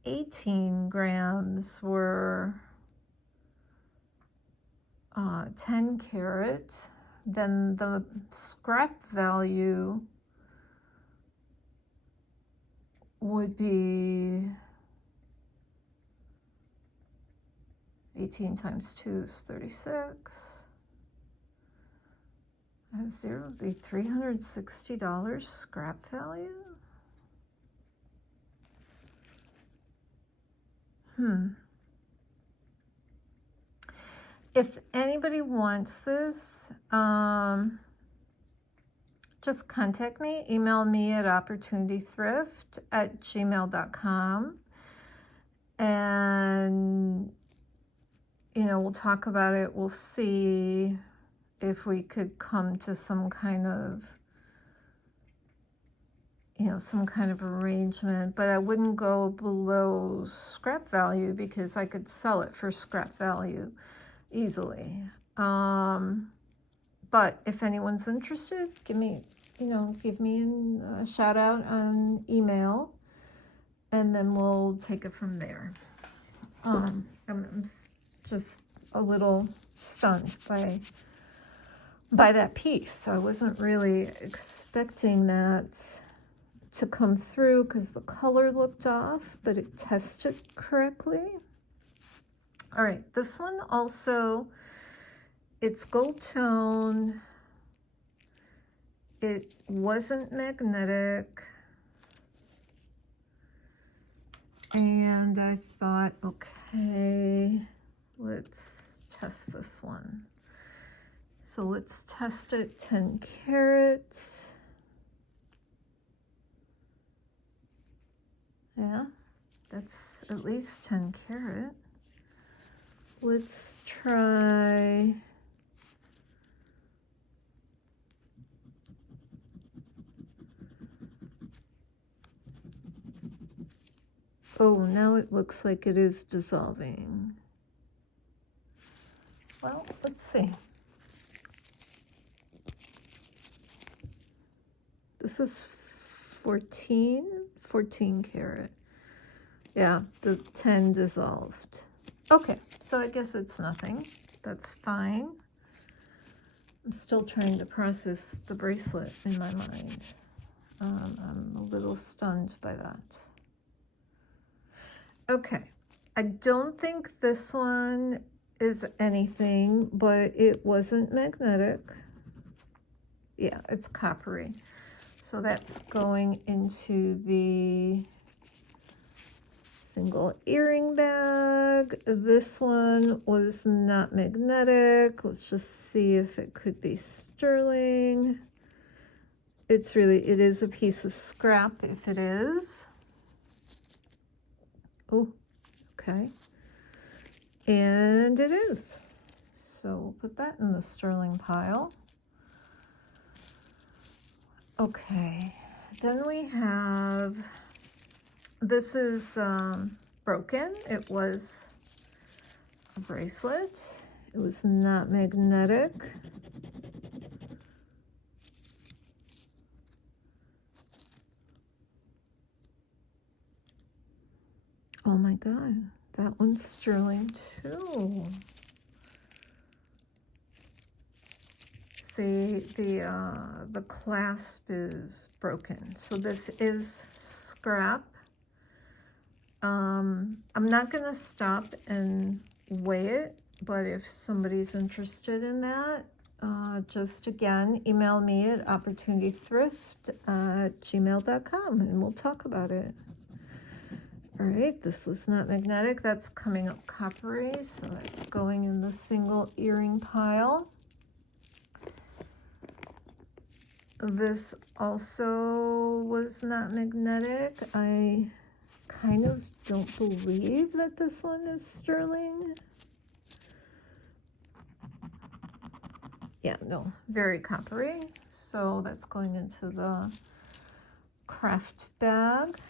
18 grams were 10 karat, then the scrap value would be 18 times 2 is 36. Zero would be $360 scrap value. If anybody wants this, just contact me, email me at opportunitythrift@gmail.com, and we'll talk about it. We'll see if we could come to some kind of arrangement, but I wouldn't go below scrap value because I could sell it for scrap value easily. But if anyone's interested, give me a shout out on email, and then we'll take it from there. I'm just a little stunned by that piece. I wasn't really expecting that to come through because the color looked off, but it tested correctly. All right, this one also, it's gold tone. It wasn't magnetic. And I thought, okay, let's test this one. So let's test it, 10 carats. Yeah, that's at least 10 carat. Let's try now it looks like it is dissolving. Well, let's see. This is 14 carat. Yeah, the 10 dissolved. Okay, so I guess it's nothing. That's fine. I'm still trying to process the bracelet in my mind. I'm a little stunned by that. Okay, I don't think this one is anything, but it wasn't magnetic. Yeah, it's coppery. So that's going into the single earring bag. This one was not magnetic. Let's just see if it could be sterling. It is a piece of scrap if it is. Oh, okay. And it is. So we'll put that in the sterling pile. Okay, then we have, this is broken. It was a bracelet. It was not magnetic. Oh my God, that one's sterling too. See, the clasp is broken. So this is scrap. I'm not gonna stop and weigh it, but if somebody's interested in that, just again, email me at opportunitythrift@gmail.com and we'll talk about it. All right, this was not magnetic. That's coming up coppery, so that's going in the single earring pile. This also was not magnetic. I kind of don't believe that this one is sterling. Yeah, no, very coppery. So that's going into the craft bag.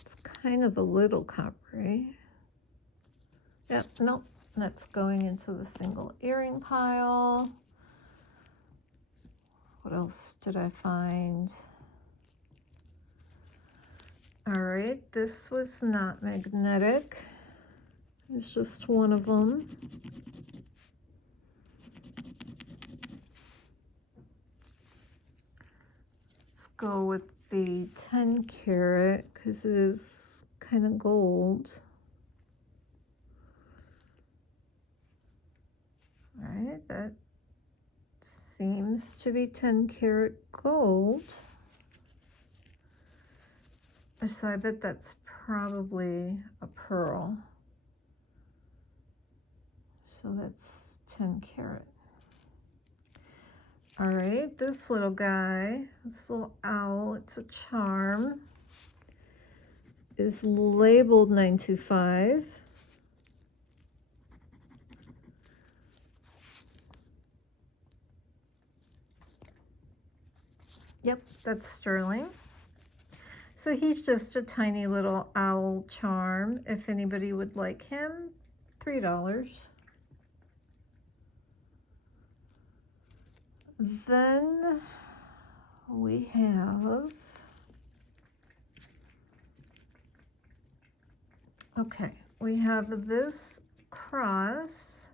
It's kind of a little coppery. Yep, nope, that's going into the single earring pile. What else did I find? All right, this was not magnetic. It's just one of them. Let's go with the 10 carat because it is kind of gold. All right, that seems to be 10 karat gold. So I bet that's probably a pearl. So that's 10 karat. All right, this little guy, this little owl, it's a charm, is labeled 925. Yep, that's sterling. So he's just a tiny little owl charm. If anybody would like him, $3. Then we have, okay, we have this cross.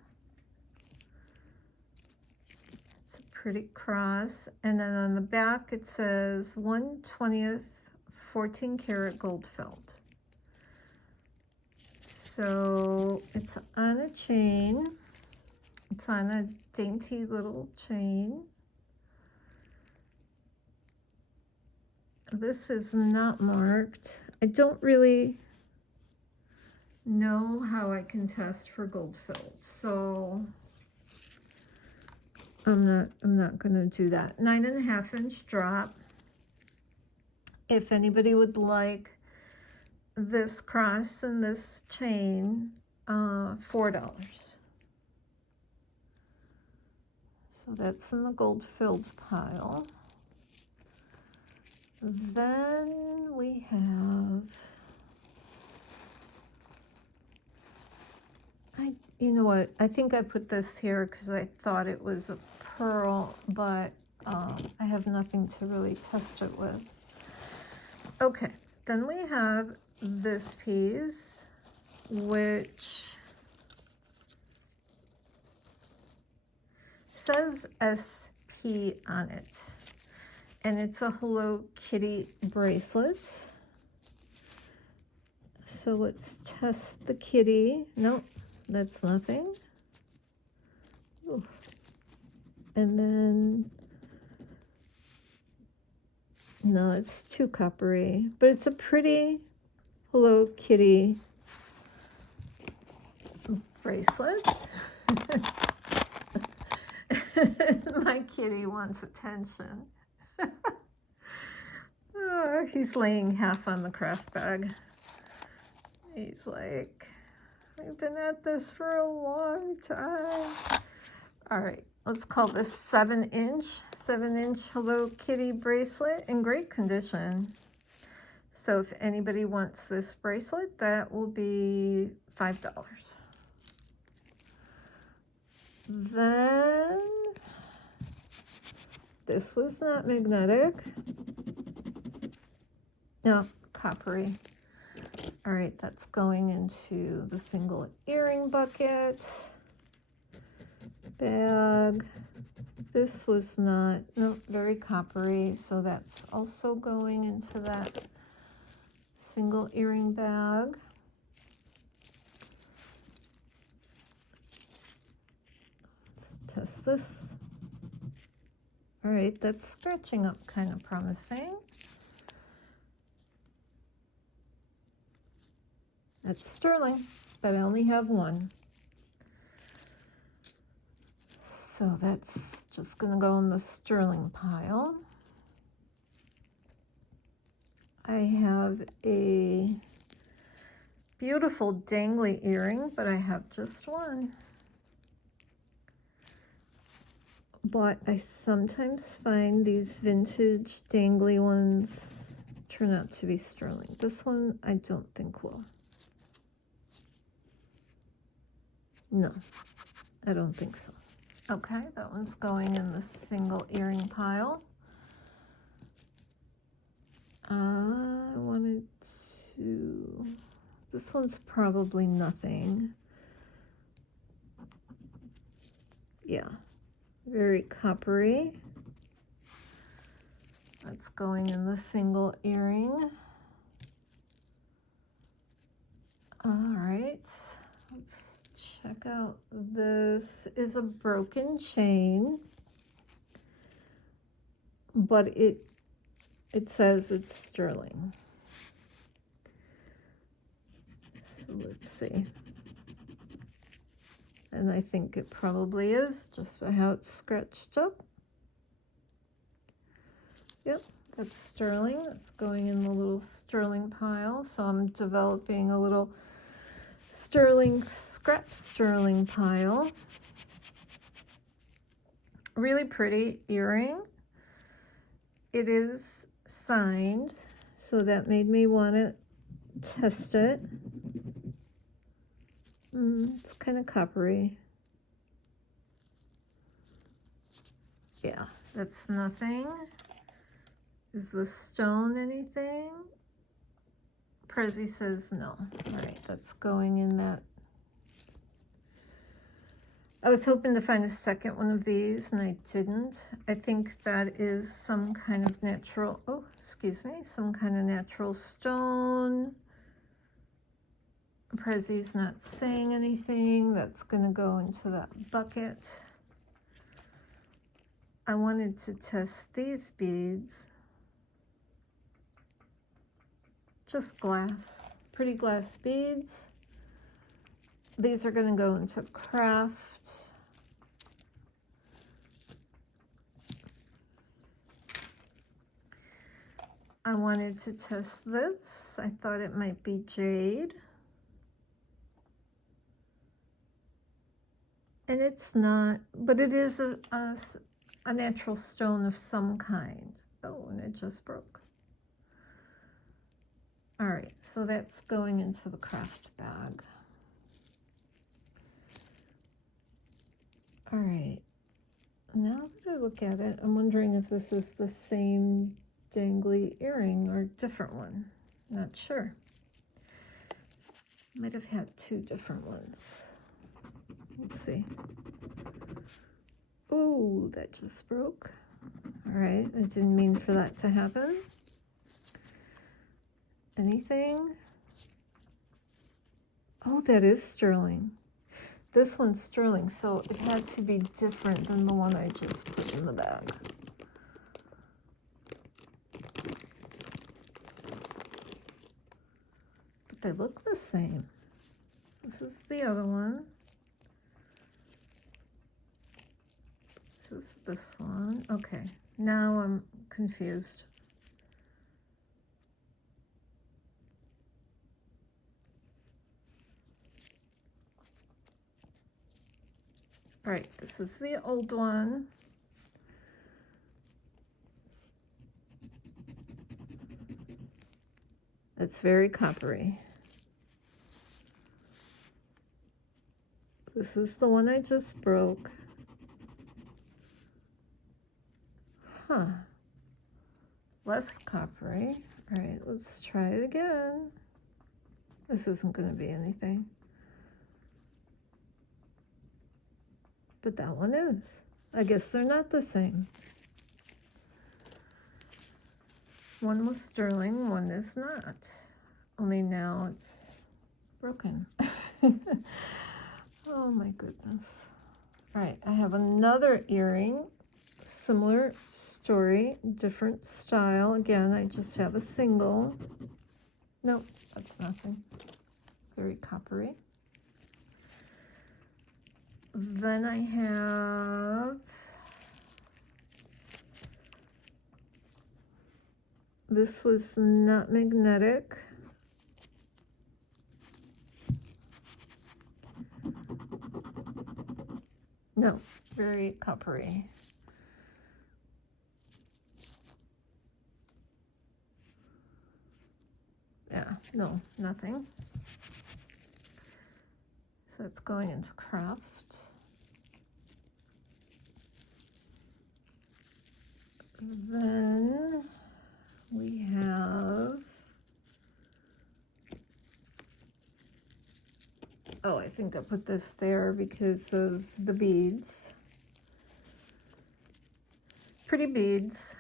It's a pretty cross. And then on the back it says 1/20th 14 karat gold felt. So it's on a chain. It's on a dainty little chain. This is not marked. I don't really know how I can test for gold filled, so I'm not gonna do that. 9.5 inch drop. If anybody would like this cross and this chain, $4. So that's in the gold filled pile. Then we have, you know what, I think I put this here because I thought it was a pearl, but I have nothing to really test it with. Okay, then we have this piece, which says SP on it. And it's a Hello Kitty bracelet. So let's test the kitty. Nope, that's nothing. Ooh. And then, no, it's too coppery, but it's a pretty Hello Kitty bracelet. My kitty wants attention. Oh, he's laying half on the craft bag. He's like, I've been at this for a long time. All right, let's call this 7-inch Hello Kitty bracelet in great condition. So if anybody wants this bracelet, that will be $5. Then this was not magnetic. No, coppery. All right, that's going into the single earring bucket. Bag. This was not, no, very coppery, so that's also going into that single earring bag. Let's test this. All right, that's scratching up kind of promising. That's sterling, but I only have one. So that's just gonna go in the sterling pile. I have a beautiful dangly earring, but I have just one. But I sometimes find these vintage dangly ones turn out to be sterling. This one I don't think will. No, I don't think so. Okay, that one's going in the single earring pile. I wanted to, this one's probably nothing. Yeah, very coppery. That's going in the single earring. All right, let's check out. This is a broken chain. but it says it's sterling. So let's see. And I think it probably is, just by how it's scratched up. Yep, that's sterling. That's going in the little sterling pile. So I'm developing a little sterling, scrap sterling pile. Really pretty earring. It is signed, so that made me want to test it. It's kind of coppery. Yeah, that's nothing. Is the stone anything? Prezi says no. All right, that's going in that. I was hoping to find a second one of these, and I didn't. I think that is some kind of natural, oh, excuse me, some kind of natural stone. Prezi's not saying anything. That's going to go into that bucket. I wanted to test these beads. Just glass, pretty glass beads. These are going to go into craft. I wanted to test this. I thought it might be jade. And it's not, but it is a natural stone of some kind. Oh, and it just broke. All right, so that's going into the craft bag. All right, now that I look at it, I'm wondering if this is the same dangly earring or different one. Not sure. Might have had two different ones. Let's see. Ooh, that just broke. All right, I didn't mean for that to happen. Anything? Oh, that is sterling. This one's sterling, so it had to be different than the one I just put in the bag. But they look the same. This is the other one. This is this one. Okay, now I'm confused. All right, this is the old one. It's very coppery. This is the one I just broke. Huh. Less coppery. All right, let's try it again. This isn't going to be anything. But that one is. I guess they're not the same. One was sterling, one is not. Only now it's broken. Oh my goodness. All right, I have another earring. Similar story, different style. Again, I just have a single. Nope, that's nothing. Very coppery. Then I have this was not magnetic. No, very coppery. Yeah, no, nothing. So it's going into craft. Then we have, oh, I think I put this there because of the beads. Pretty beads,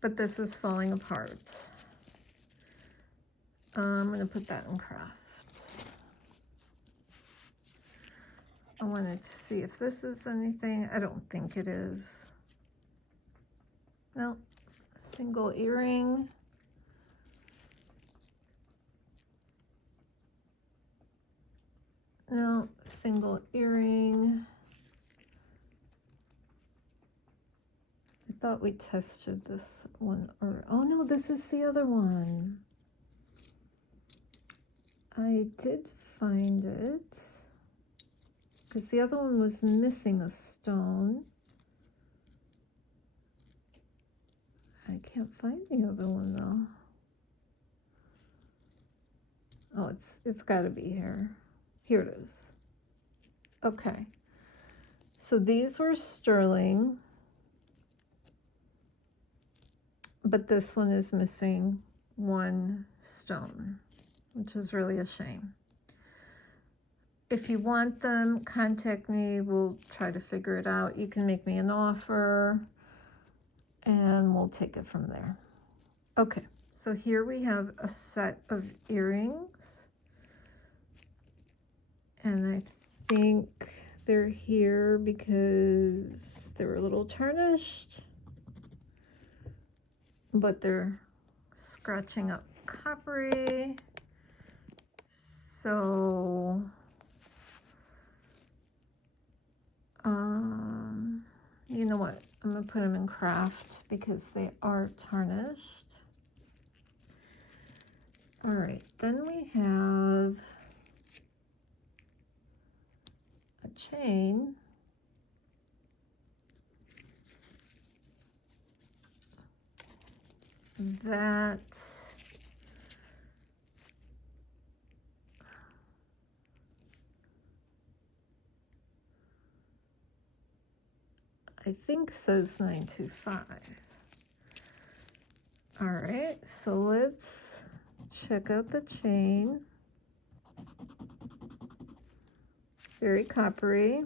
but this is falling apart. I'm going to put that in craft. I wanted to see if this is anything. I don't think it is. No, single earring. No, single earring. I thought we tested this one, or oh no, this is the other one. I did find it because the other one was missing a stone. I can't find the other one though. Oh, it's got to be here. Here it is. Okay. So these were sterling, but this one is missing one stone, which is really a shame. If you want them, contact me. We'll try to figure it out. You can make me an offer and we'll take it from there. Okay, so here we have a set of earrings. And I think they're here because they were a little tarnished, but they're scratching up coppery. So, you know what? I'm gonna put them in craft because they are tarnished. All right, then we have a chain. That I think says 925. All right, so let's check out the chain. Very coppery.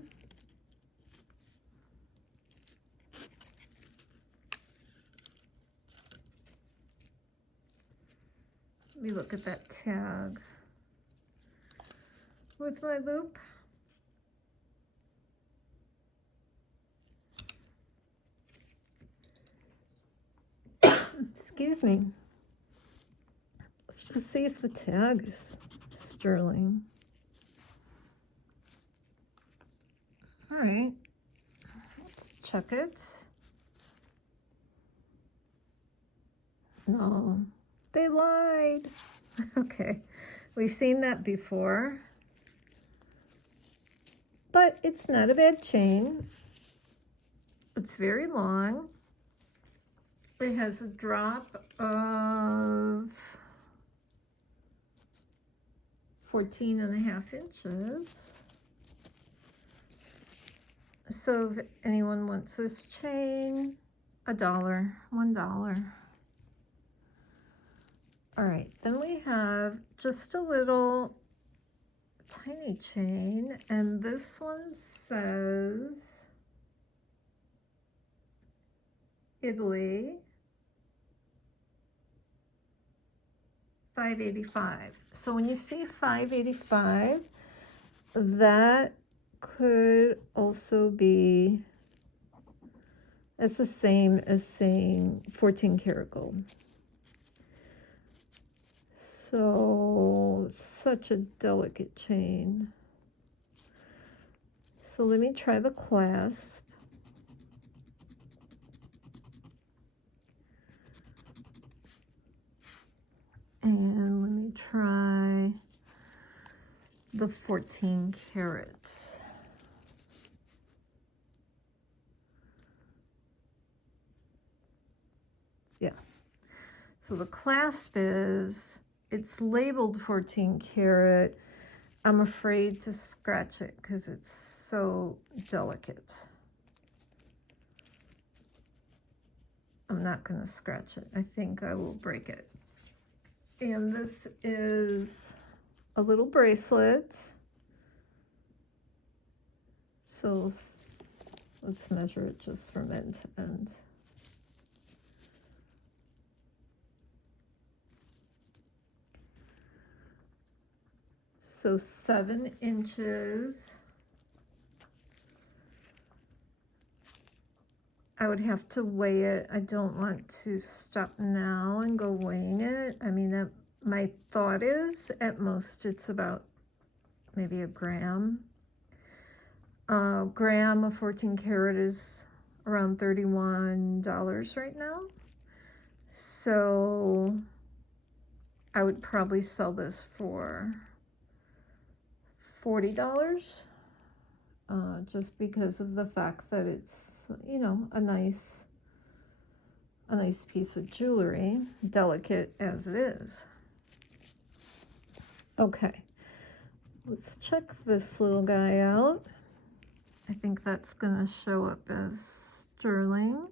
Let me look at that tag with my loop. Excuse me. Let's just see if the tag is sterling. All right, let's check it. No, they lied. Okay, we've seen that before, but it's not a bad chain. It's very long. It has a drop of 14.5 inches. So if anyone wants this chain, $1, $1. All right, then we have just a little tiny chain, and this one says Italy, $5.85. So when you see $5.85, that could also be, it's the same as saying 14 karat gold. So such a delicate chain. So let me try the clasp. And let me try the 14 carats. Yeah. So the clasp is, it's labeled 14 karat. I'm afraid to scratch it because it's so delicate. I'm not going to scratch it. I think I will break it. And this is a little bracelet. So let's measure it just from end to end. So 7 inches I would have to weigh it. I don't want to stop now and go weighing it. I mean, my thought is at most it's about maybe a gram. Gram of 14 karat is around $31 right now. So I would probably sell this for $40. Just because of the fact that it's, you know, a nice piece of jewelry, delicate as it is. Okay, let's check this little guy out. I think that's gonna show up as sterling.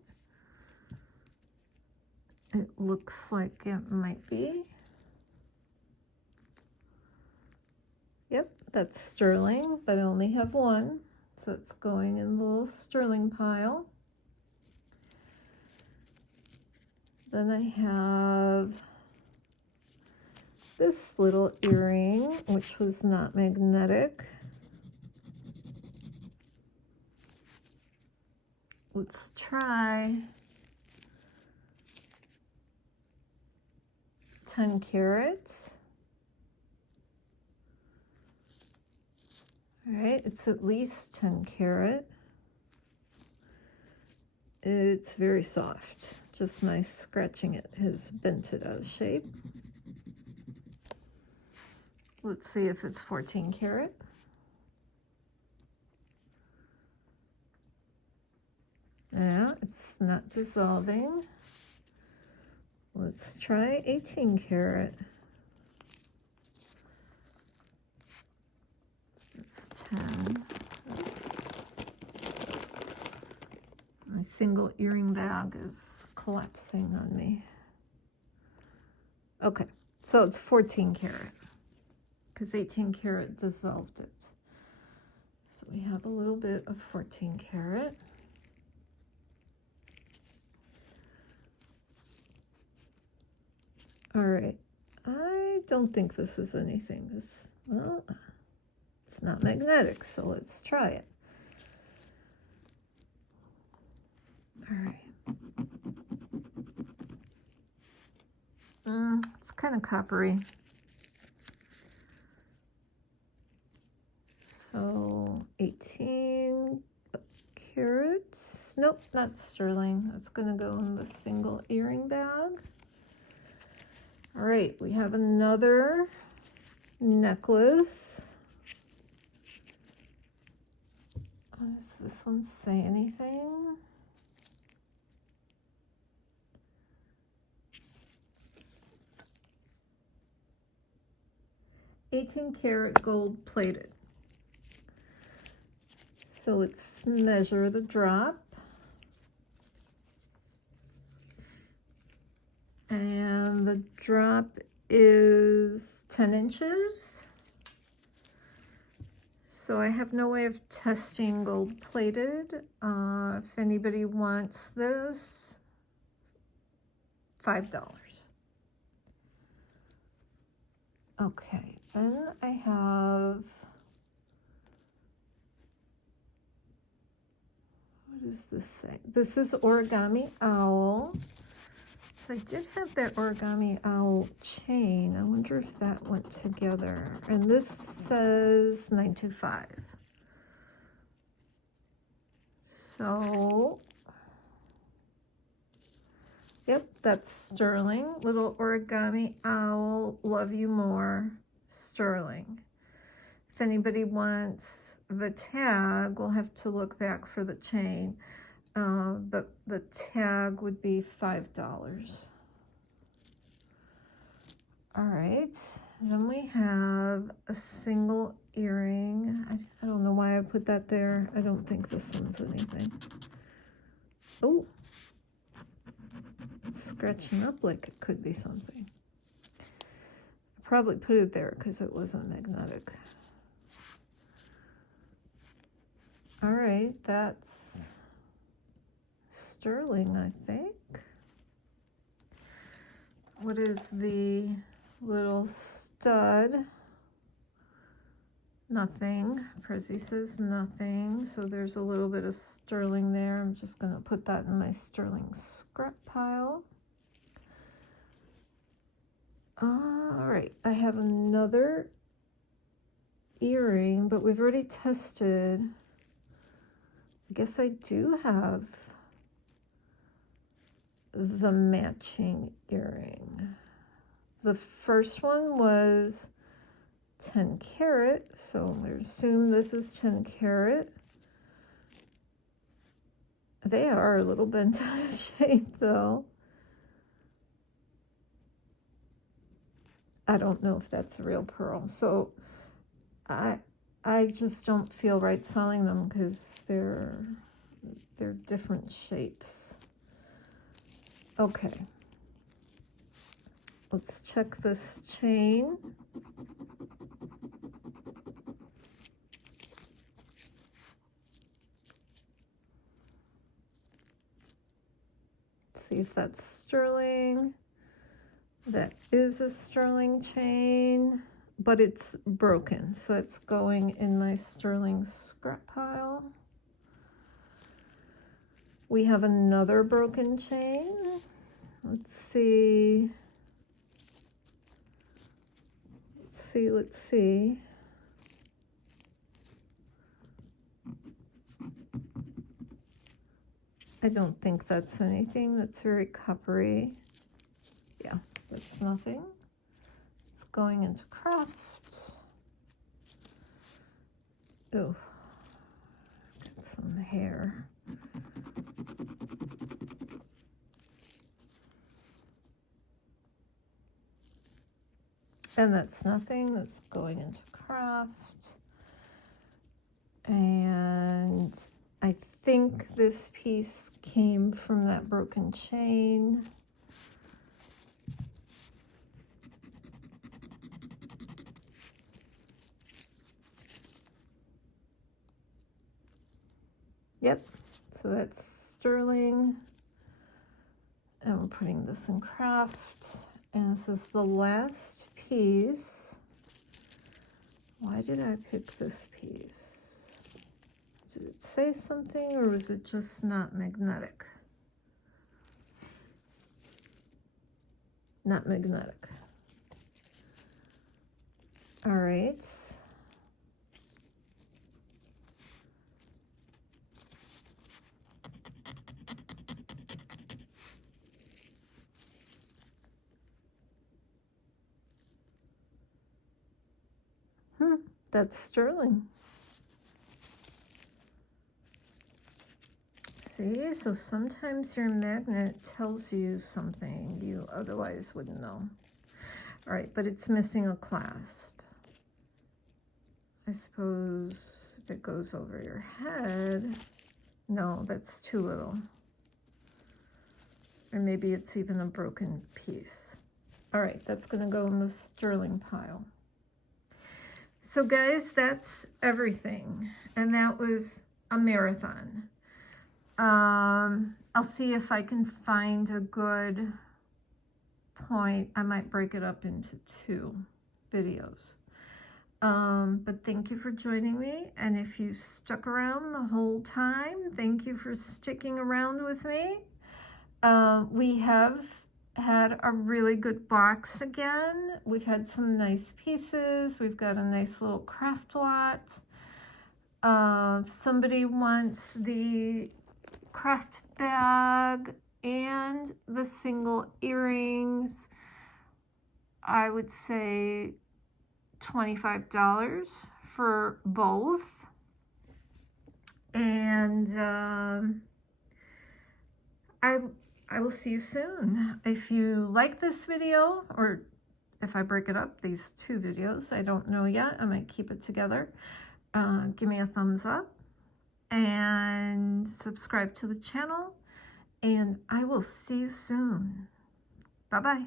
It looks like it might be. Yep, that's sterling, but I only have one. So it's going in the little sterling pile. Then I have this little earring, which was not magnetic. Let's try 10 carats. All right, it's at least 10 karat. It's very soft. Just my scratching it has bent it out of shape. Let's see if it's 14 karat. Yeah, it's not dissolving. Let's try 18 karat. It's 10. Oops. My single earring bag is collapsing on me. Okay, so it's 14 karat because 18 karat dissolved it. So we have a little bit of 14 karat. All right, I don't think this is anything. This, well, it's not magnetic, so let's try it. All right. It's kind of coppery. So 18 carats. Nope, not sterling. That's gonna go in the single earring bag. All right, we have another necklace. Does this one say anything? "18 karat gold plated." So let's measure the drop. And the drop is 10 inches. So I have no way of testing gold plated. If anybody wants this, $5. Okay, then I have, what does this say? This is Origami Owl. So I did have that Origami Owl chain. I wonder if that went together. And this says 925. So, yep, that's sterling. Little Origami Owl, love you more, sterling. If anybody wants the tag, we'll have to look back for the chain. But the tag would be $5. All right, then we have a single earring. I don't know why I put that there. I don't think this one's anything. Oh, it's scratching up like it could be something. I probably put it there because it wasn't magnetic. All right, that's sterling, I think. What is the little stud? Nothing. Prezi says nothing. So there's a little bit of sterling there. I'm just going to put that in my sterling scrap pile. All right. I have another earring, but we've already tested. I guess I do have the matching earring. The first one was 10 carat, so I assume this is 10 carat. They are a little bent out of shape though. I don't know if that's a real pearl, so I just don't feel right selling them because they're different shapes. Okay, let's check this chain. See if that's sterling. That is a sterling chain, but it's broken, so it's going in my sterling scrap pile. We have another broken chain. Let's see. Let's see. I don't think that's anything. That's very coppery. Yeah, that's nothing. It's going into craft. Oh, got some hair. And that's nothing. That's going into craft. And I think this piece came from that broken chain. Yep, so that's sterling. And I'm putting this in craft. And this is the last piece. Why did I pick this piece? Did it say something or was it just not magnetic? Not magnetic. All right. That's sterling. See, so sometimes your magnet tells you something you otherwise wouldn't know. All right, but it's missing a clasp. I suppose if it goes over your head, no, that's too little. Or maybe it's even a broken piece. All right, that's gonna go in the sterling pile. So guys, that's everything. And that was a marathon. I'll see if I can find a good point. I might break it up into 2 videos. But thank you for joining me. And if you stuck around the whole time, thank you for sticking around with me. We have had a really good box again. We've had some nice pieces. We've got a nice little craft lot. Somebody wants the craft bag and the single earrings. I would say $25 for both. And I will see you soon. If you like this video, or if I break it up, these 2 videos, I don't know yet. I might keep it together. Give me a thumbs up and subscribe to the channel. And I will see you soon. Bye-bye.